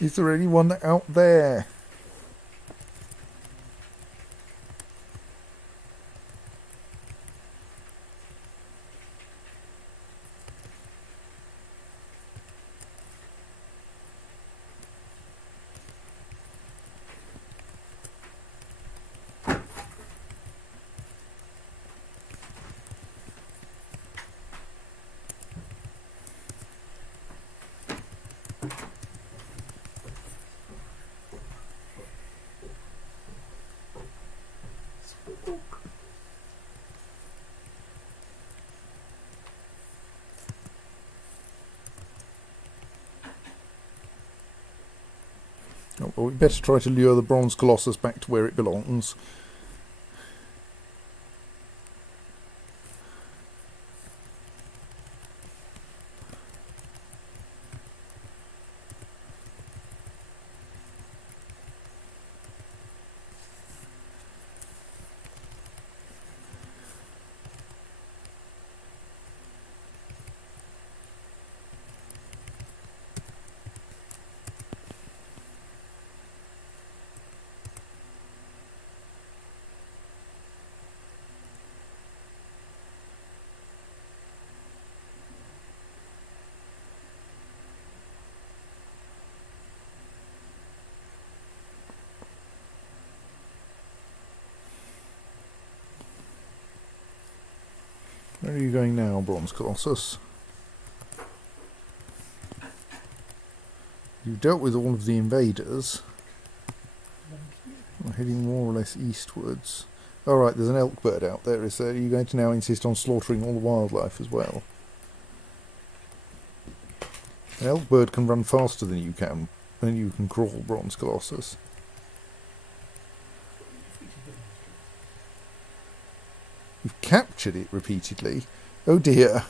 Is there anyone out there? Oh, well, we better try to lure the bronze colossus back to where it belongs. Where are you going now, bronze colossus? You've dealt with all of the invaders. We're heading more or less eastwards. Alright, there's an elk bird out there, is there? Are you going to now insist on slaughtering all the wildlife as well? An elk bird can run faster than you can crawl, bronze colossus. You've captured it repeatedly. Oh dear.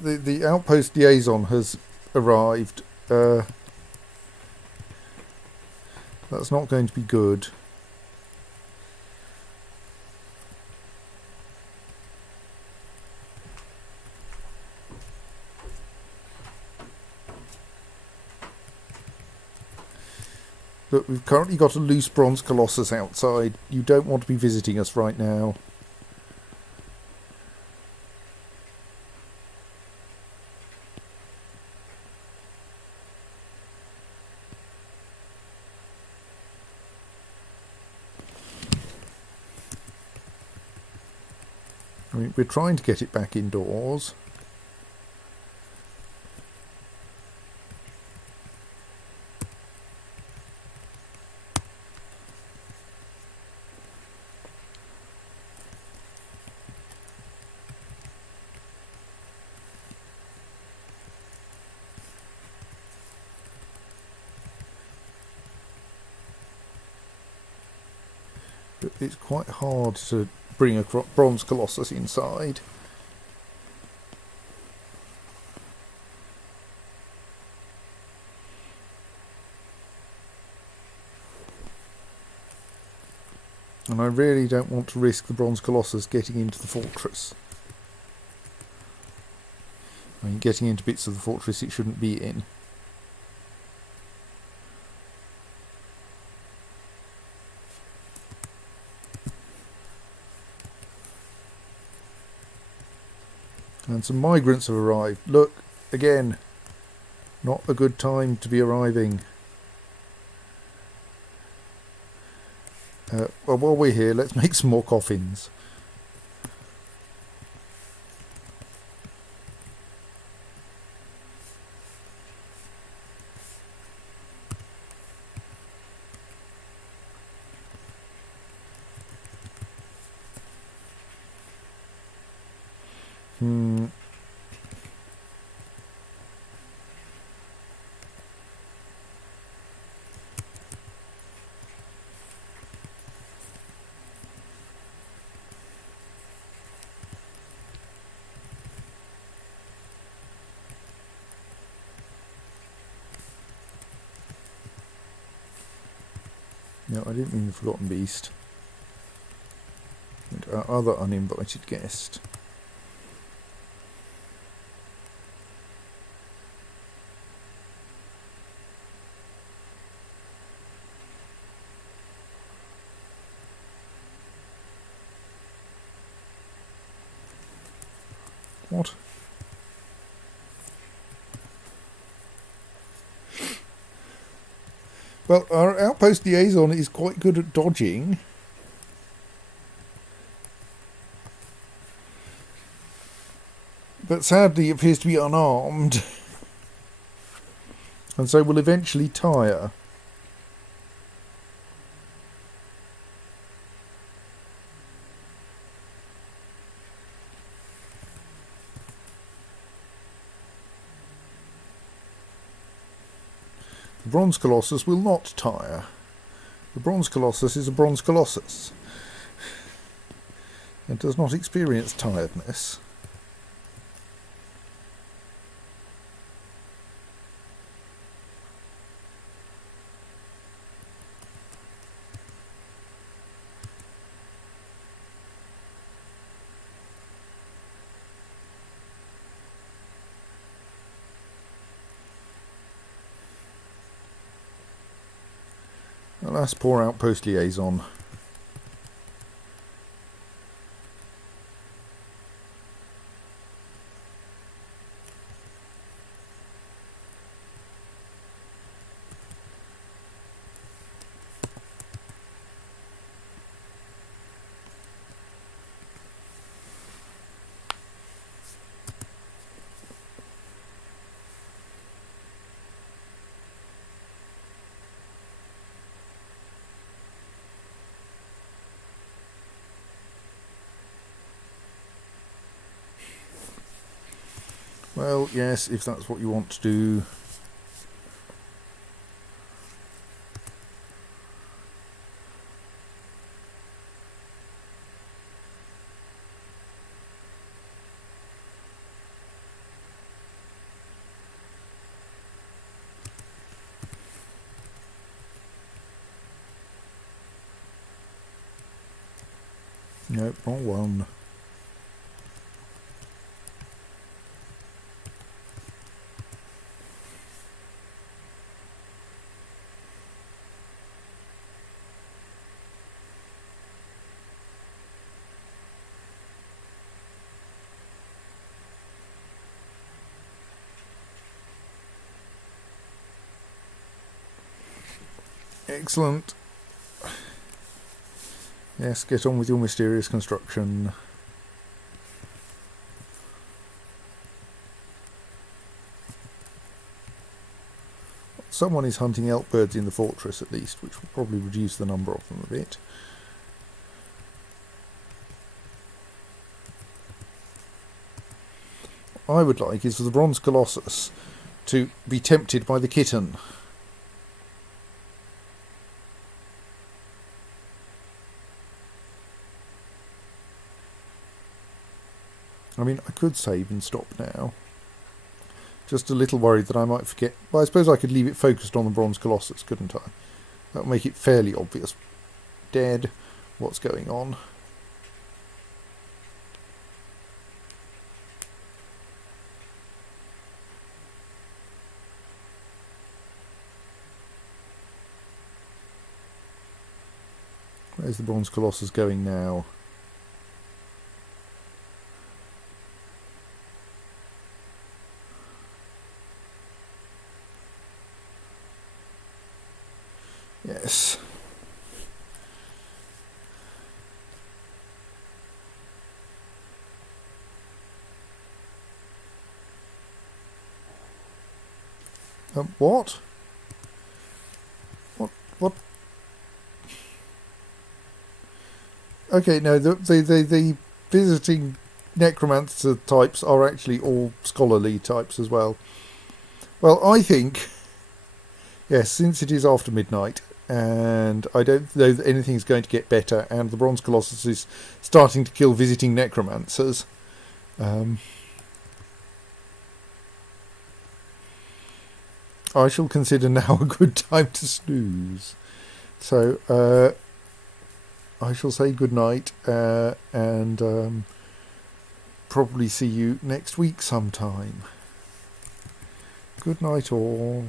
The outpost liaison has arrived. That's not going to be good. But we've currently got a loose bronze colossus outside. You don't want to be visiting us right now. I mean, we're trying to get it back indoors. But it's quite hard to bring a bronze colossus inside. And I really don't want to risk the bronze colossus getting into the fortress. I mean, getting into bits of the fortress it shouldn't be in. And some migrants have arrived. Look, again, not a good time to be arriving. Well, while we're here, let's make some more coffins. No, I didn't mean the Forgotten Beast. And our other uninvited guest. What? Well, our outpost liaison is quite good at dodging. But sadly appears to be unarmed. And so will eventually tire. The Bronze Colossus will not tire. The Bronze Colossus is a Bronze Colossus. It does not experience tiredness. Alas, poor outpost liaison. Well, yes, if that's what you want to do. Nope, wrong one. Excellent. Yes, get on with your mysterious construction. Someone is hunting elk birds in the fortress at least, which will probably reduce the number of them a bit. What I would like is for the Bronze Colossus to be tempted by the kitten. I mean, I could save and stop now. Just a little worried that I might forget. Well, I suppose I could leave it focused on the Bronze Colossus, couldn't I? That would make it fairly obvious. Dead. What's going on? Where's the Bronze Colossus going now? Yes. What? What? Okay, no, the visiting necromancer types are actually all scholarly types as well. Well, I think, yes, since it is after midnight, and I don't know that anything's going to get better, and the Bronze Colossus is starting to kill visiting necromancers. I shall consider now a good time to snooze. So I shall say good night and probably see you next week sometime. Good night all.